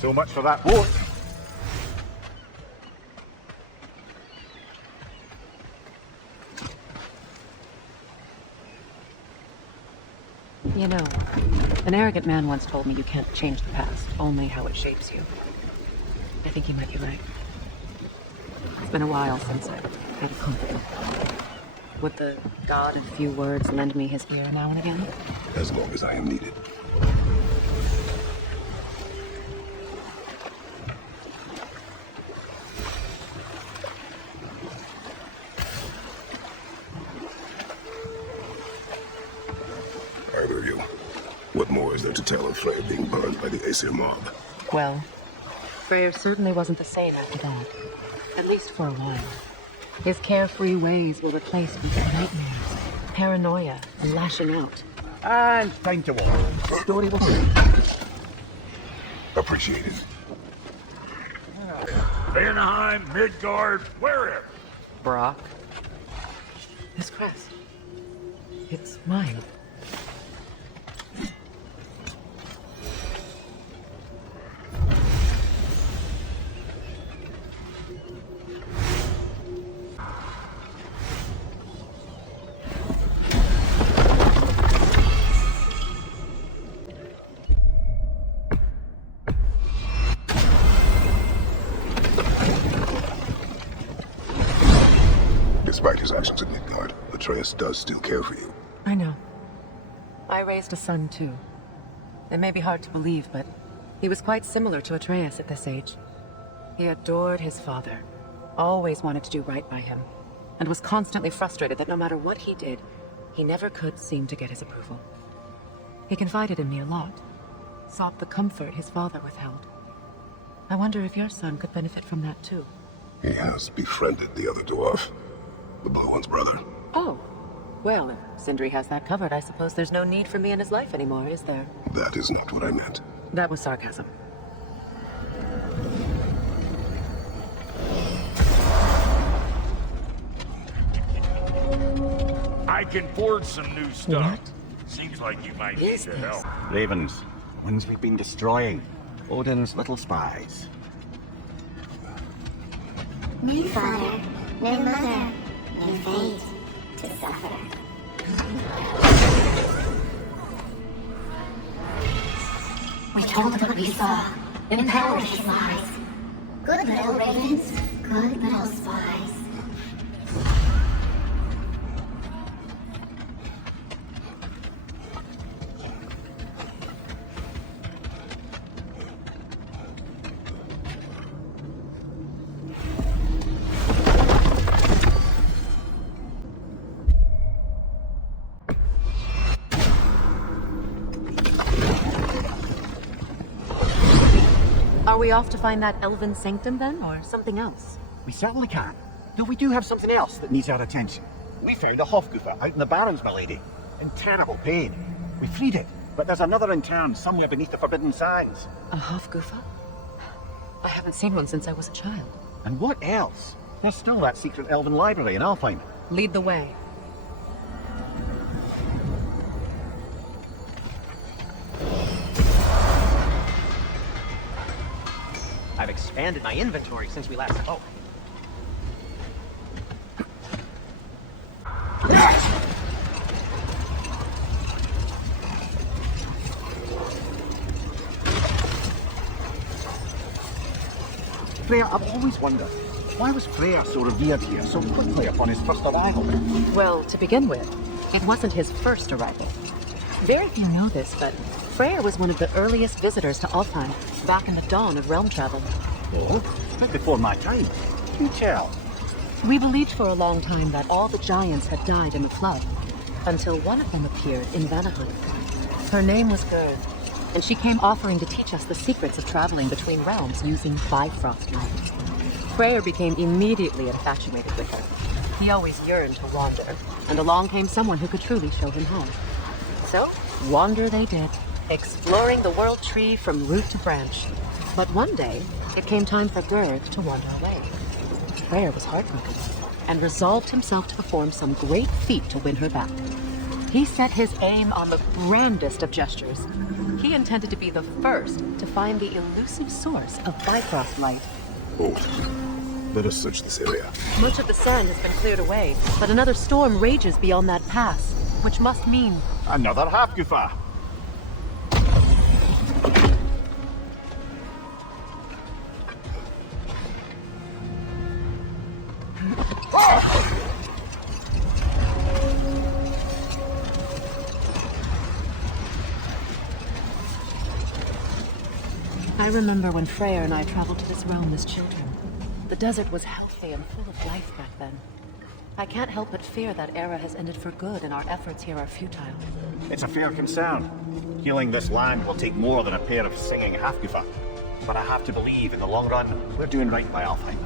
So much for that boat. You know, an arrogant man once told me you can't change the past, only how it shapes you. I think he might be right. It's been a while since I paid a compliment. Would the god of few words lend me his ear now and again? As long as I am needed. Either of you, what more is there to tell of Freya being burned by the Aesir mob? Well, Freya certainly wasn't the same after that. At least for a while. His carefree ways were replaced with nightmares, paranoia, and lashing out. And time to walk. Story will do. Appreciate it. Vanaheim, Midgard, wherever. Brock. This crest. It's mine. Despite his actions in Midgard, Atreus does still care for you. I know. I raised a son, too. It may be hard to believe, but he was quite similar to Atreus at this age. He adored his father, always wanted to do right by him, and was constantly frustrated that no matter what he did, he never could seem to get his approval. He confided in me a lot, sought the comfort his father withheld. I wonder if your son could benefit from that, too. He has befriended the other dwarf, the Blue One's brother. Oh. Well, if Sindri has that covered, I suppose there's no need for me in his life anymore, is there? That is not what I meant. That was sarcasm. I can forge some new stuff. Seems like you might need the help. Ravens, ones we've been destroying. Odin's little spies. New father, new mother, new fate to suffer. We told what we saw, empowered his lies. Good little ravens, good little spies. Are we off to find that elven sanctum then, or something else? We certainly can. Though we do have something else that needs our attention. We found a Hofgufa out in the Barrens, my lady. In terrible pain. We freed it, but there's another in town somewhere beneath the Forbidden Sands. A Hofgufa? I haven't seen one since I was a child. And what else? There's still that secret elven library in Alpine. Lead the way. I've expanded my inventory since we last spoke. Freya, I've always wondered, why was Freya so revered here so quickly upon his first arrival? Well, to begin with, it wasn't his first arrival. Very few know this, but Freya was one of the earliest visitors to Alfheim, back in the dawn of realm travel. Oh, but before my time. You tell. We believed for a long time that all the giants had died in the flood, until one of them appeared in Vanaheim. Her name was Gerd, and she came offering to teach us the secrets of traveling between realms using Bifrost light. Freyr became immediately infatuated with her. He always yearned to wander, and along came someone who could truly show him home. So, wander they did, exploring the world tree from root to branch. But one day, it came time for Gerd to wander away. Freyr was heartbroken, and resolved himself to perform some great feat to win her back. He set his aim on the grandest of gestures. He intended to be the first to find the elusive source of Bifrost light. Oh, let us search this area. Much of the sand has been cleared away, but another storm rages beyond that pass, which must mean... Another Hofgufa! I remember when Freyr and I traveled to this realm as children. The desert was healthy and full of life back then. I can't help but fear that era has ended for good and our efforts here are futile. It's a fair concern. Healing this land will take more than a pair of singing Hofgufa. But I have to believe in the long run, we're doing right by Alfheim.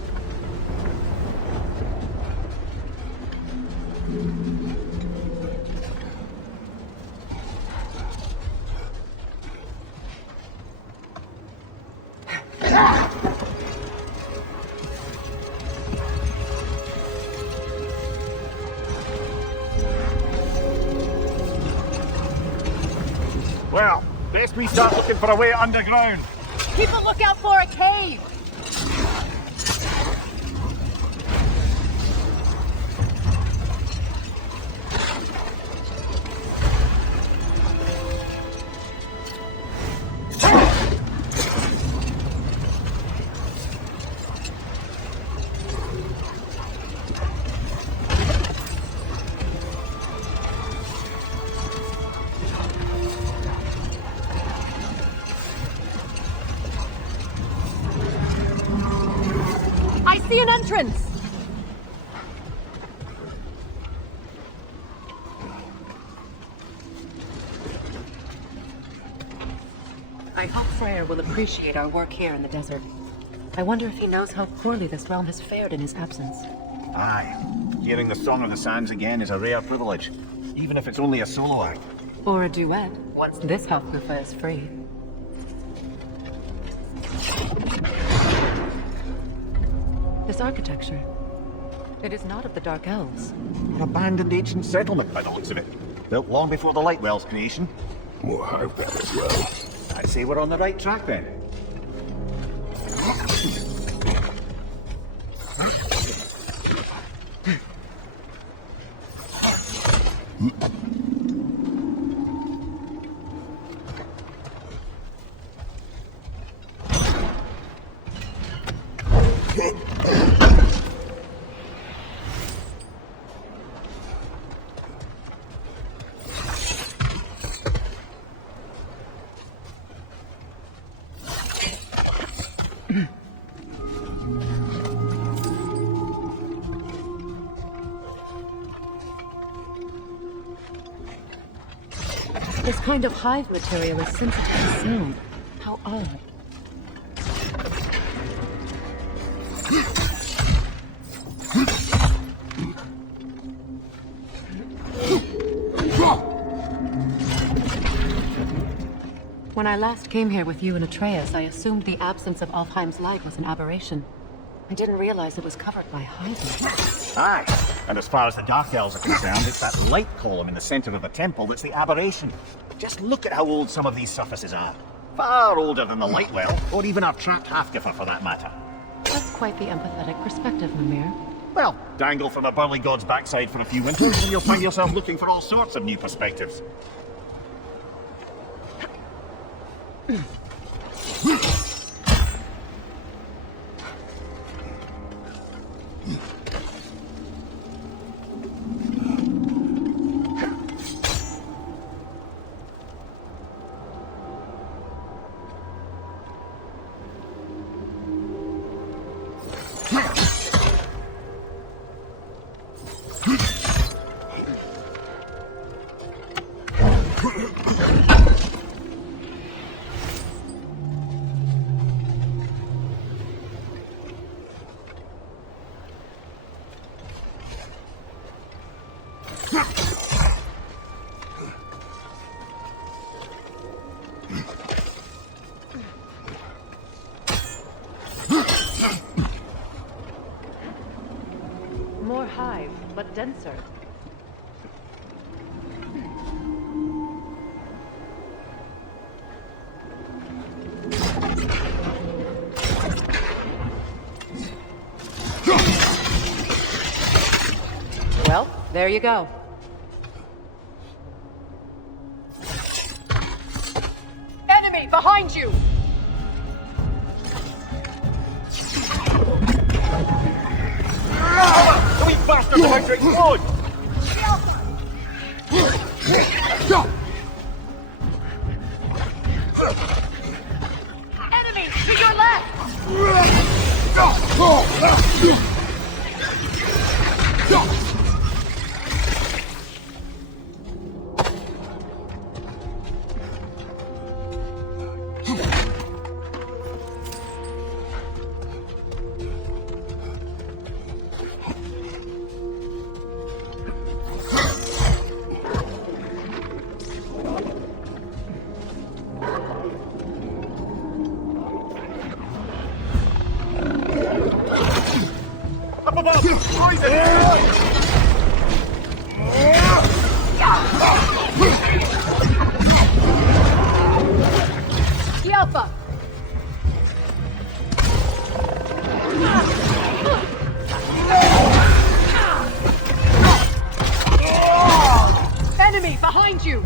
Well, best we start looking for a way underground. Keep a lookout for a cave! I see an entrance! I hope Freya will appreciate our work here in the desert. I wonder if he knows how poorly this realm has fared in his absence. Aye. Hearing the Song of the Sands again is a rare privilege, even if it's only a solo act. Or a duet, once this Hofgufa is free. This architecture, it is not of the Dark Elves. An abandoned ancient settlement, by the looks of it. Built long before the Lightwell's creation. More hive back as well. I'd say we're on the right track then. This kind of hive material is sensitive to sound. How odd. When I last came here with you and Atreus, I assumed the absence of Alfheim's light was an aberration. I didn't realize it was covered by hive. Aye. And as far as the Dark Elves are concerned, it's that light column in the center of the temple that's the aberration. Just look at how old some of these surfaces are. Far older than the Lightwell, or even our trapped Hafgifer for that matter. That's quite the empathetic perspective, Mimir. Well, dangle from a burly god's backside for a few winters, and you'll find yourself looking for all sorts of new perspectives. More hive, but denser. Well, there you go. Enemy behind you! The wee bastard behind you explode! Enemy to your left! Alpha! Enemy behind you!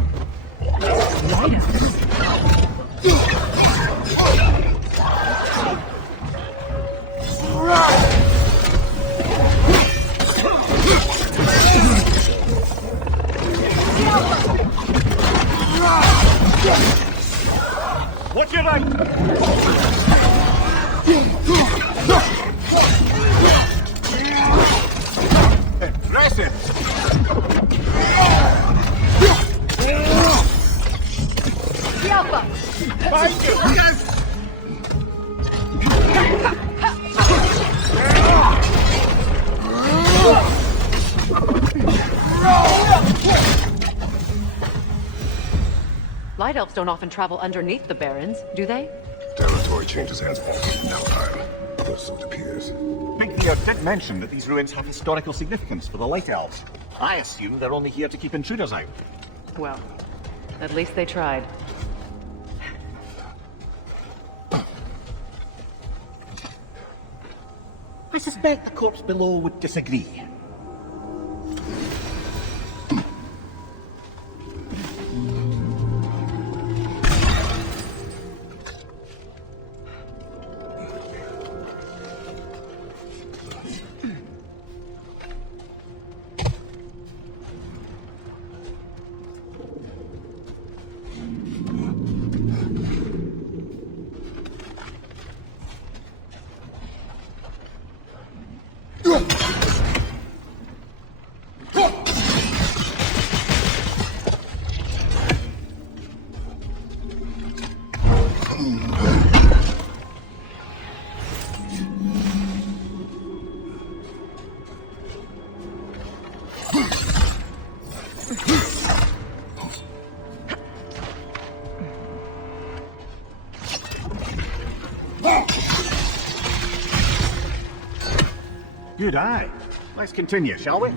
What's your right? Impressive! The Alpha! Behind you! Light elves don't often travel underneath the barrens, do they? Territory changes hands all the time. Or so it appears. Bigbeard did mention that these ruins have historical significance for the Light Elves. I assume they're only here to keep intruders out. Well, at least they tried. I suspect the corpse below would disagree. Good eye. Let's continue, shall we?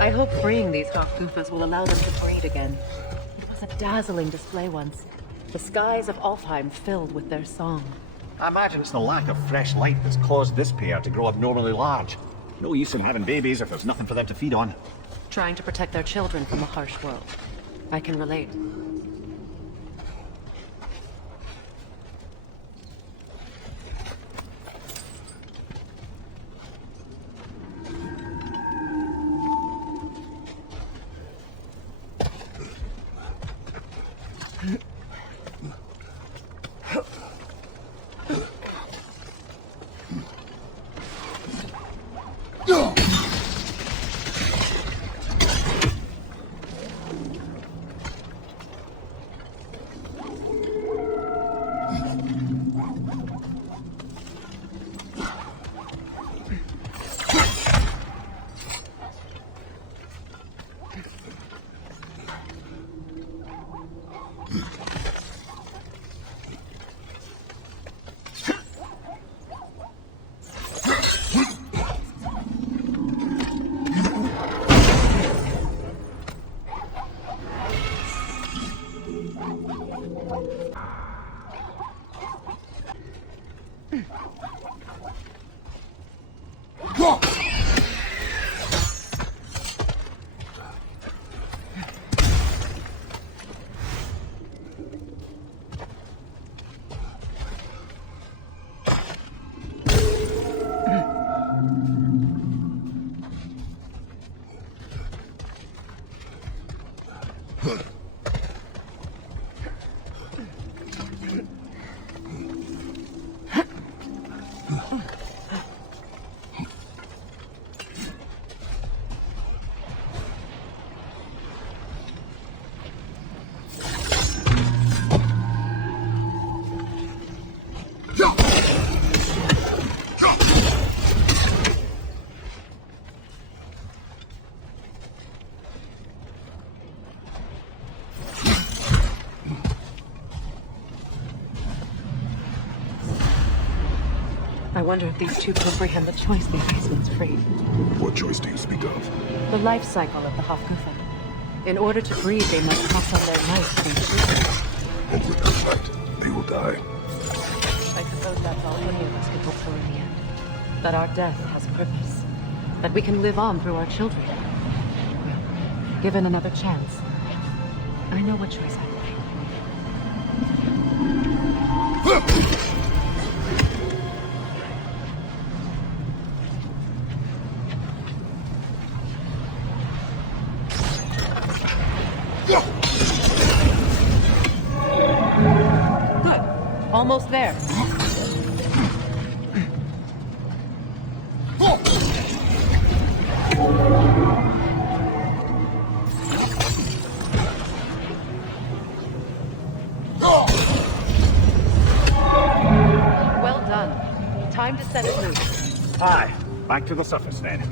I hope freeing these Hawkufas will allow them to breed again. It was a dazzling display once. The skies of Alfheim filled with their song. I imagine it's the lack of fresh light that's caused this pair to grow abnormally large. No use in having babies if there's nothing for them to feed on. Trying to protect their children from a harsh world. I can relate. I wonder if these two comprehend the choice the Iceman's free. What choice do you speak of? The life cycle of the Hofgufen. In order to breathe, they must pass on their life to each other. And with that fact, they will die. I suppose that's all any of us can hope for in the end. That our death has purpose. That we can live on through our children. Well, given another chance, I know what choice I'd make. Good. Almost there. Well done. Time to set it loose. Aye, back to the surface then.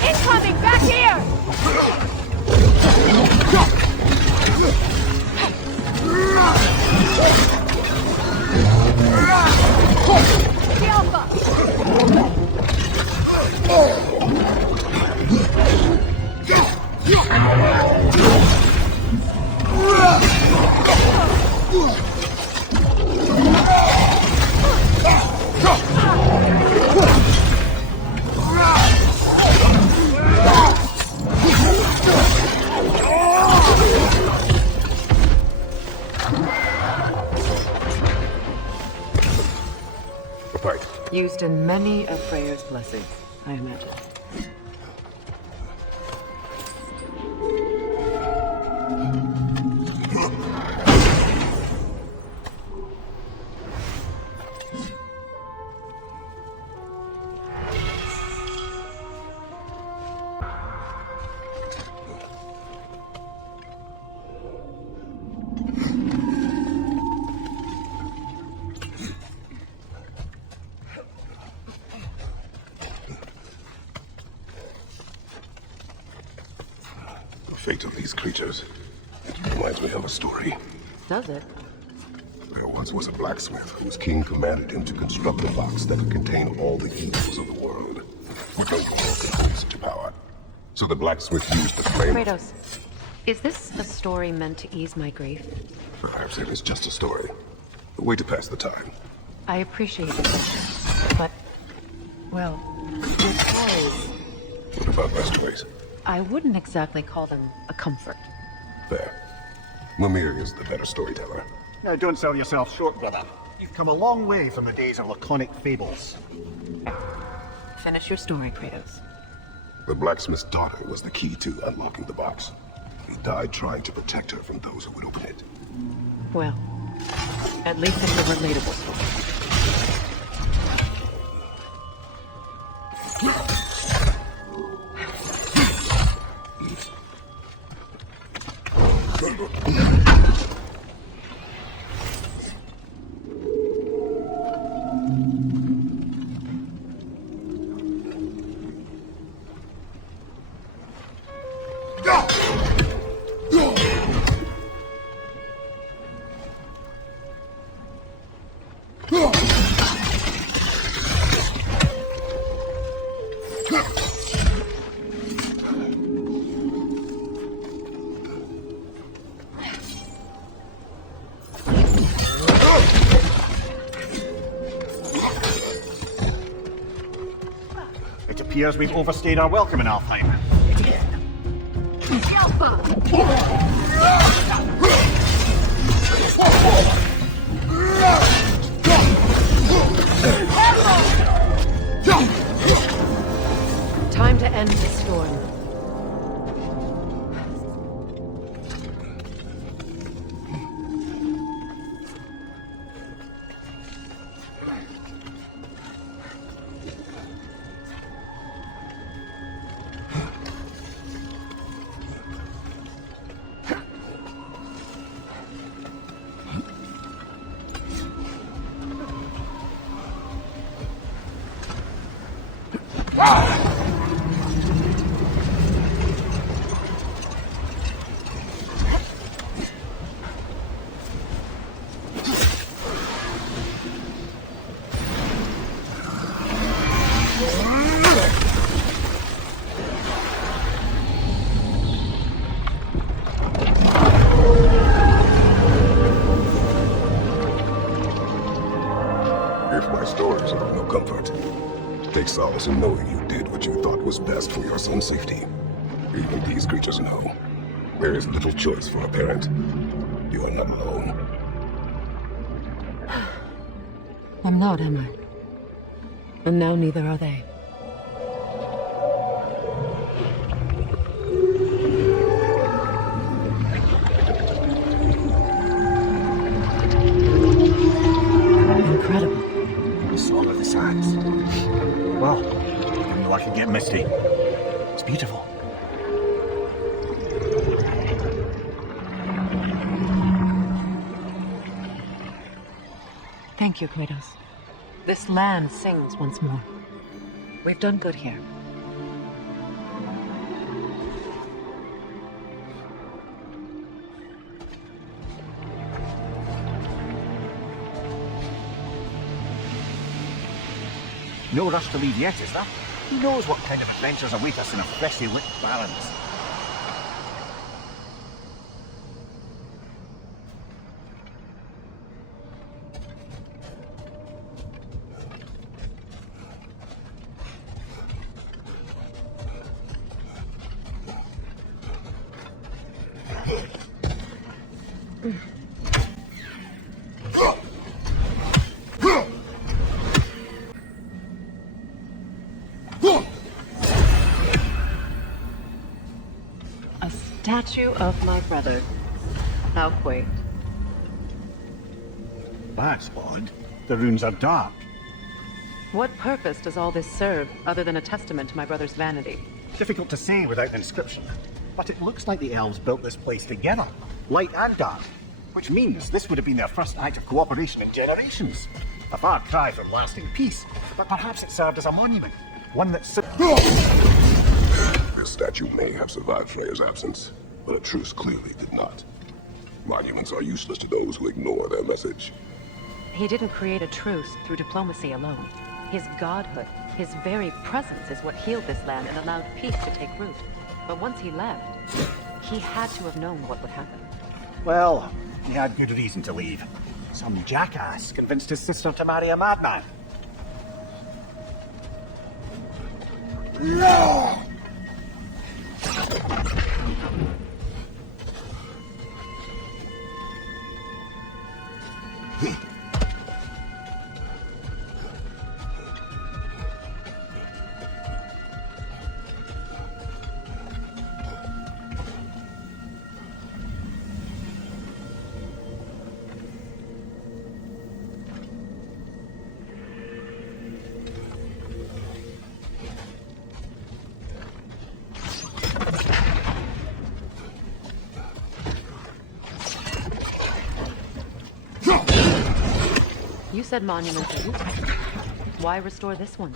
Incoming! Back here! Used in many of Freya's blessings, I imagine. The fate of these creatures, it reminds me of a story. Does it? There once was a blacksmith whose king commanded him to construct a box that would contain all the evils of the world. But no world could hold such a power. So the blacksmith used the flame. Kratos, is this a story meant to ease my grief? Perhaps it is just a story. A way to pass the time. I appreciate it, but, well, your stories, What about my stories? I wouldn't exactly call them a comfort. Fair. Mimir is the better storyteller. Now, don't sell yourself short, brother. You've come a long way from the days of laconic fables. Finish your story, Kratos. The blacksmith's daughter was the key to unlocking the box. He died trying to protect her from those who would open it. Well, at least it's a relatable story. It appears we've overstayed our welcome in Alfheim. Time to end the storm. Solace in knowing you did what you thought was best for your son's safety. Even these creatures know. There is little choice for a parent. You are not alone. I'm not, am I? And now neither are they. Incredible. The song of the sands. Well, I know I can get misty. It's beautiful. Thank you, Kratos. This land sings once more. We've done good here. No rush to leave yet, is there? Who knows what kind of adventures await us in a freshly lit barrens? Statue of my brother. How quaint. That's odd. The runes are dark. What purpose does all this serve, other than a testament to my brother's vanity? Difficult to say without the inscription. But it looks like the elves built this place together, light and dark. Which means this would have been their first act of cooperation in generations. A far cry from lasting peace, but perhaps it served as a monument. One that... This statue may have survived Freya's absence, but a truce clearly did not. Monuments are useless to those who ignore their message. He didn't create a truce through diplomacy alone. His godhood, his very presence is what healed this land and allowed peace to take root. But once he left, he had to have known what would happen. Well, he had good reason to leave. Some jackass convinced his sister to marry a madman. No! You said monuments are useless. Why restore this one?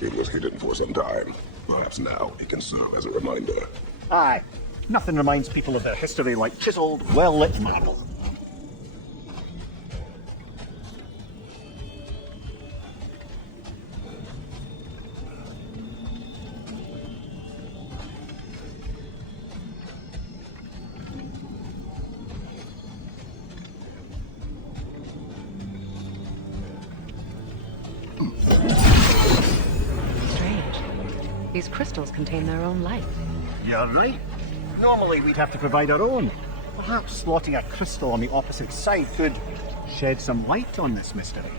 It was hidden for some time. Perhaps now it can serve as a reminder. Aye. Nothing reminds people of their history like chiseled, well-lit marble. These crystals contain their own light. You're right. Normally we'd have to provide our own. Perhaps slotting a crystal on the opposite side could shed some light on this mystery.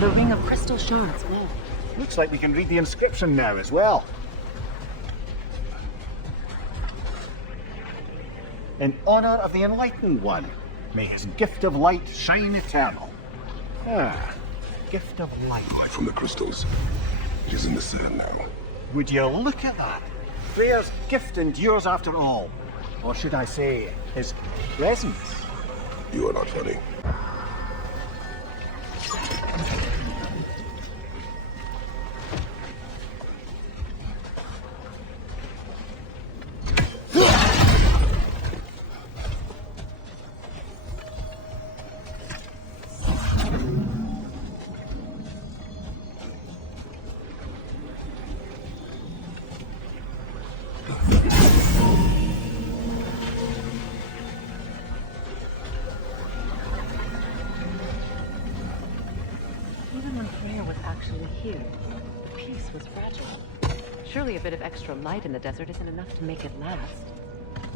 The ring of crystal shards, wow. Looks like we can read the inscription now as well. In honor of the Enlightened One, may his gift of light shine eternal. Ah, gift of light. Light from the crystals. It is in the sand now. Would you look at that? Freya's gift endures after all. Or should I say, his presence. You are not funny. Surely a bit of extra light in the desert isn't enough to make it last.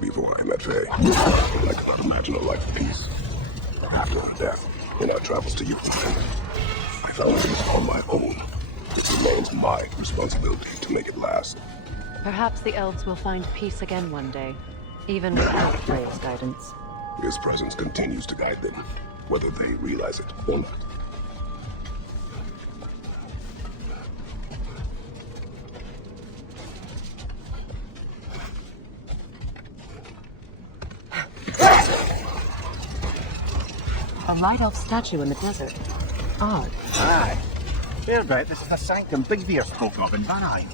Before I met Faye, I could not imagine a life of peace. After her death, in our travels to Yucatan, I found it on my own. It remains my responsibility to make it last. Perhaps the elves will find peace again one day, even without Freya's guidance. His presence continues to guide them, whether they realize it or not. A light elf statue in the desert. Odd. Aye. Thereabout this is the sanctum Bigveer spoke of in Vanheim.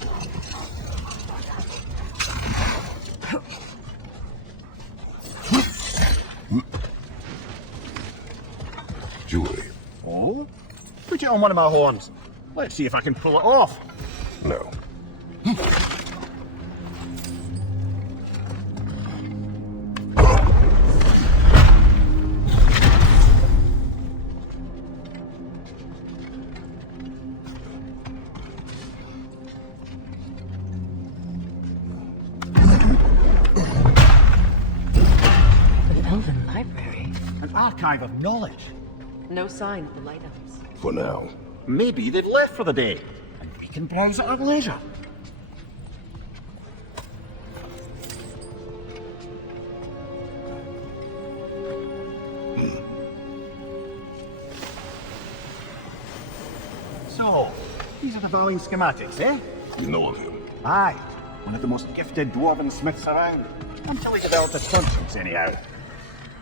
Jewelry. Oh? Put it on one of my horns. Let's see if I can pull it off. No. Archive of knowledge. No sign of the Light Elves. For now. Maybe they've left for the day, and we can browse at our leisure. So, these are the Darling schematics, eh? You know of him? Aye, one of the most gifted dwarven smiths around. Until he developed a conscience, anyhow.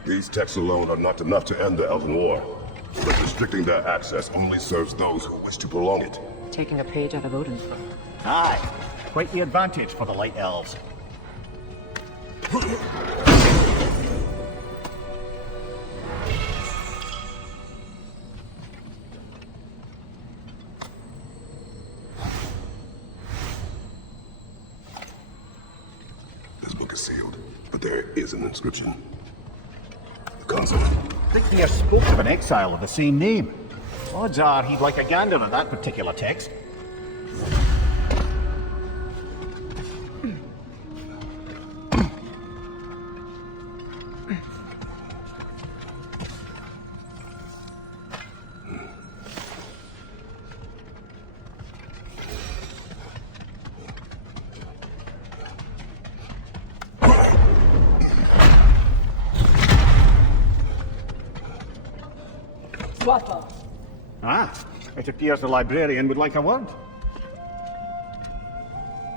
These texts alone are not enough to end the Elven War. But restricting their access only serves those who wish to prolong it. Taking a page out of Odin's book. Aye, quite the advantage for the Light Elves. This book is sealed, but there is an inscription. The console. I think they spoke of an exile of the same name. Odds are he'd like a gander at that particular text. Ah, it appears the librarian would like a word.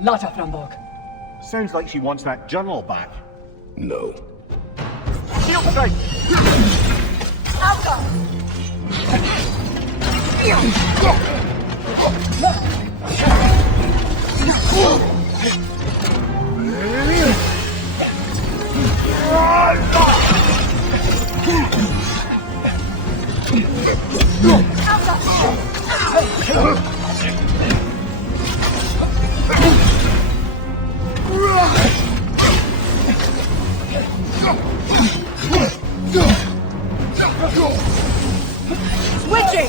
Lotta Frambog. Sounds like she wants that journal back. No. Shield strike! Switching!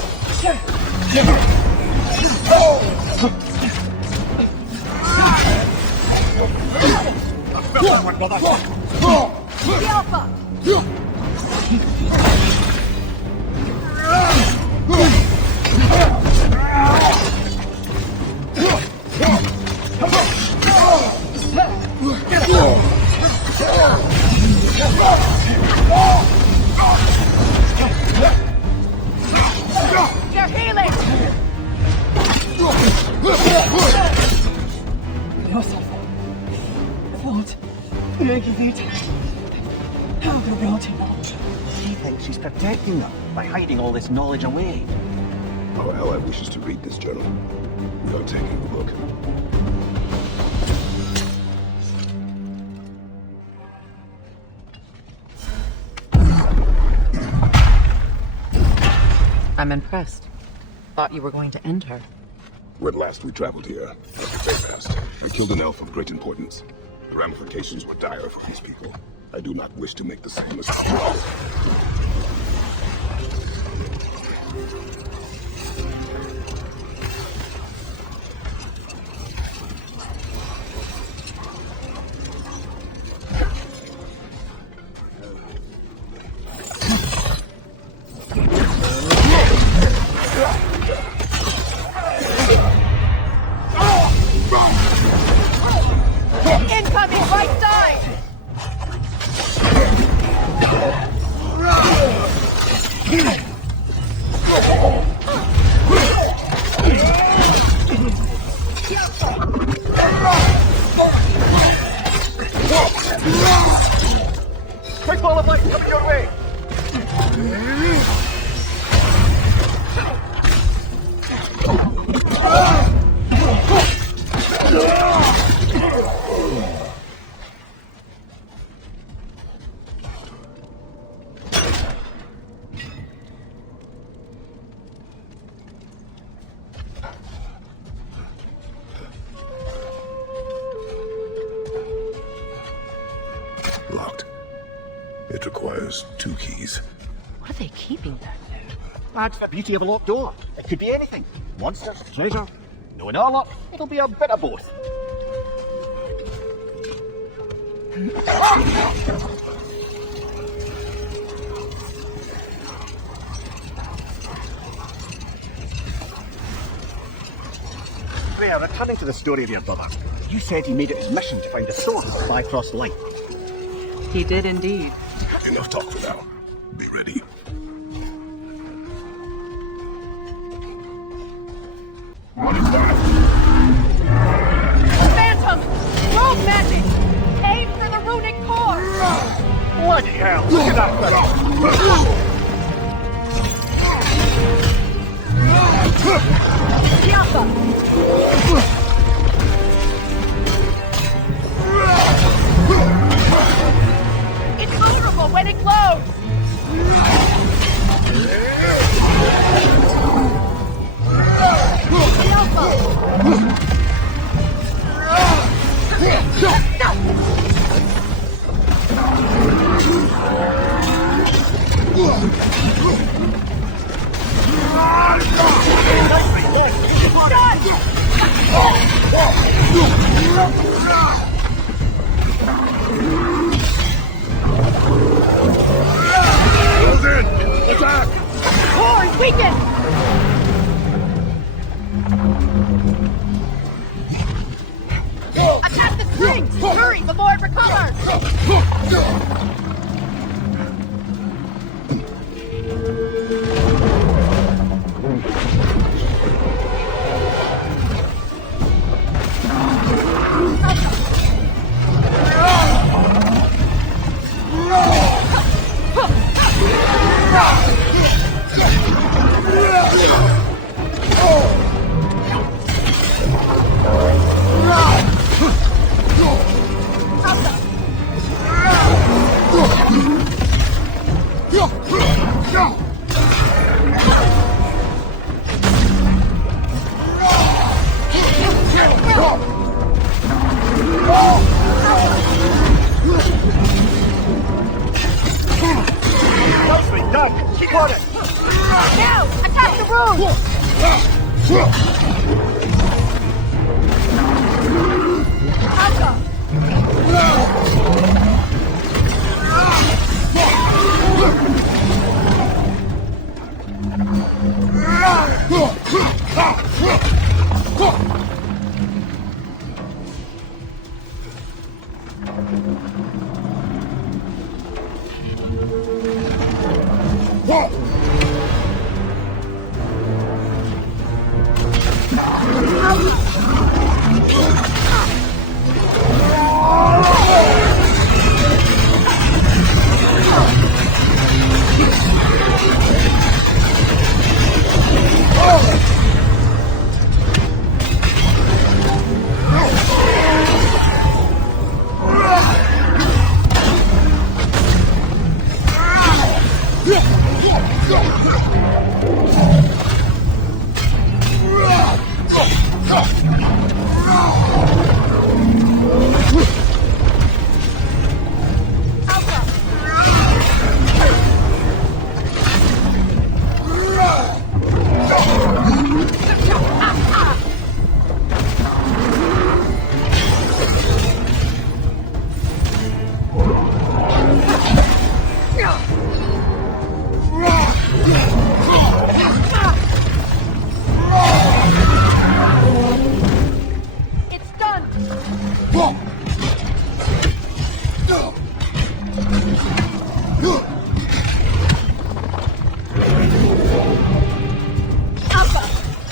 Alpha! You're healing! Yourself. What? Negate. How the rotting out. She thinks she's protecting them by hiding all this knowledge away. Our ally wishes to read this journal. We are taking the book. I'm impressed. Thought you were going to end her. When last we traveled here, they passed. We killed an elf of great importance. The ramifications were dire for these people. I do not wish to make the same mistake. Incoming right side! Quick ball of light coming your way! Locked. It requires 2 keys. What are they keeping back there? That's the beauty of a locked door. It could be anything. Monsters, treasure. Knowing our luck, it'll be a bit of both. Freya, returning to the story of your brother, you said he made it his mission to find a sword that fly across the line. He did indeed. Enough talk for now. Be ready. Phantom! Rogue magic! Aim for the runic core! Bloody hell, look at that thing! Yappa! It's vulnerable when it glows! Attack! Core is weakened! Attack the strings! Hurry before it recovers! Nicely done! Keep on it! Now! Attack the room!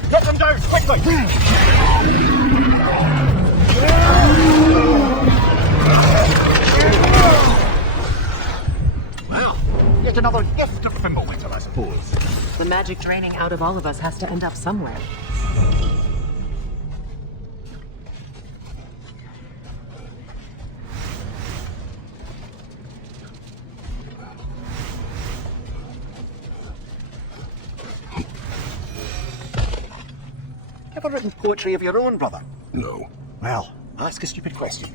Get them down, quickly! Well, yet another gift of Fimbulwinter, I suppose. The magic draining out of all of us has to end up somewhere. Ever written poetry of your own, brother? No. Well, ask a stupid question.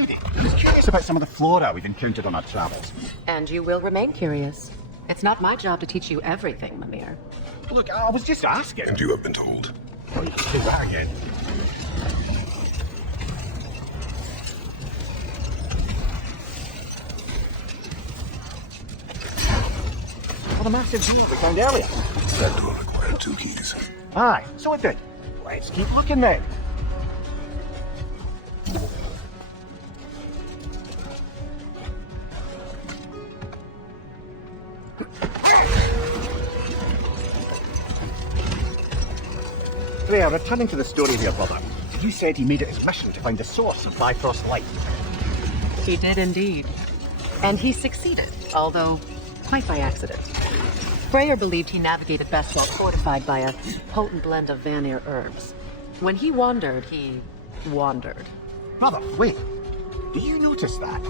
lady. I was curious about some of the flora we've encountered on our travels. And you will remain curious. It's not my job to teach you everything, Mimir. Look, I was just asking. And you have been told. Oh, you can do that again. Well, the massive deal we found earlier. That door required 2 keys. Aye, so it did. Let's keep looking then. Freya, returning to the story of your brother, you said he made it his mission to find the source of Bifrost's light. He did indeed. And he succeeded, although quite by accident. Freya believed he navigated best while fortified by a potent blend of Vanir herbs. When he wandered, he wandered. Brother, wait. Do you notice that?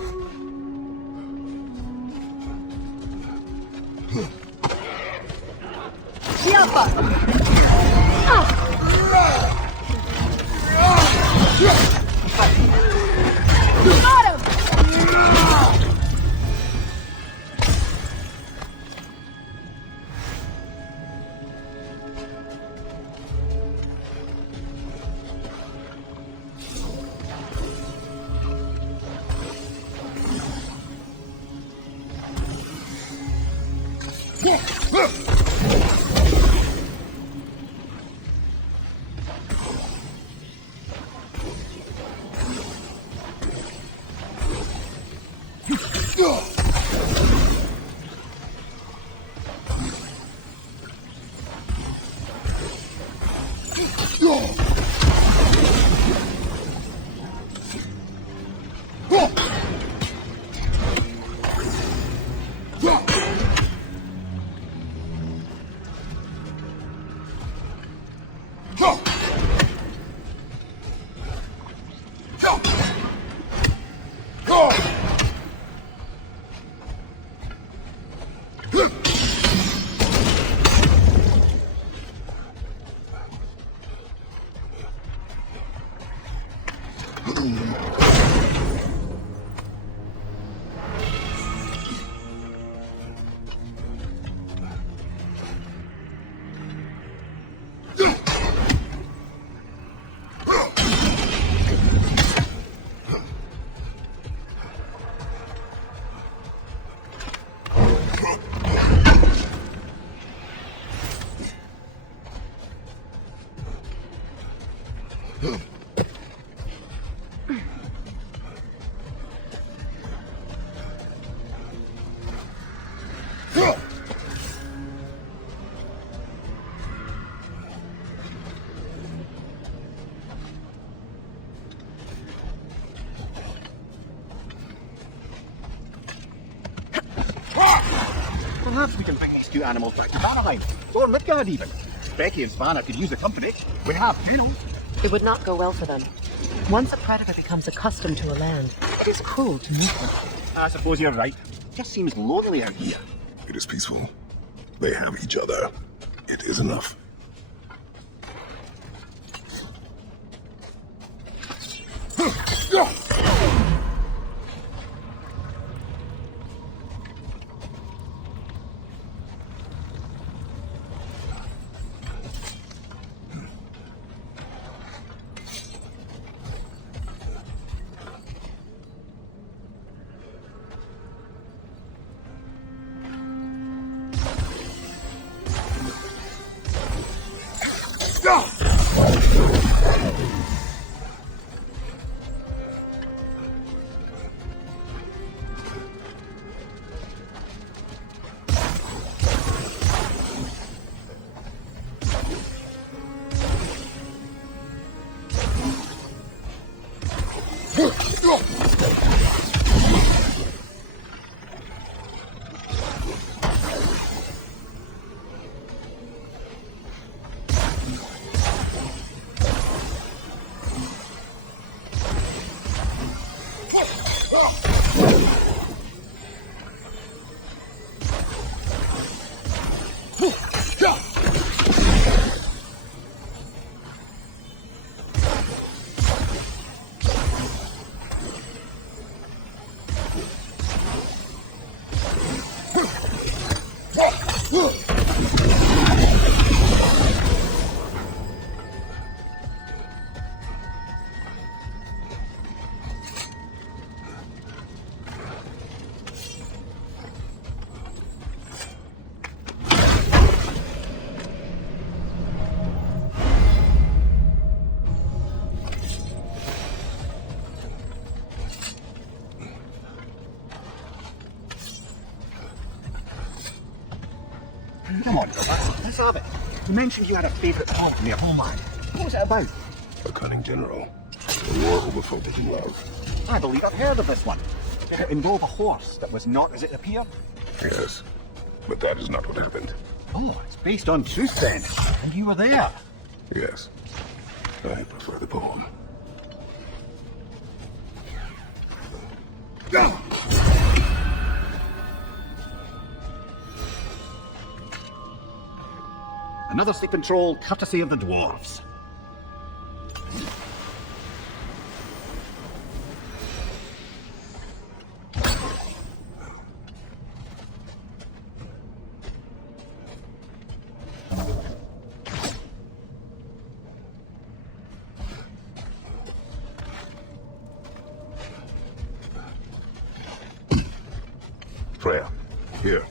Got him! Perhaps we can bring these 2 animals back to Vanaheim, or Midgard even. Becky and Svanna could use the company. We have kennels. It would not go well for them. Once a predator becomes accustomed to a land, it is cruel to meet them. I suppose you're right. Just seems lonely out here. It is peaceful. They have each other. It is enough. Come on, let's have it. You mentioned you had a favourite poem from your homeland. What was it about? A cunning general. A war over forbidden love. I believe I've heard of this one. Did it involve a horse that was not as it appeared? Yes, but that is not what happened. Oh, it's based on truth then. And you were there. Yes, I prefer the poem. Another sleeping troll, courtesy of the dwarves. Freya, here.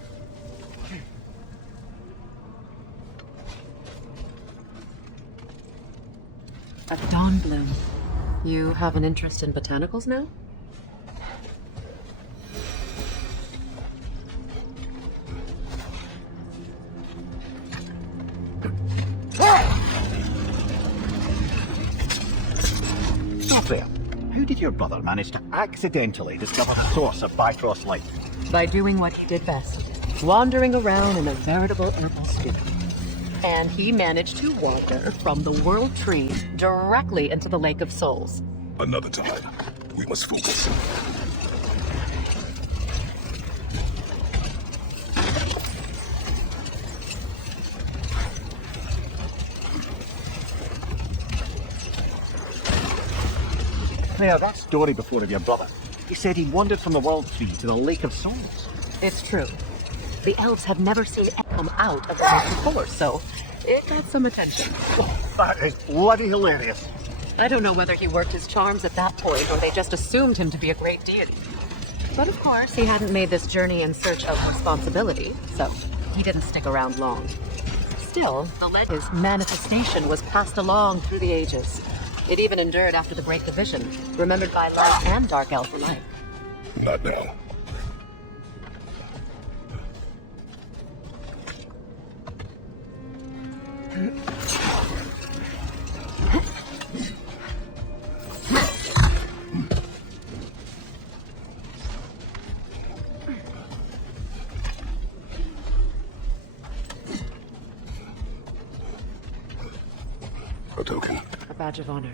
A dawn bloom. You have an interest in botanicals now? Stop there. How did your brother manage to accidentally discover the source of Bifrost light? By doing what he did best, wandering around in a veritable herbal stew. And he managed to wander from the World Tree directly into the Lake of Souls. Another time. We must focus. Claire, that story before of your brother. He said he wandered from the World Tree to the Lake of Souls. It's true. The elves have never seen it come out of the lake before, so it got some attention. Oh, that is bloody hilarious. I don't know whether he worked his charms at that point or they just assumed him to be a great deity. But of course, he hadn't made this journey in search of responsibility, so he didn't stick around long. Still, his manifestation was passed along through the ages. It even endured after the Great Division, remembered by light and dark elf alike. Not now. A token. A badge of honor.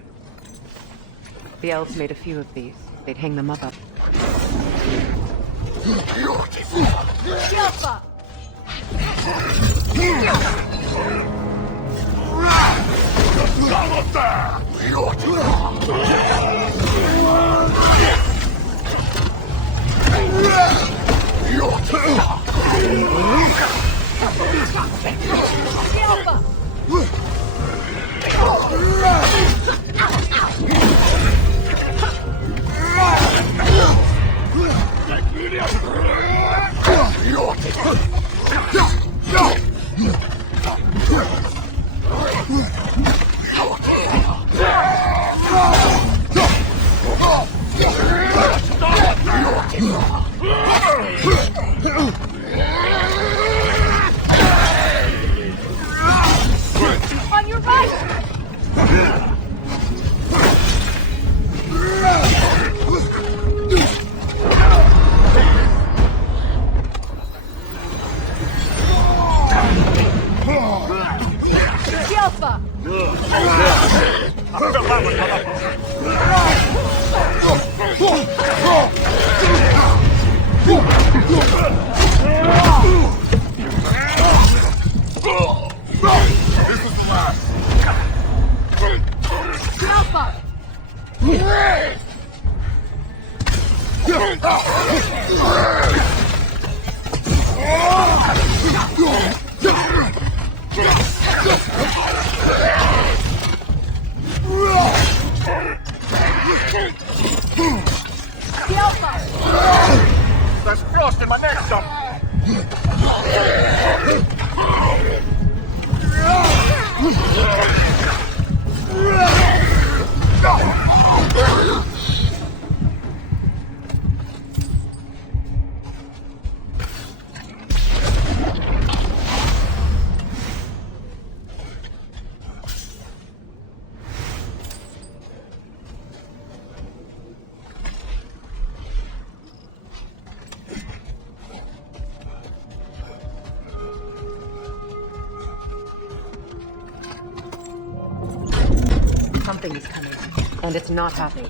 The elves made a few of these. They'd hang them up. On your right! Alpha! There's frost in my neck, son. something is coming, and it's not happy.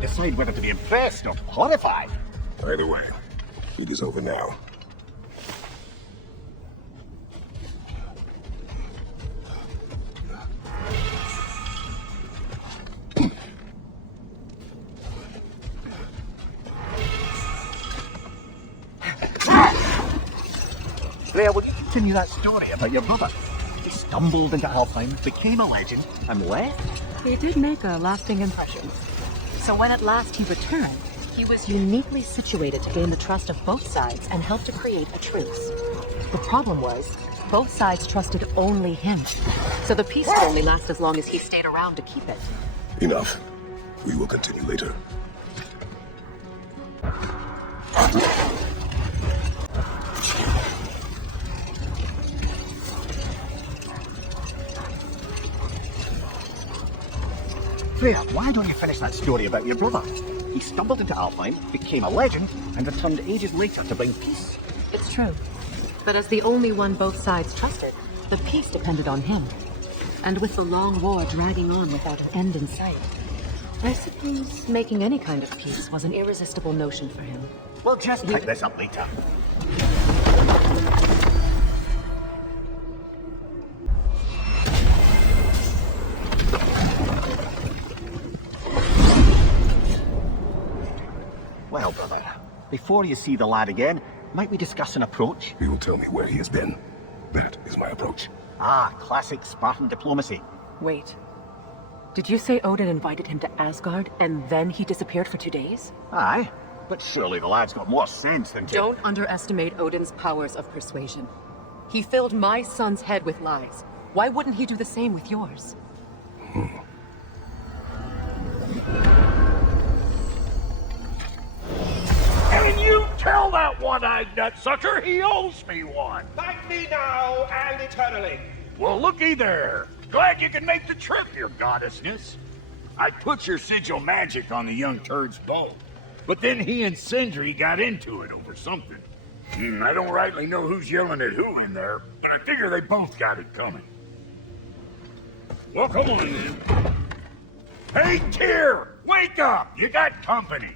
Decide whether to be impressed or horrified. Either way, it is over now. Freya, will you continue that story about your brother? He stumbled into Alfheim, became a legend, and left? He did make a lasting impression. So when at last he returned, he was uniquely situated to gain the trust of both sides and help to create a truce. The problem was, both sides trusted only him. So the peace would only last as long as he stayed around to keep it. Enough. We will continue later. Freya, why don't you finish that story about your brother? He stumbled into Alfheim, became a legend, and returned ages later to bring peace. It's true. But as the only one both sides trusted, the peace depended on him. And with the long war dragging on without an end in sight, I suppose making any kind of peace was an irresistible notion for him. We'll just pick this up later. Well, brother, before you see the lad again, might we discuss an approach? He will tell me where he has been. That is my approach. Ah, classic Spartan diplomacy. Wait. Did you say Odin invited him to Asgard, and then he disappeared for 2 days? Aye, but surely the lad's got more sense than to... Don't underestimate Odin's powers of persuasion. He filled my son's head with lies. Why wouldn't he do the same with yours? And you tell that one-eyed nutsucker he owes me one. Thank me now and eternally. Well, looky there. Glad you can make the trip, your goddessness. I put your sigil magic on the young turd's bow, but then he and Sindri got into it over something. I don't rightly know who's yelling at who in there, but I figure they both got it coming. Well, come on then. Hey, Tyr! Wake up! You got company.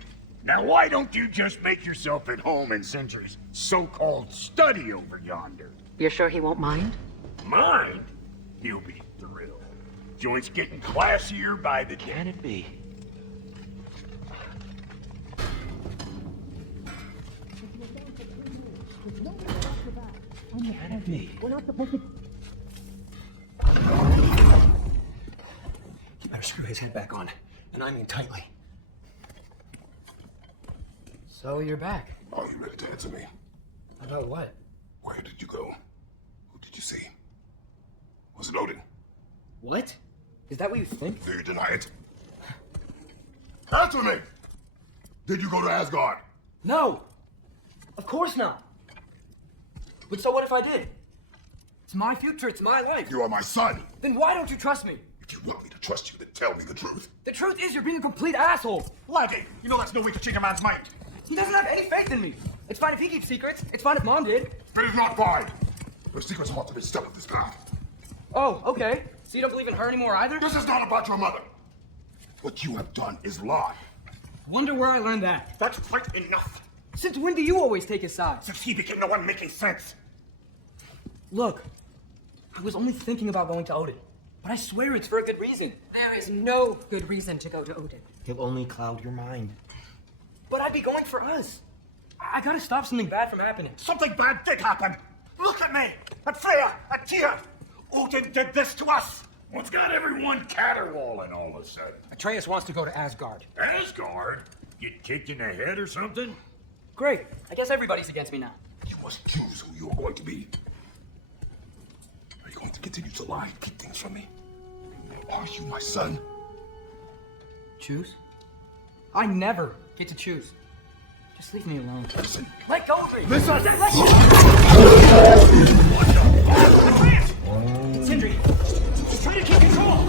Now, why don't you just make yourself at home in Sindri's so-called study over yonder? You're sure he won't mind? Mind? He'll be thrilled. joint's getting classier by the day. Can it be? Can it be? We're not supposed to... You better screw his head back on. And I mean tightly. So you're back. Are you ready to answer me? About what? Where did you go? Who did you see? Was it Odin? What? Is that what you think? Do you deny it? Answer me! Did you go to Asgard? No! Of course not! But so what if I did? It's my future, it's my life. You are my son! Then why don't you trust me? If you want me to trust you, then tell me the truth. The truth is you're being a complete asshole! Laddie, you know that's no way to change a man's mind. He doesn't have any faith in me. It's fine if he keeps secrets. It's fine if Mom did. It is not fine! Your secrets ought to be step of this path. Oh, okay. So you don't believe in her anymore either? This is not about your mother. What you have done is lie. Wonder where I learned that. That's quite enough. Since when do you always take his side? Since he became the one making sense. Look, I was only thinking about going to Odin. But I swear it's for a good reason. There is no good reason to go to Odin. He'll only cloud your mind. But I'd be going for us. I gotta stop something bad from happening. Something bad did happen. Look at me, at Freya, at Tyr. Odin did this to us. What's got everyone caterwauling all of a sudden? Atreus wants to go to Asgard. Asgard? Get kicked in the head or something? Great. I guess everybody's against me now. You must choose who you are going to be. Are you going to continue to lie and keep things from me? Are you my son? Choose? I never get to choose. Just leave me alone. Listen. Let go of me! Listen! Let go! Sindri! Just try to keep control!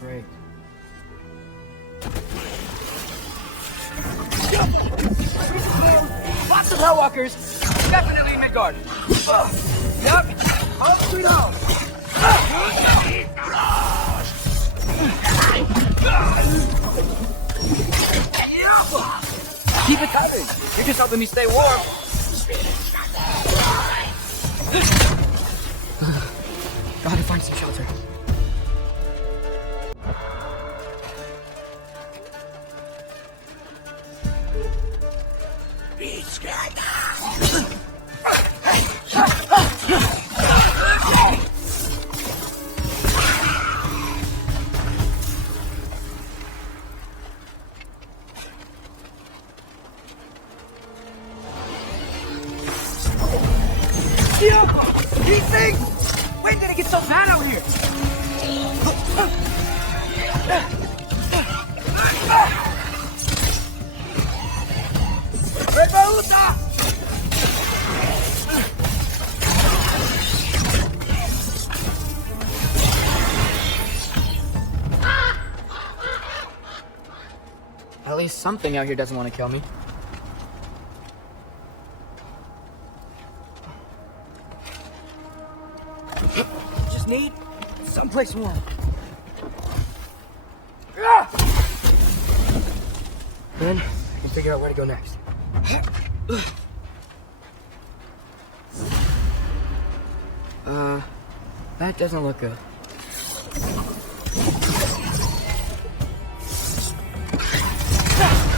Great. Lots of Hellwalkers! Definitely in Midgard! Yep! Up to down! Keep it coming! You're just helping me stay warm! Gotta find some shelter. These things! When did it get so bad out here? Revoluta! At least something out here doesn't want to kill me. Just need someplace warm. Then I can figure out where to go next. That doesn't look good.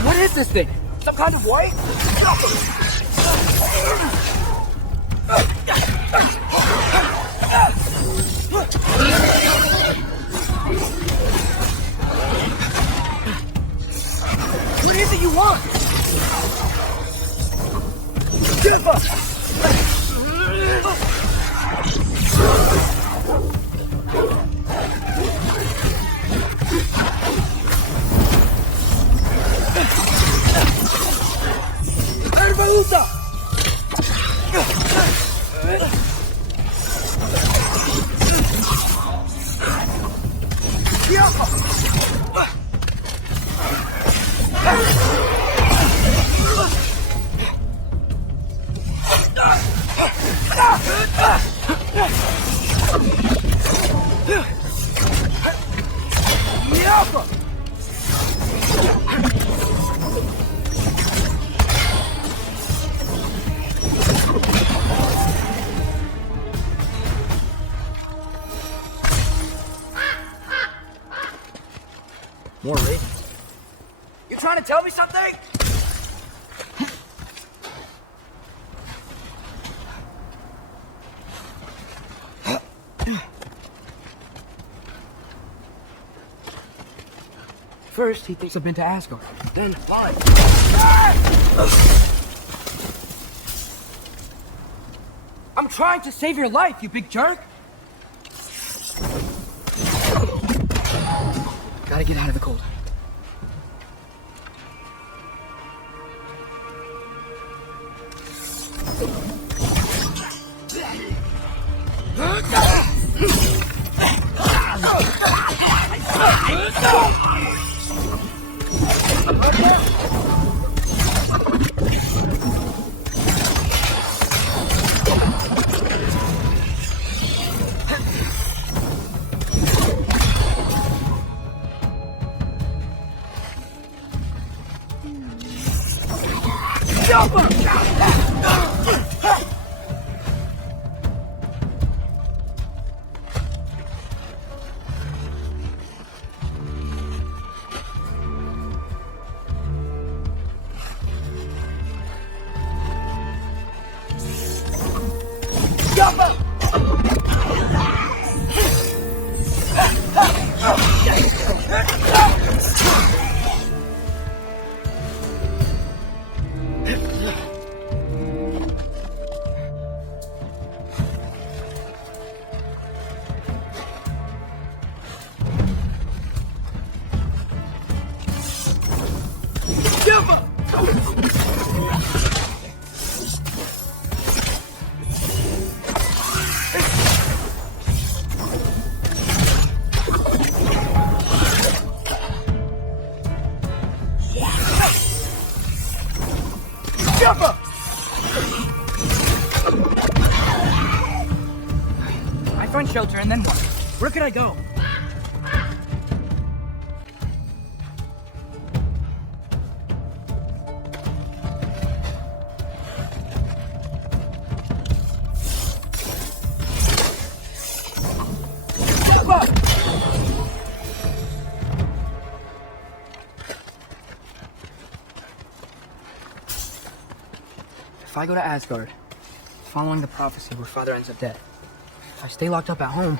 What is this thing? Some kind of white? What is it you want? Give up! More ravens. You trying to tell me something? First, he thinks I've been to Asgard. Then, live. I'm trying to save your life, you big jerk! Gotta get out of the cold. I find shelter and then what? Where could I go? If I go to Asgard, following the prophecy where Father ends up dead, if I stay locked up at home,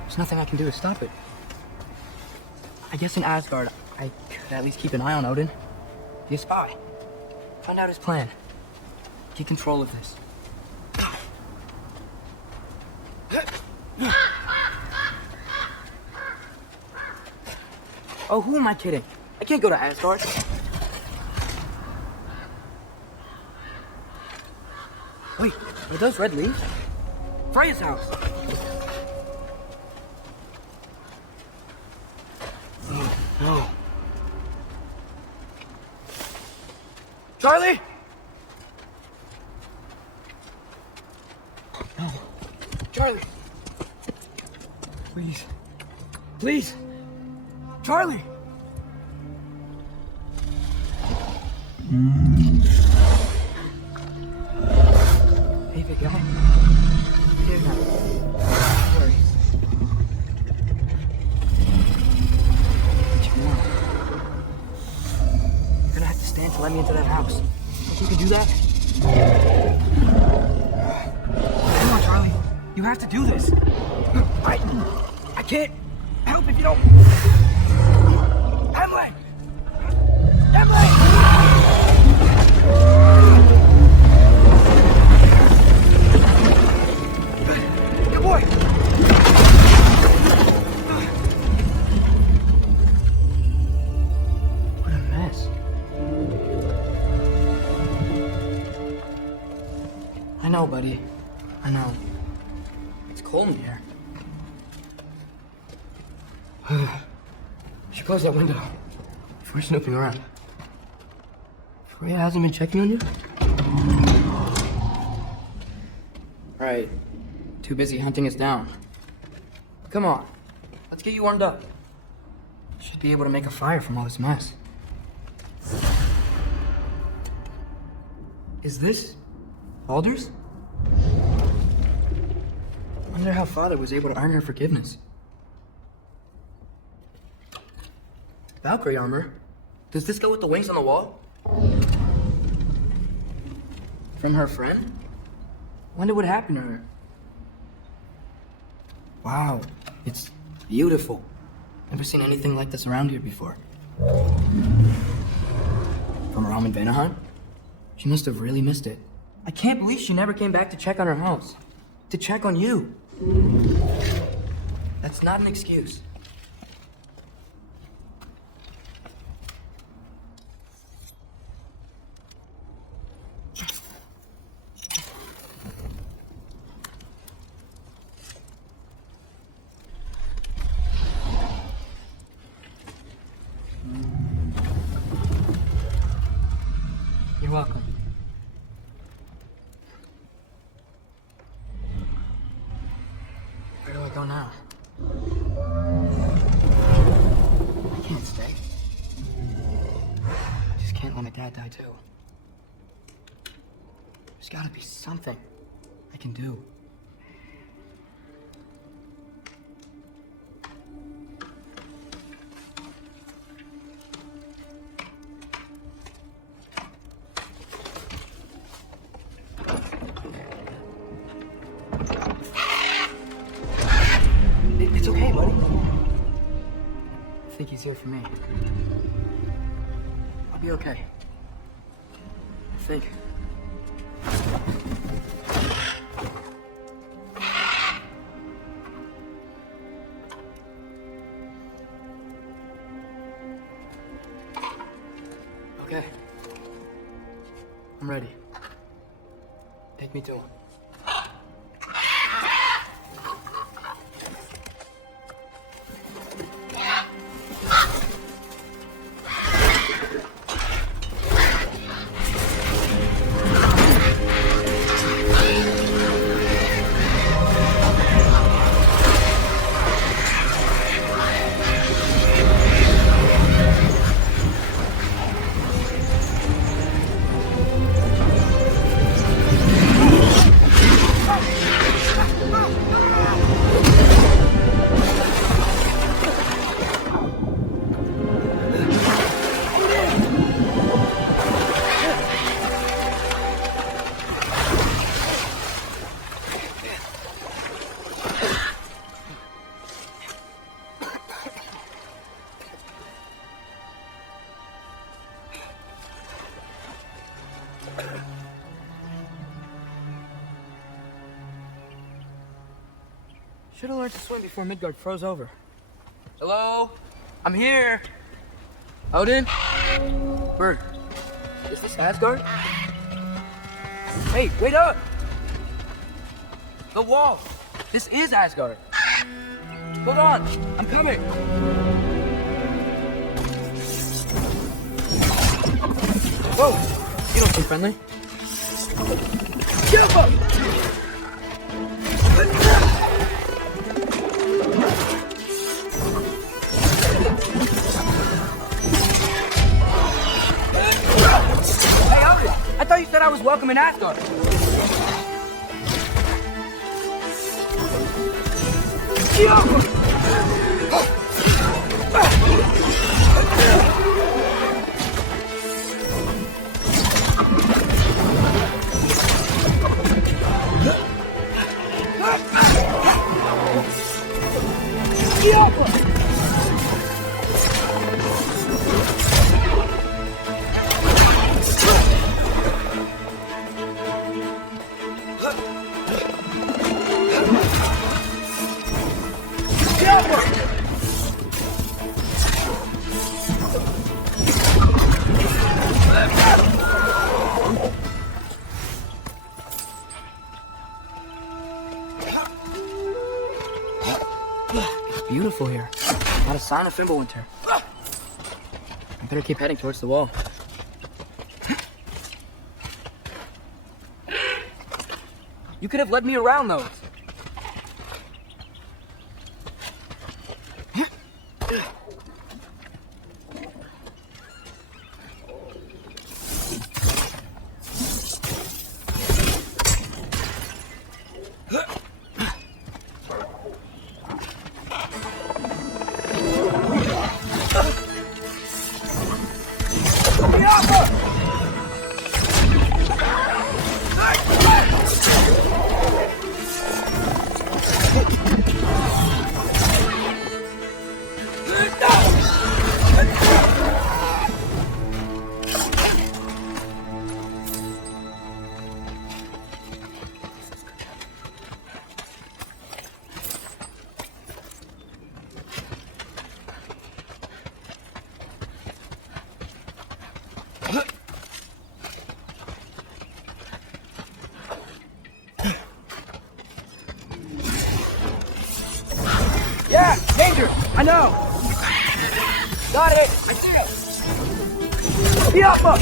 there's nothing I can do to stop it. I guess in Asgard, I could at least keep an eye on Odin, be a spy, find out his plan, get control of this. Oh, who am I kidding? I can't go to Asgard. Wait, are those red leaves? Freya's house! Oh, no. Charlie? No. Charlie! Please. Please! Charlie! Hey, big guy. Here now. Don't worry. What you want? You're gonna have to stand to let me into that house. Think you can do that? Come on, Charlie. You have to do this. I can't help if you don't. Emily! Emily! Good boy! What a mess. I know, buddy. I know. It's cold in here. Should close that window before snooping around. Freya hasn't been checking on you? Right. Too busy hunting us down. Come on. Let's get you warmed up. Should be able to make a fire from all this mess. Is this Alder's? Wonder how Father was able to earn her forgiveness. Valkyrie armor? Does this go with the wings on the wall? From her friend? Wonder what happened to her. Wow, it's beautiful. Never seen anything like this around here before. From Ramen Vanaheim? She must have really missed it. I can't believe she never came back to check on her house. To check on you. That's not an excuse. You're welcome. Where do I go now? I can't stay. I just can't let my dad die too. There's gotta be something I can do. It's okay, buddy. I think he's here for me. I'll be okay. I think. Okay. I'm ready. Take me to him. Should have learned to swim before Midgard froze over. Hello? I'm here. Odin? Bird. Is this Asgard? Hey, wait up! The wall! This is Asgard! Hold on! I'm coming! Whoa! You don't seem friendly. Get up! I thought you said I was welcome in Asgard. Not a sign of Fimbulwinter. I better keep heading towards the wall. You could have led me around those. Yeah, danger! I know! Got it! I see it! Be up! Well,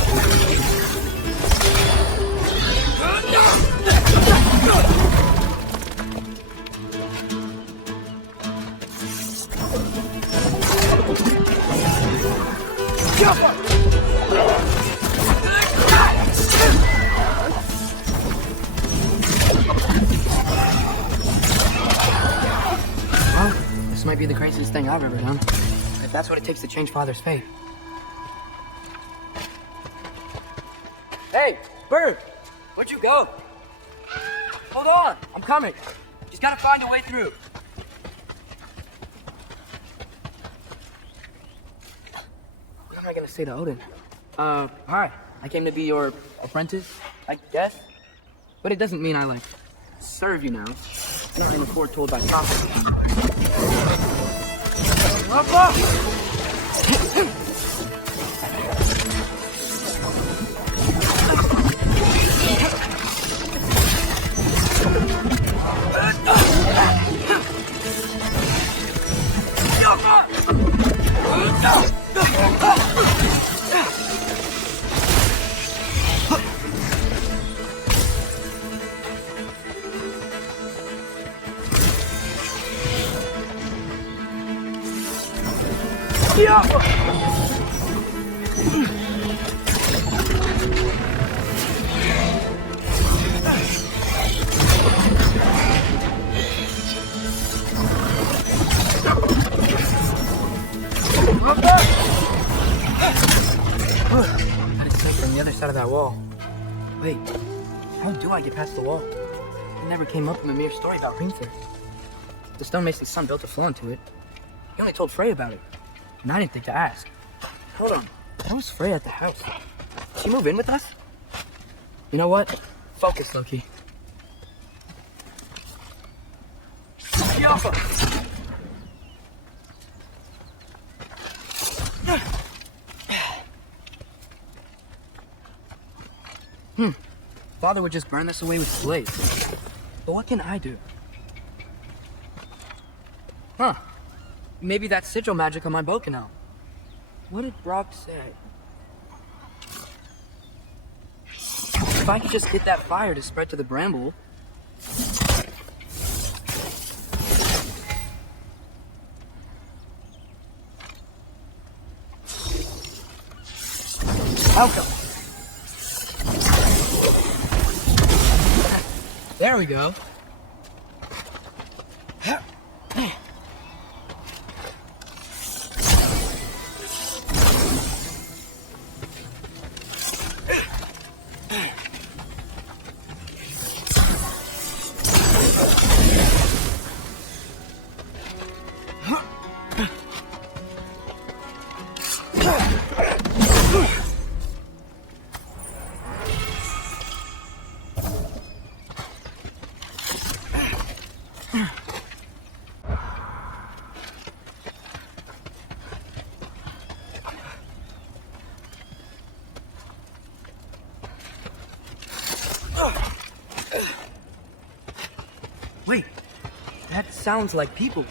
this might be the craziest thing I've ever done. If that's what it takes to change Father's fate. Hey, Bird! Where'd you go? Hold on, I'm coming. Just gotta find a way through. What am I gonna say to Odin? Hi. I came to be your apprentice, I guess. But it doesn't mean I, like, serve you now. Not in the foretold by prophecy. It's safe from the other side of that wall. Wait, how do I get past the wall? It never came up in the mere story about Ringthur. The stonemason's son built a floor into it. He only told Freya about it, and I didn't think to ask. Hold on, why was Freya at the house? Did she move in with us? You know what? Focus, Loki. Father would just burn this away with blades. But what can I do? Huh. Maybe that's sigil magic on my bow can help. What did Brock say? If I could just get that fire to spread to the bramble. Welcome. There we go. Wait, that sounds like people.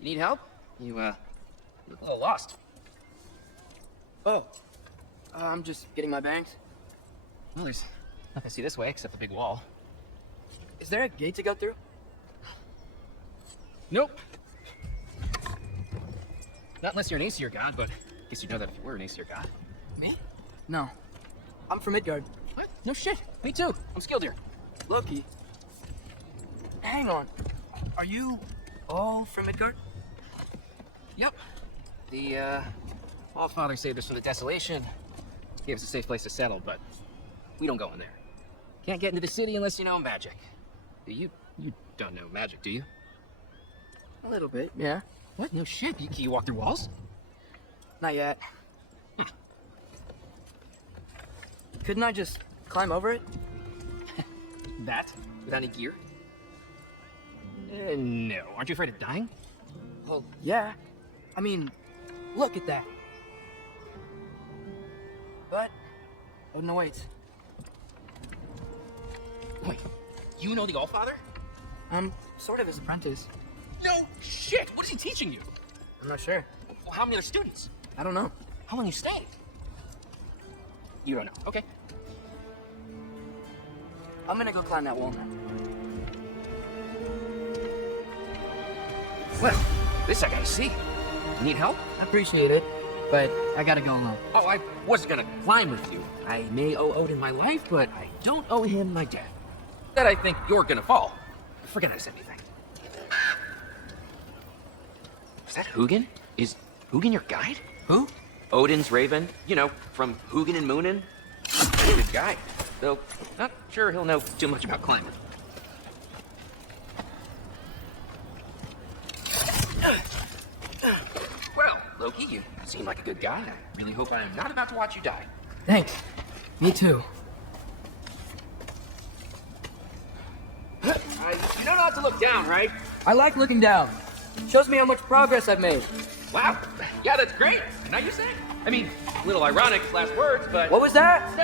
You need help? You look a little lost. Oh. I'm just getting my bangs. Well, there's nothing to see this way except the big wall. Is there a gate to go through? Nope. Not unless you're an Aesir god, but I guess you'd know that if you were an Aesir god. Me? No. I'm from Midgard. What? No shit. Me too. I'm skilled here. Loki. Hang on. Are you all from Midgard? Yep. The, Allfather saved us from the desolation. Gave us a safe place to settle, but we don't go in there. Can't get into the city unless you know magic. You don't know magic, do you? A little bit, yeah. What? No shit. Can you walk through walls? Not yet. Couldn't I just climb over it? That? Without any gear? No. Aren't you afraid of dying? Well, yeah. I mean, look at that. But, Odin awaits. Wait, you know the Allfather? I'm sort of his apprentice. No shit! What is he teaching you? I'm not sure. Well, how many other students? I don't know. How long you stayed? You don't know. Okay. I'm gonna go climb that wall now. Well, this I gotta see. Need help? I appreciate it, but I gotta go alone. Oh, I wasn't gonna climb with you. I may owe Odin my life, but I don't owe him my death. That I think you're gonna fall. Forget I said anything. Is that Hugin? Is Hugin your guide? Who? Odin's raven. You know, from Hugin and Moonin. Good guy. Though, not sure he'll know too much about climbing. Well, Loki, you seem like a good guy. I really hope I'm not about to watch you die. Thanks. Me too. You know not to look down, right? I like looking down. Shows me how much progress I've made. Wow. Yeah, that's great. Now you say? I mean, a little ironic last words, but... What was that?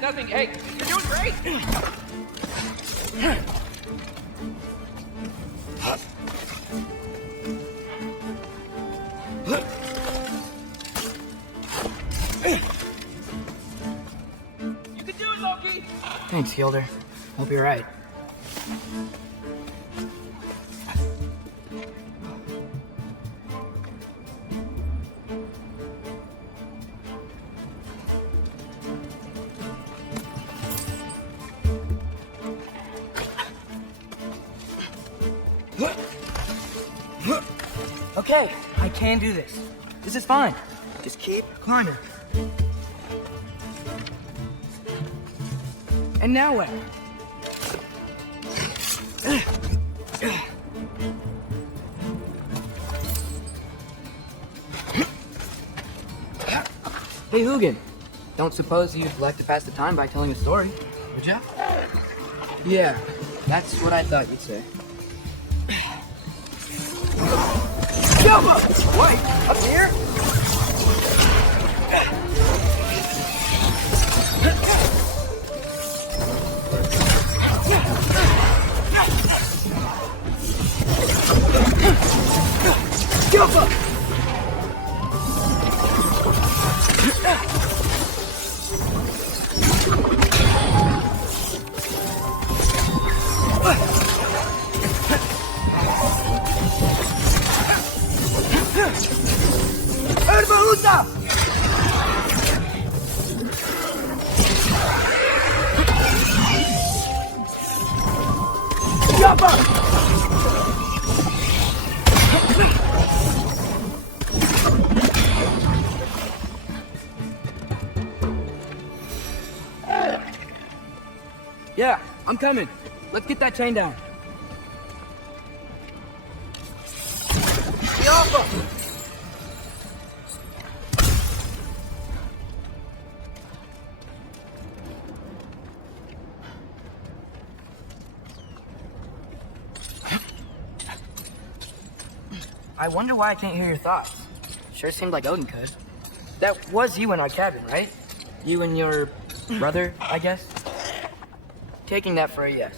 Nothing. Hey, you're doing great. You can do it, Loki. Thanks, Hilder. Hope you're right. Okay, I can do this. This is fine. Just keep climbing. And now what? Hey, Hugin. Don't suppose you'd like to pass the time by telling a story, would ya? Yeah, that's what I thought you'd say. Jump up! Wait, up here? Jump up! Herbahuta! Jump up! Yeah, I'm coming. Let's get that chain down. I wonder why I can't hear your thoughts. Sure seemed like Odin could. That was you in our cabin, right? You and your brother, I guess? Taking that for a yes.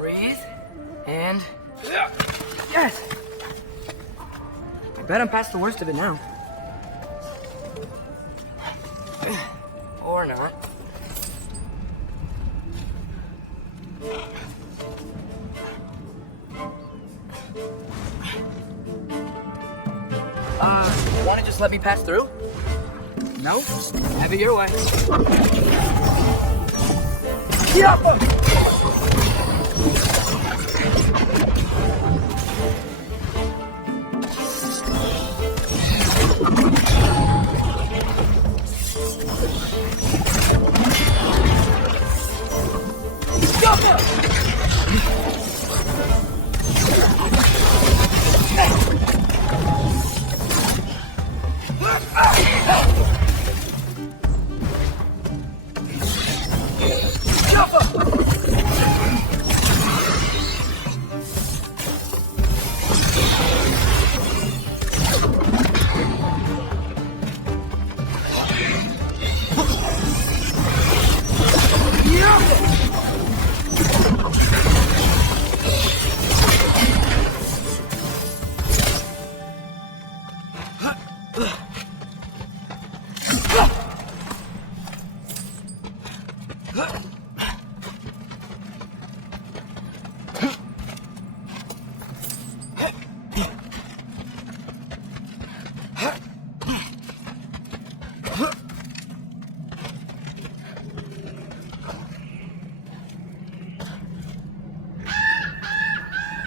Breathe. And... Yes! I bet I'm past the worst of it now. Or not. Want to just let me pass through? No? Have it your way.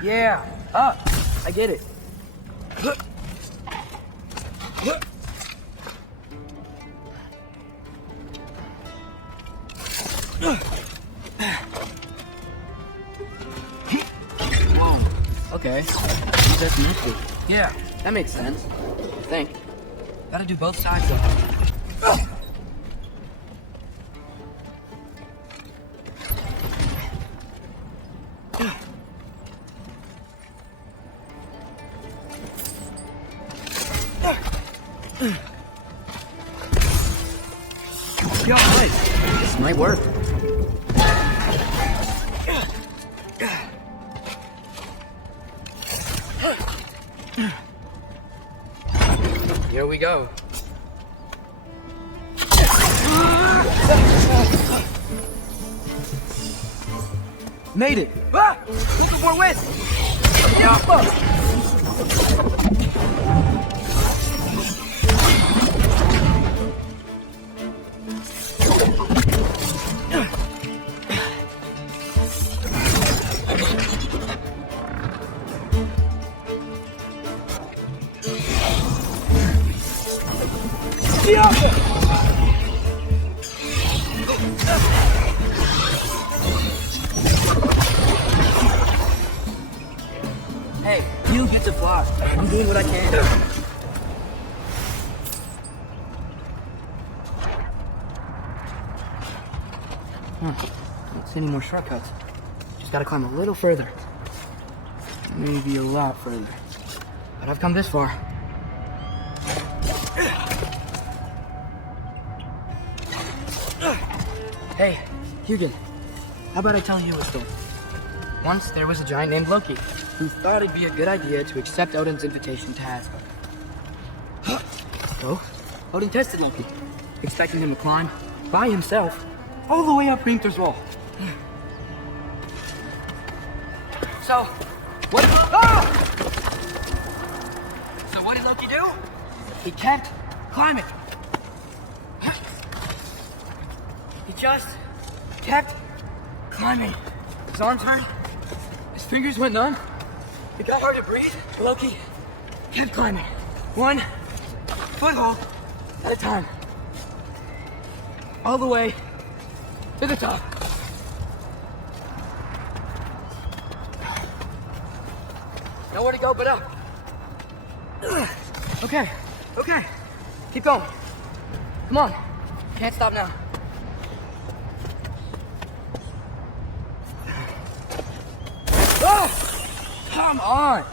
Yeah, up. I get it. Okay, that's connected. Yeah, that makes sense. I think. Gotta do both sides of it. Yo, hey, this might work. Here we go. Made it! Ah! Looking for a win! Hey, you get to fly. I'm doing what I can. Don't see any more shortcuts. Just gotta climb a little further. Maybe a lot further. But I've come this far. Hey, Hugin, how about I tell you a story? Once there was a giant named Loki who thought it'd be a good idea to accept Odin's invitation to Asgard. So, Odin tested Loki, expecting him to climb by himself all the way up Hrimthur's wall. So, what? So what did Loki do? He kept climbing. He just kept climbing. His arms hurt. His fingers went numb. It got hard to breathe. Loki kept climbing. One foothold at a time. All the way to the top. Nowhere to go but up. Okay. Keep going. Come on. Can't stop now. Oh! Come on!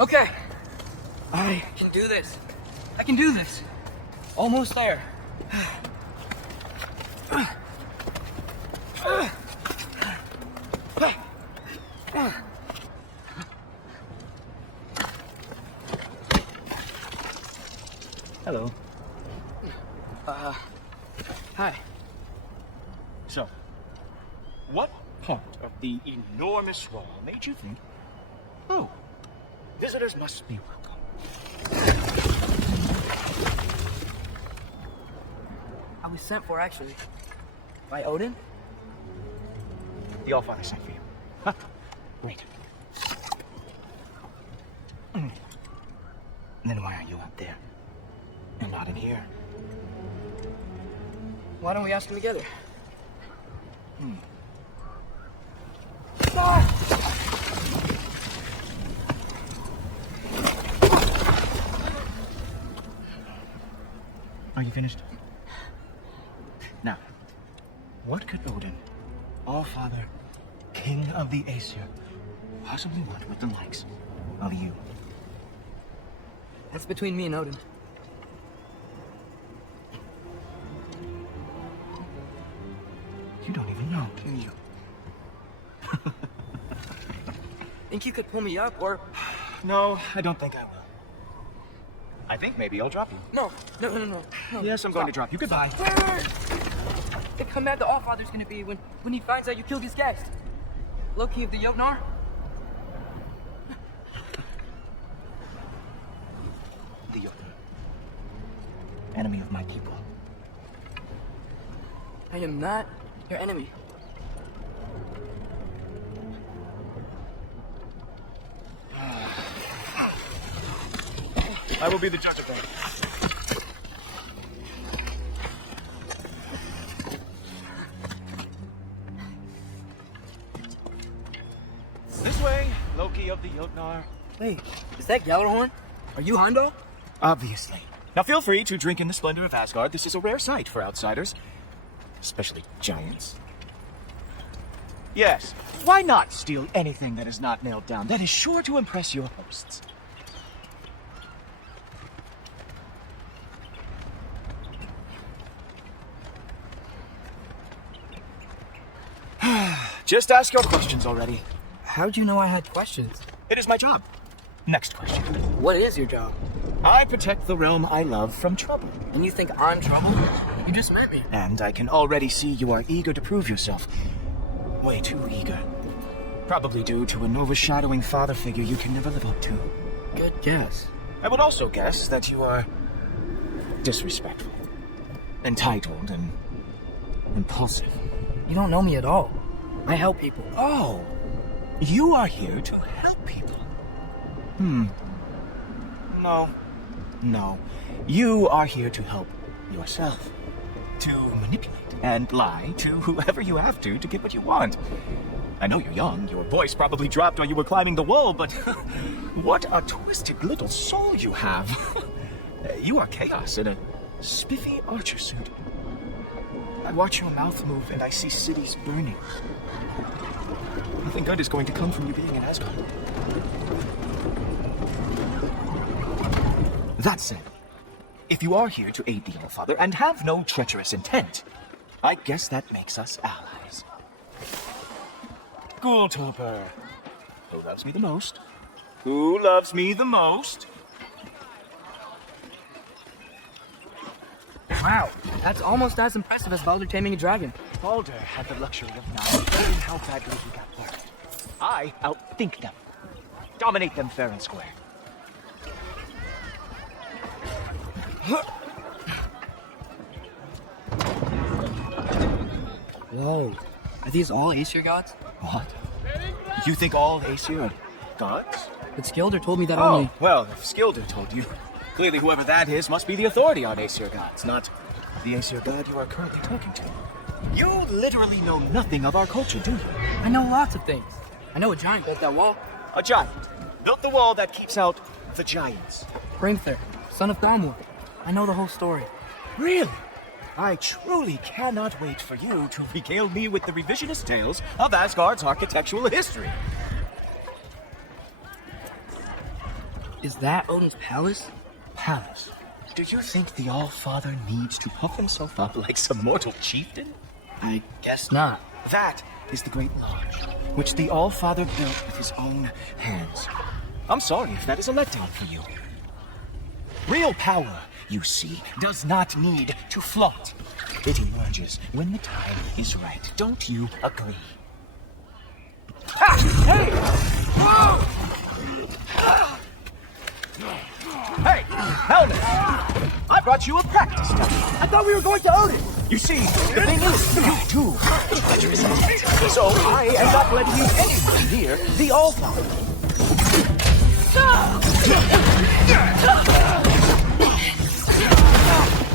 Okay. I can do this. I can do this. Almost there. Hello. Hi. So, what part of the enormous wall made you think, oh, visitors must be welcome? I was sent for, actually. By Odin? The Allfather sent for you. Huh. Great. Then why are you up there? And not in here? Why don't we ask them together? Are you finished? Now, what could Odin, Allfather, King of the Aesir, possibly want with the likes of you? That's between me and Odin. You don't even know, do you? Think you could pull me up, or... No, I don't think I will. I think maybe I'll drop you. No. Yes, I'm going to drop you. Goodbye. The command the Allfather's gonna be when he finds out you killed his guest. Loki of the Jotnar? The Jotnar. Enemy of my people. I am not your enemy. I will be the judge of that. This way, Loki of the Jotnar. Hey, is that Gjallarhorn? Are you Hondo? Obviously. Now feel free to drink in the splendor of Asgard. This is a rare sight for outsiders. Especially giants. Yes, why not steal anything that is not nailed down? That is sure to impress your hosts. Just ask your questions already. How'd you know I had questions? It is my job. Next question. What is your job? I protect the realm I love from trouble. And you think I'm trouble? You just met me. And I can already see you are eager to prove yourself. Way too eager. Probably due to an overshadowing father figure you can never live up to. Good guess. I would also guess that you are disrespectful, entitled, and impulsive. You don't know me at all. I help people. Oh, you are here to help people. No. You are here to help yourself. To manipulate and lie to whoever you have to get what you want. I know you're young, your voice probably dropped while you were climbing the wall, but what a twisted little soul you have. You are chaos in a spiffy archer suit. I watch your mouth move and I see cities burning. Nothing good is going to come from you being in Asgard. That said, if you are here to aid the Allfather and have no treacherous intent, I guess that makes us allies. Ghoultoper. Who loves me the most? Who loves me the most? Wow, that's almost as impressive as Baldur taming a dragon. Baldur had the luxury of not knowing how badly he got burned. I outthink them. Dominate them fair and square. Whoa, are these all Aesir gods? What? You think all Aesir are gods? But Skilder told me that Oh, only... well, if Skilder told you, clearly whoever that is must be the authority on Aesir gods, not the Aesir god you are currently talking to. You literally know nothing of our culture, do you? I know lots of things. I know a giant built that wall. A giant built the wall that keeps out the giants. Hrimthur, son of Thamur. I know the whole story. Really? I truly cannot wait for you to regale me with the revisionist tales of Asgard's architectural history. Is that Odin's palace? Palace? Do you think the All-Father needs to puff himself up like some mortal chieftain? I guess not. That is the Great Lodge, which the All-Father built with his own hands. I'm sorry if that is a letdown for you. Real power, you see, does not need to flaunt. It emerges when the time is right. Don't you agree? Ha! Hey! Whoa! Hey, Helmet! I brought you a practice gun. I thought we were going to own it. You see, the thing is, you too have treacherous intent. So I am not letting you anywhere near the All-Father.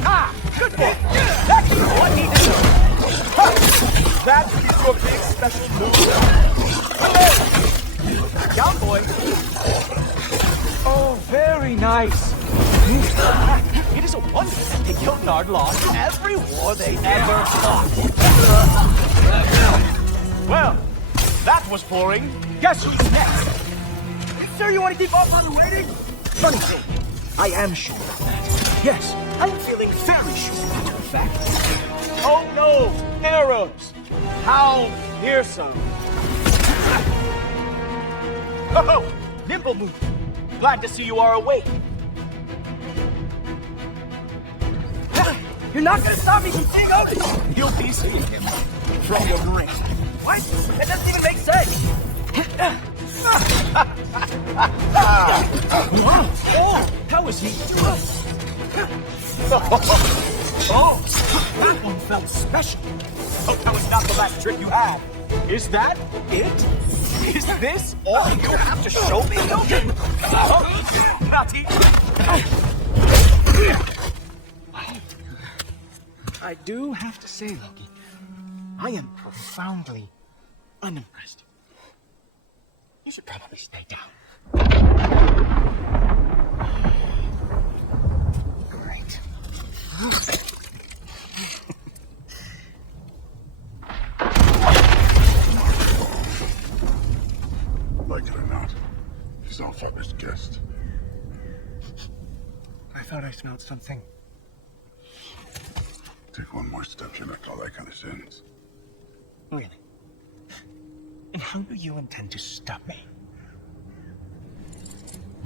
Ah, good boy. That's all I need to know. That is your big special move. Down, boy. Oh, very nice. It is a wonder that the Gilnard lost every war they ever fought. Well, that was boring. Guess who's next? Sir, you want to keep off on the waiting? Funny thing, I am sure of that. Yes, I'm feeling very sure, matter of fact. Oh no, arrows! How fearsome! Oh, nimble move. Glad to see you are awake. You're not gonna stop me from seeing Otis! You'll be seeing him from your grave. What? That doesn't even make sense! Wow! Oh, how is he doing? Oh, that one felt special. Oh, that was not the last trick you had. Is that it? Is this all you have to show me, Loki? Oh, Natty. I do have to say, Loki, I am profoundly unimpressed. You should probably stay down. Great. Like it or not, he's our father's guest. I thought I smelled something. Take one more step, you're not all that kind of sins. Really? And how do you intend to stop me?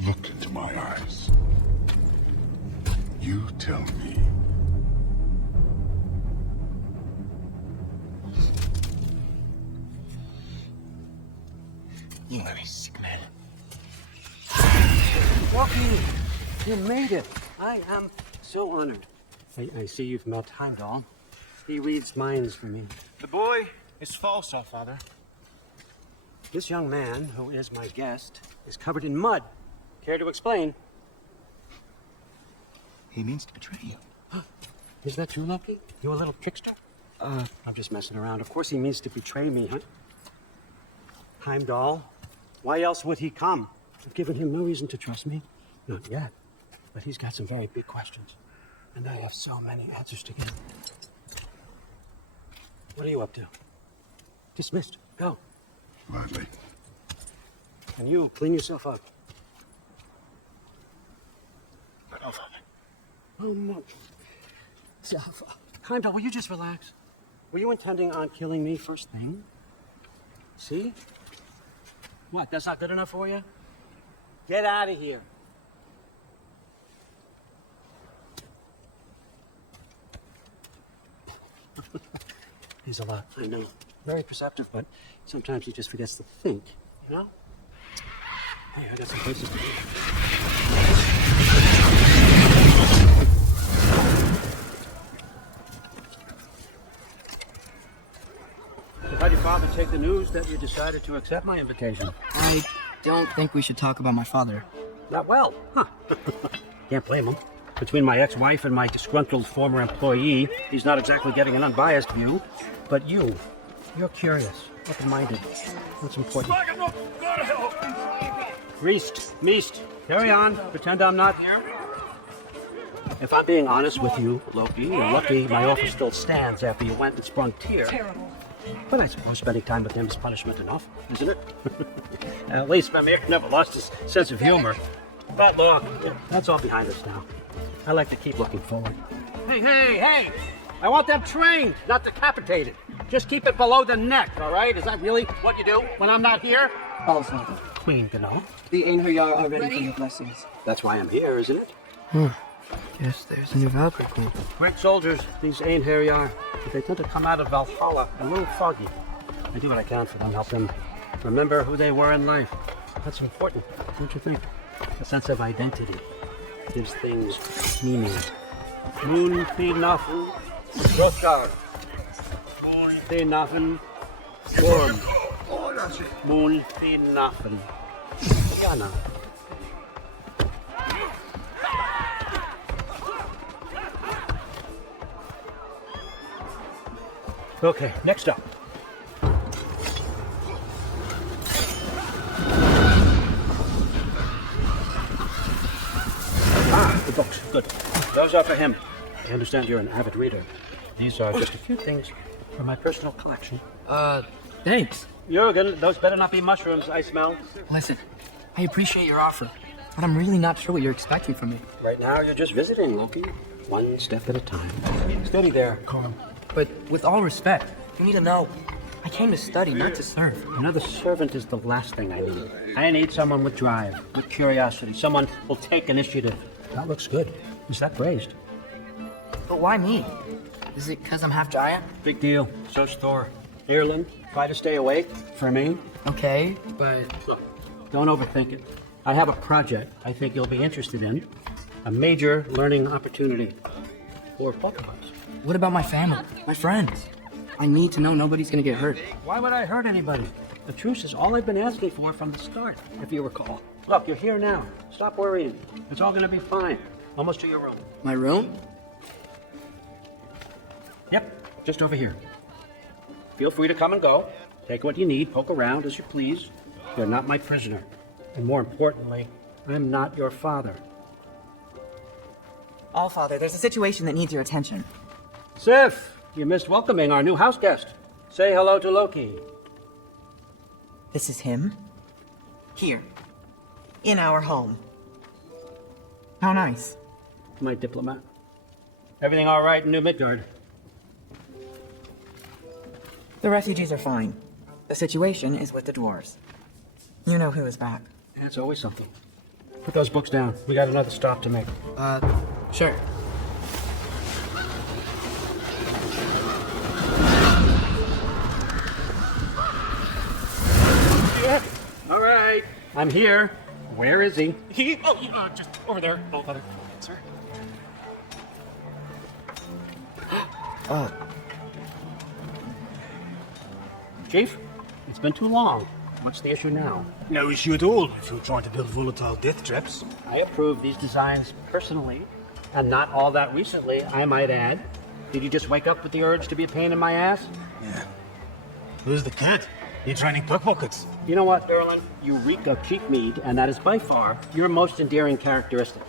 Look into my eyes. You tell me. You are a sick man. Rocky, you made it. I am so honored. I see you've met Heimdall. He reads minds for me. The boy is false, our father. This young man, who is my guest, is covered in mud. Care to explain? He means to betray you. Is that true, Loki? You a little trickster? I'm just messing around. Of course he means to betray me, huh? Heimdall, why else would he come? I've given him no reason to trust me. Not yet. But he's got some very big questions. And I have so many answers to give. What are you up to? Dismissed. Go. Gladly. And you, clean yourself up. No, Father. Oh, no. Heimdall, will you just relax? Were you intending on killing me first thing? See? What, that's not good enough for you? Get out of here. He's a lot, I know. Very perceptive, but sometimes he just forgets to think, you know? Hey, I got some places to go. How did your father take the news that you decided to accept my invitation? I don't think we should talk about my father. Not well, huh? Can't blame him. Between my ex-wife and my disgruntled former employee, he's not exactly getting an unbiased view. But you're curious, open-minded. What's important? Meest, carry on. Pretend I'm not here. If I'm being honest with you, Loki, you're lucky my offer still stands after you went and sprung Tyr. Terrible. But I suppose spending time with him is punishment enough, isn't it? At least Mimir never lost his sense of humor. But look, that's all behind us now. I like to keep looking forward. Hey! I want them trained, not decapitated. Just keep it below the neck, all right? Is that really what you do when I'm not here? Oh, Father. Queen, you know. The Einherjar are ready for your blessings. That's why I'm here, isn't it? Yes, there's a new Valkyrie Queen. Great soldiers, these Einherjar. But they tend to come out of Valhalla a little foggy. I do what I can for them, help them remember who they were in life. That's important, don't you think? A sense of identity gives things meaning. Moon feed nothing, Rothgar. Moon feed nothing, Storm. Moon feed nothing, Yana. Okay, next up. The books, good. Those are for him. I understand you're an avid reader. These are just a few things from my personal collection. Thanks. Jurgen, those better not be mushrooms I smell. Listen, I appreciate your offer, but I'm really not sure what you're expecting from me. Right now, you're just visiting, Loki. One step at a time. Steady there, Cura. But with all respect, you need to know, I came to study, not to serve. Another servant is the last thing I need. I need someone with drive, with curiosity, someone who'll take initiative. That looks good. Is that praised? But why me? Is it because I'm half giant? Big deal. So's Thor. Ireland, try to stay awake for me. Okay, but... Don't overthink it. I have a project I think you'll be interested in. A major learning opportunity for both of us. What about my family? My friends? I need to know nobody's gonna get hurt. Why would I hurt anybody? The truce is all I've been asking for from the start, if you recall. Look, you're here now. Stop worrying. It's all gonna be fine. Almost to your room. My room? Yep, just over here. Feel free to come and go. Take what you need, poke around as you please. You're not my prisoner. And more importantly, I'm not your father. Allfather, there's a situation that needs your attention. Sif, you missed welcoming our new house guest. Say hello to Loki. This is him? Here. In our home. How nice. My diplomat. Everything all right in New Midgard? The refugees are fine. The situation is with the dwarves. You know who is back. That's always something. Put those books down. We got another stop to make. Sure. Yeah. All right. I'm here. Where is he? Just over there. Father. Sir. Chief, it's been too long. What's the issue now? No issue at all if you're trying to build volatile death traps. I approve these designs personally, and not all that recently, I might add. Did you just wake up with the urge to be a pain in my ass? Yeah. Who's the cat? You're training pickpockets. You know what, Erlen? You reek of cheap meat, and that is by far your most endearing characteristic.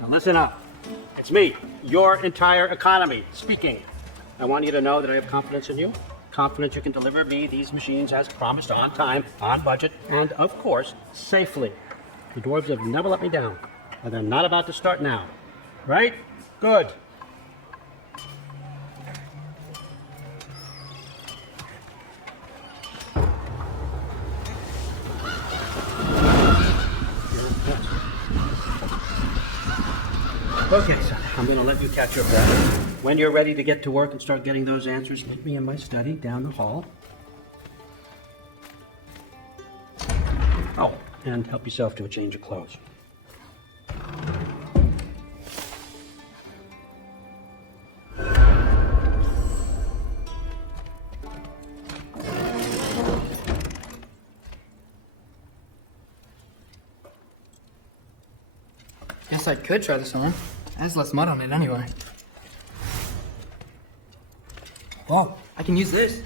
Now listen up. It's me, your entire economy, speaking. I want you to know that I have confidence in you. Confidence you can deliver me these machines as promised, on time, on budget, and of course, safely. The dwarves have never let me down, and they're not about to start now. Right? Good. Okay, son, I'm going to let you catch your breath. When you're ready to get to work and start getting those answers, meet me in my study down the hall. Oh, and help yourself to a change of clothes. Guess I could try this on. Has less mud on it anyway. Whoa, I can use this.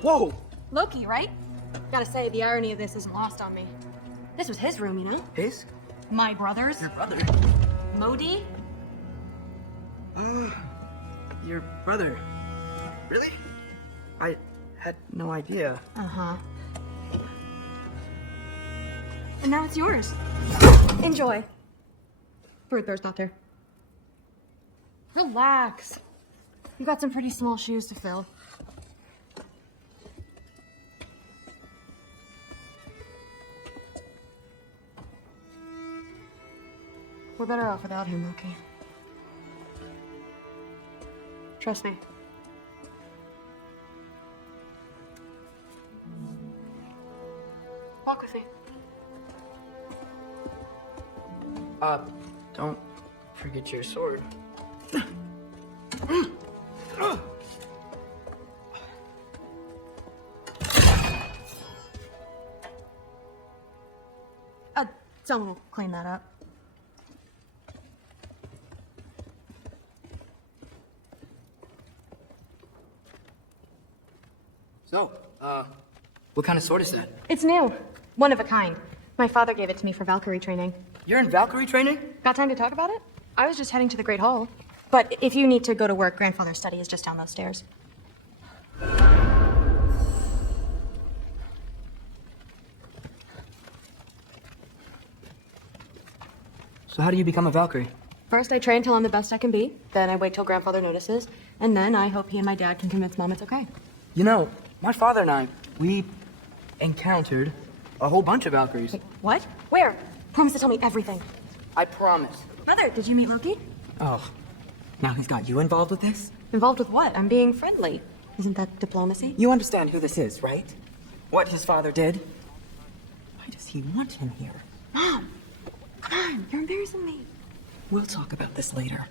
Whoa! Loki, right? Gotta say, the irony of this isn't lost on me. This was his room, you know? His? My brother's. Your brother? Modi? Oh, your brother. Really? I had no idea. Uh-huh. And now it's yours. Enjoy. Bird bear's not there. Relax. You got some pretty small shoes to fill. We're better off without him, Loki. Trust me. Walk with me. Don't forget your sword. Someone will clean that up. So, what kind of sword is that? It's new. One of a kind. My father gave it to me for Valkyrie training. You're in Valkyrie training? Got time to talk about it? I was just heading to the Great Hall. But if you need to go to work, Grandfather's study is just down those stairs. So how do you become a Valkyrie? First, I train till I'm the best I can be. Then I wait till Grandfather notices. And then I hope he and my dad can convince Mom it's okay. You know, my father and I, we encountered a whole bunch of Valkyries. Wait, what? Where? Promise to tell me everything. I promise. Brother, did you meet Loki? Oh, now he's got you involved with this? Involved with what? I'm being friendly. Isn't that diplomacy? You understand who this is, right? What his father did? Why does he want him here? Mom! Come on, you're embarrassing me. We'll talk about this later.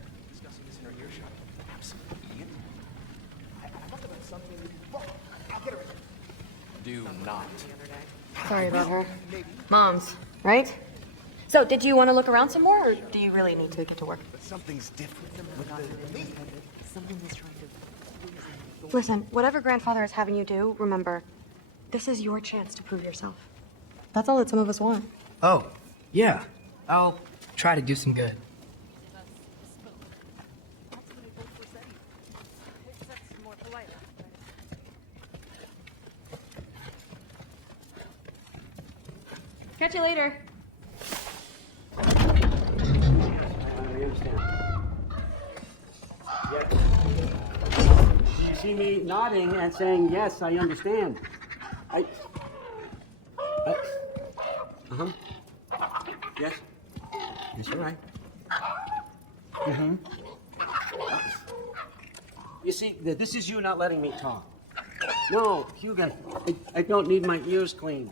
Do not. Sorry about her. Mom's, right? So, did you want to look around some more, or do you really need to get to work? But something's different with Listen, whatever Grandfather is having you do, remember, this is your chance to prove yourself. That's all that some of us want. Oh, yeah. I'll try to do some good. Catch you later. I understand. Yes. You see me nodding and saying, yes, I understand. Uh-huh. Yes. Yes, you're right. Mm-hmm. You see, this is you not letting me talk. No, Hugo, I don't need my ears cleaned.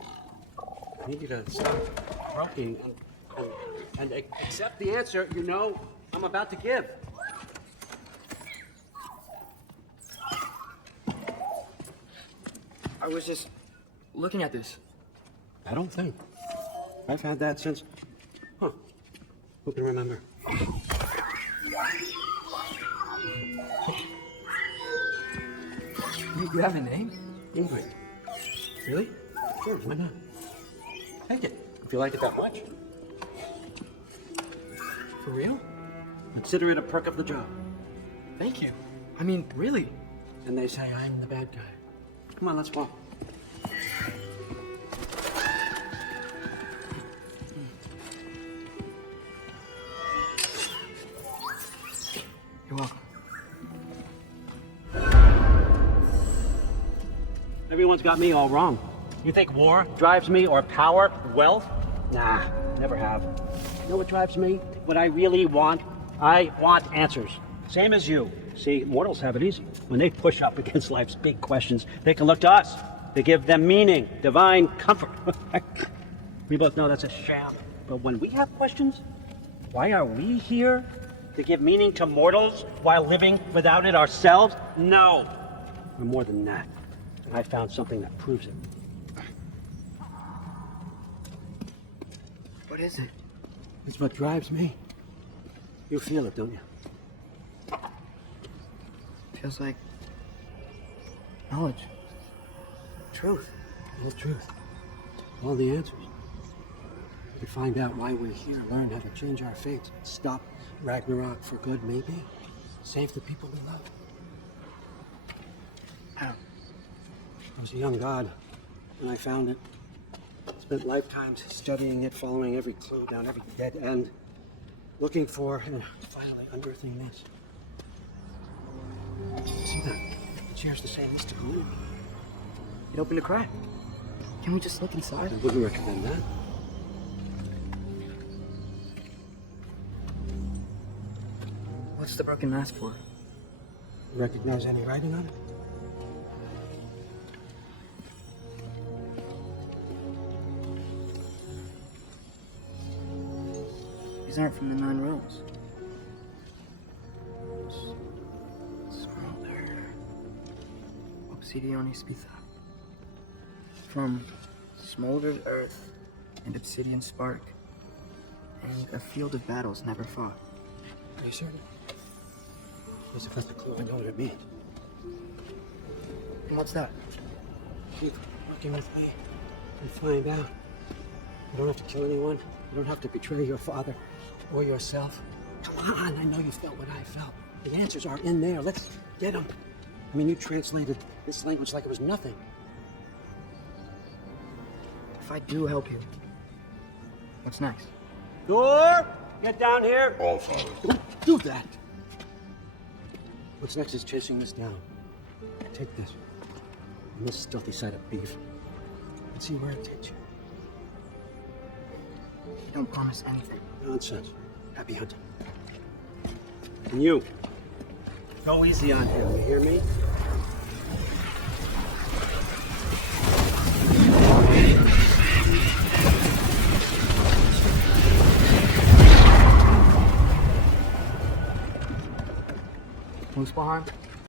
I need you to stop talking and accept the answer you know I'm about to give. I was just looking at this. I don't think. I've had that since... Huh. Who can remember? You have a name? Ingrid. Really? Sure, why not? Take it, if you like it that much. For real? Consider it a perk of the job. Thank you. I mean, really. And they say I'm the bad guy. Come on, let's walk. You're welcome. Everyone's got me all wrong. You think war drives me, or power, wealth? Nah, never have. You know what drives me? What I really want? I want answers. Same as you. See, mortals have it easy. When they push up against life's big questions, they can look to us. They give them meaning, divine comfort. We both know that's a sham. But when we have questions, why are we here? To give meaning to mortals while living without it ourselves? No. We're more than that. And I found something that proves it. What is it? It's what drives me. You feel it, don't you? Feels like knowledge. Truth. All truth. All the answers. We could find out why we're here, learn how to change our fate, stop Ragnarök for good, maybe. Save the people we love. How? I was a young god when I found it. Spent lifetimes studying it, following every clue down every dead end, looking for and finally unearthing this. See that? It shares the same mystical energy. It opened a crack. Can we just look inside? I wouldn't recommend that. What's the broken mask for? You recognize any writing on it? These aren't from the 9 realms. Scroll there. Obsidian Spitha. From smoldered earth and obsidian spark, and a field of battles never fought. Are you certain? Because if that's a clue, I know what it means. And what's that? Keep working with me and find out. You don't have to kill anyone. You don't have to betray your father or yourself. Come on, I know you felt what I felt. The answers are in there. Let's get them. I mean, you translated this language like it was nothing. If I do help you, what's next? Door! Get down here! All father. Don't do that! What's next is chasing this down. Take this. And this stealthy side of beef. And see where it takes you. I don't promise anything. Nonsense. Happy hunting. And you, go easy on him, you hear me? Muspelheim?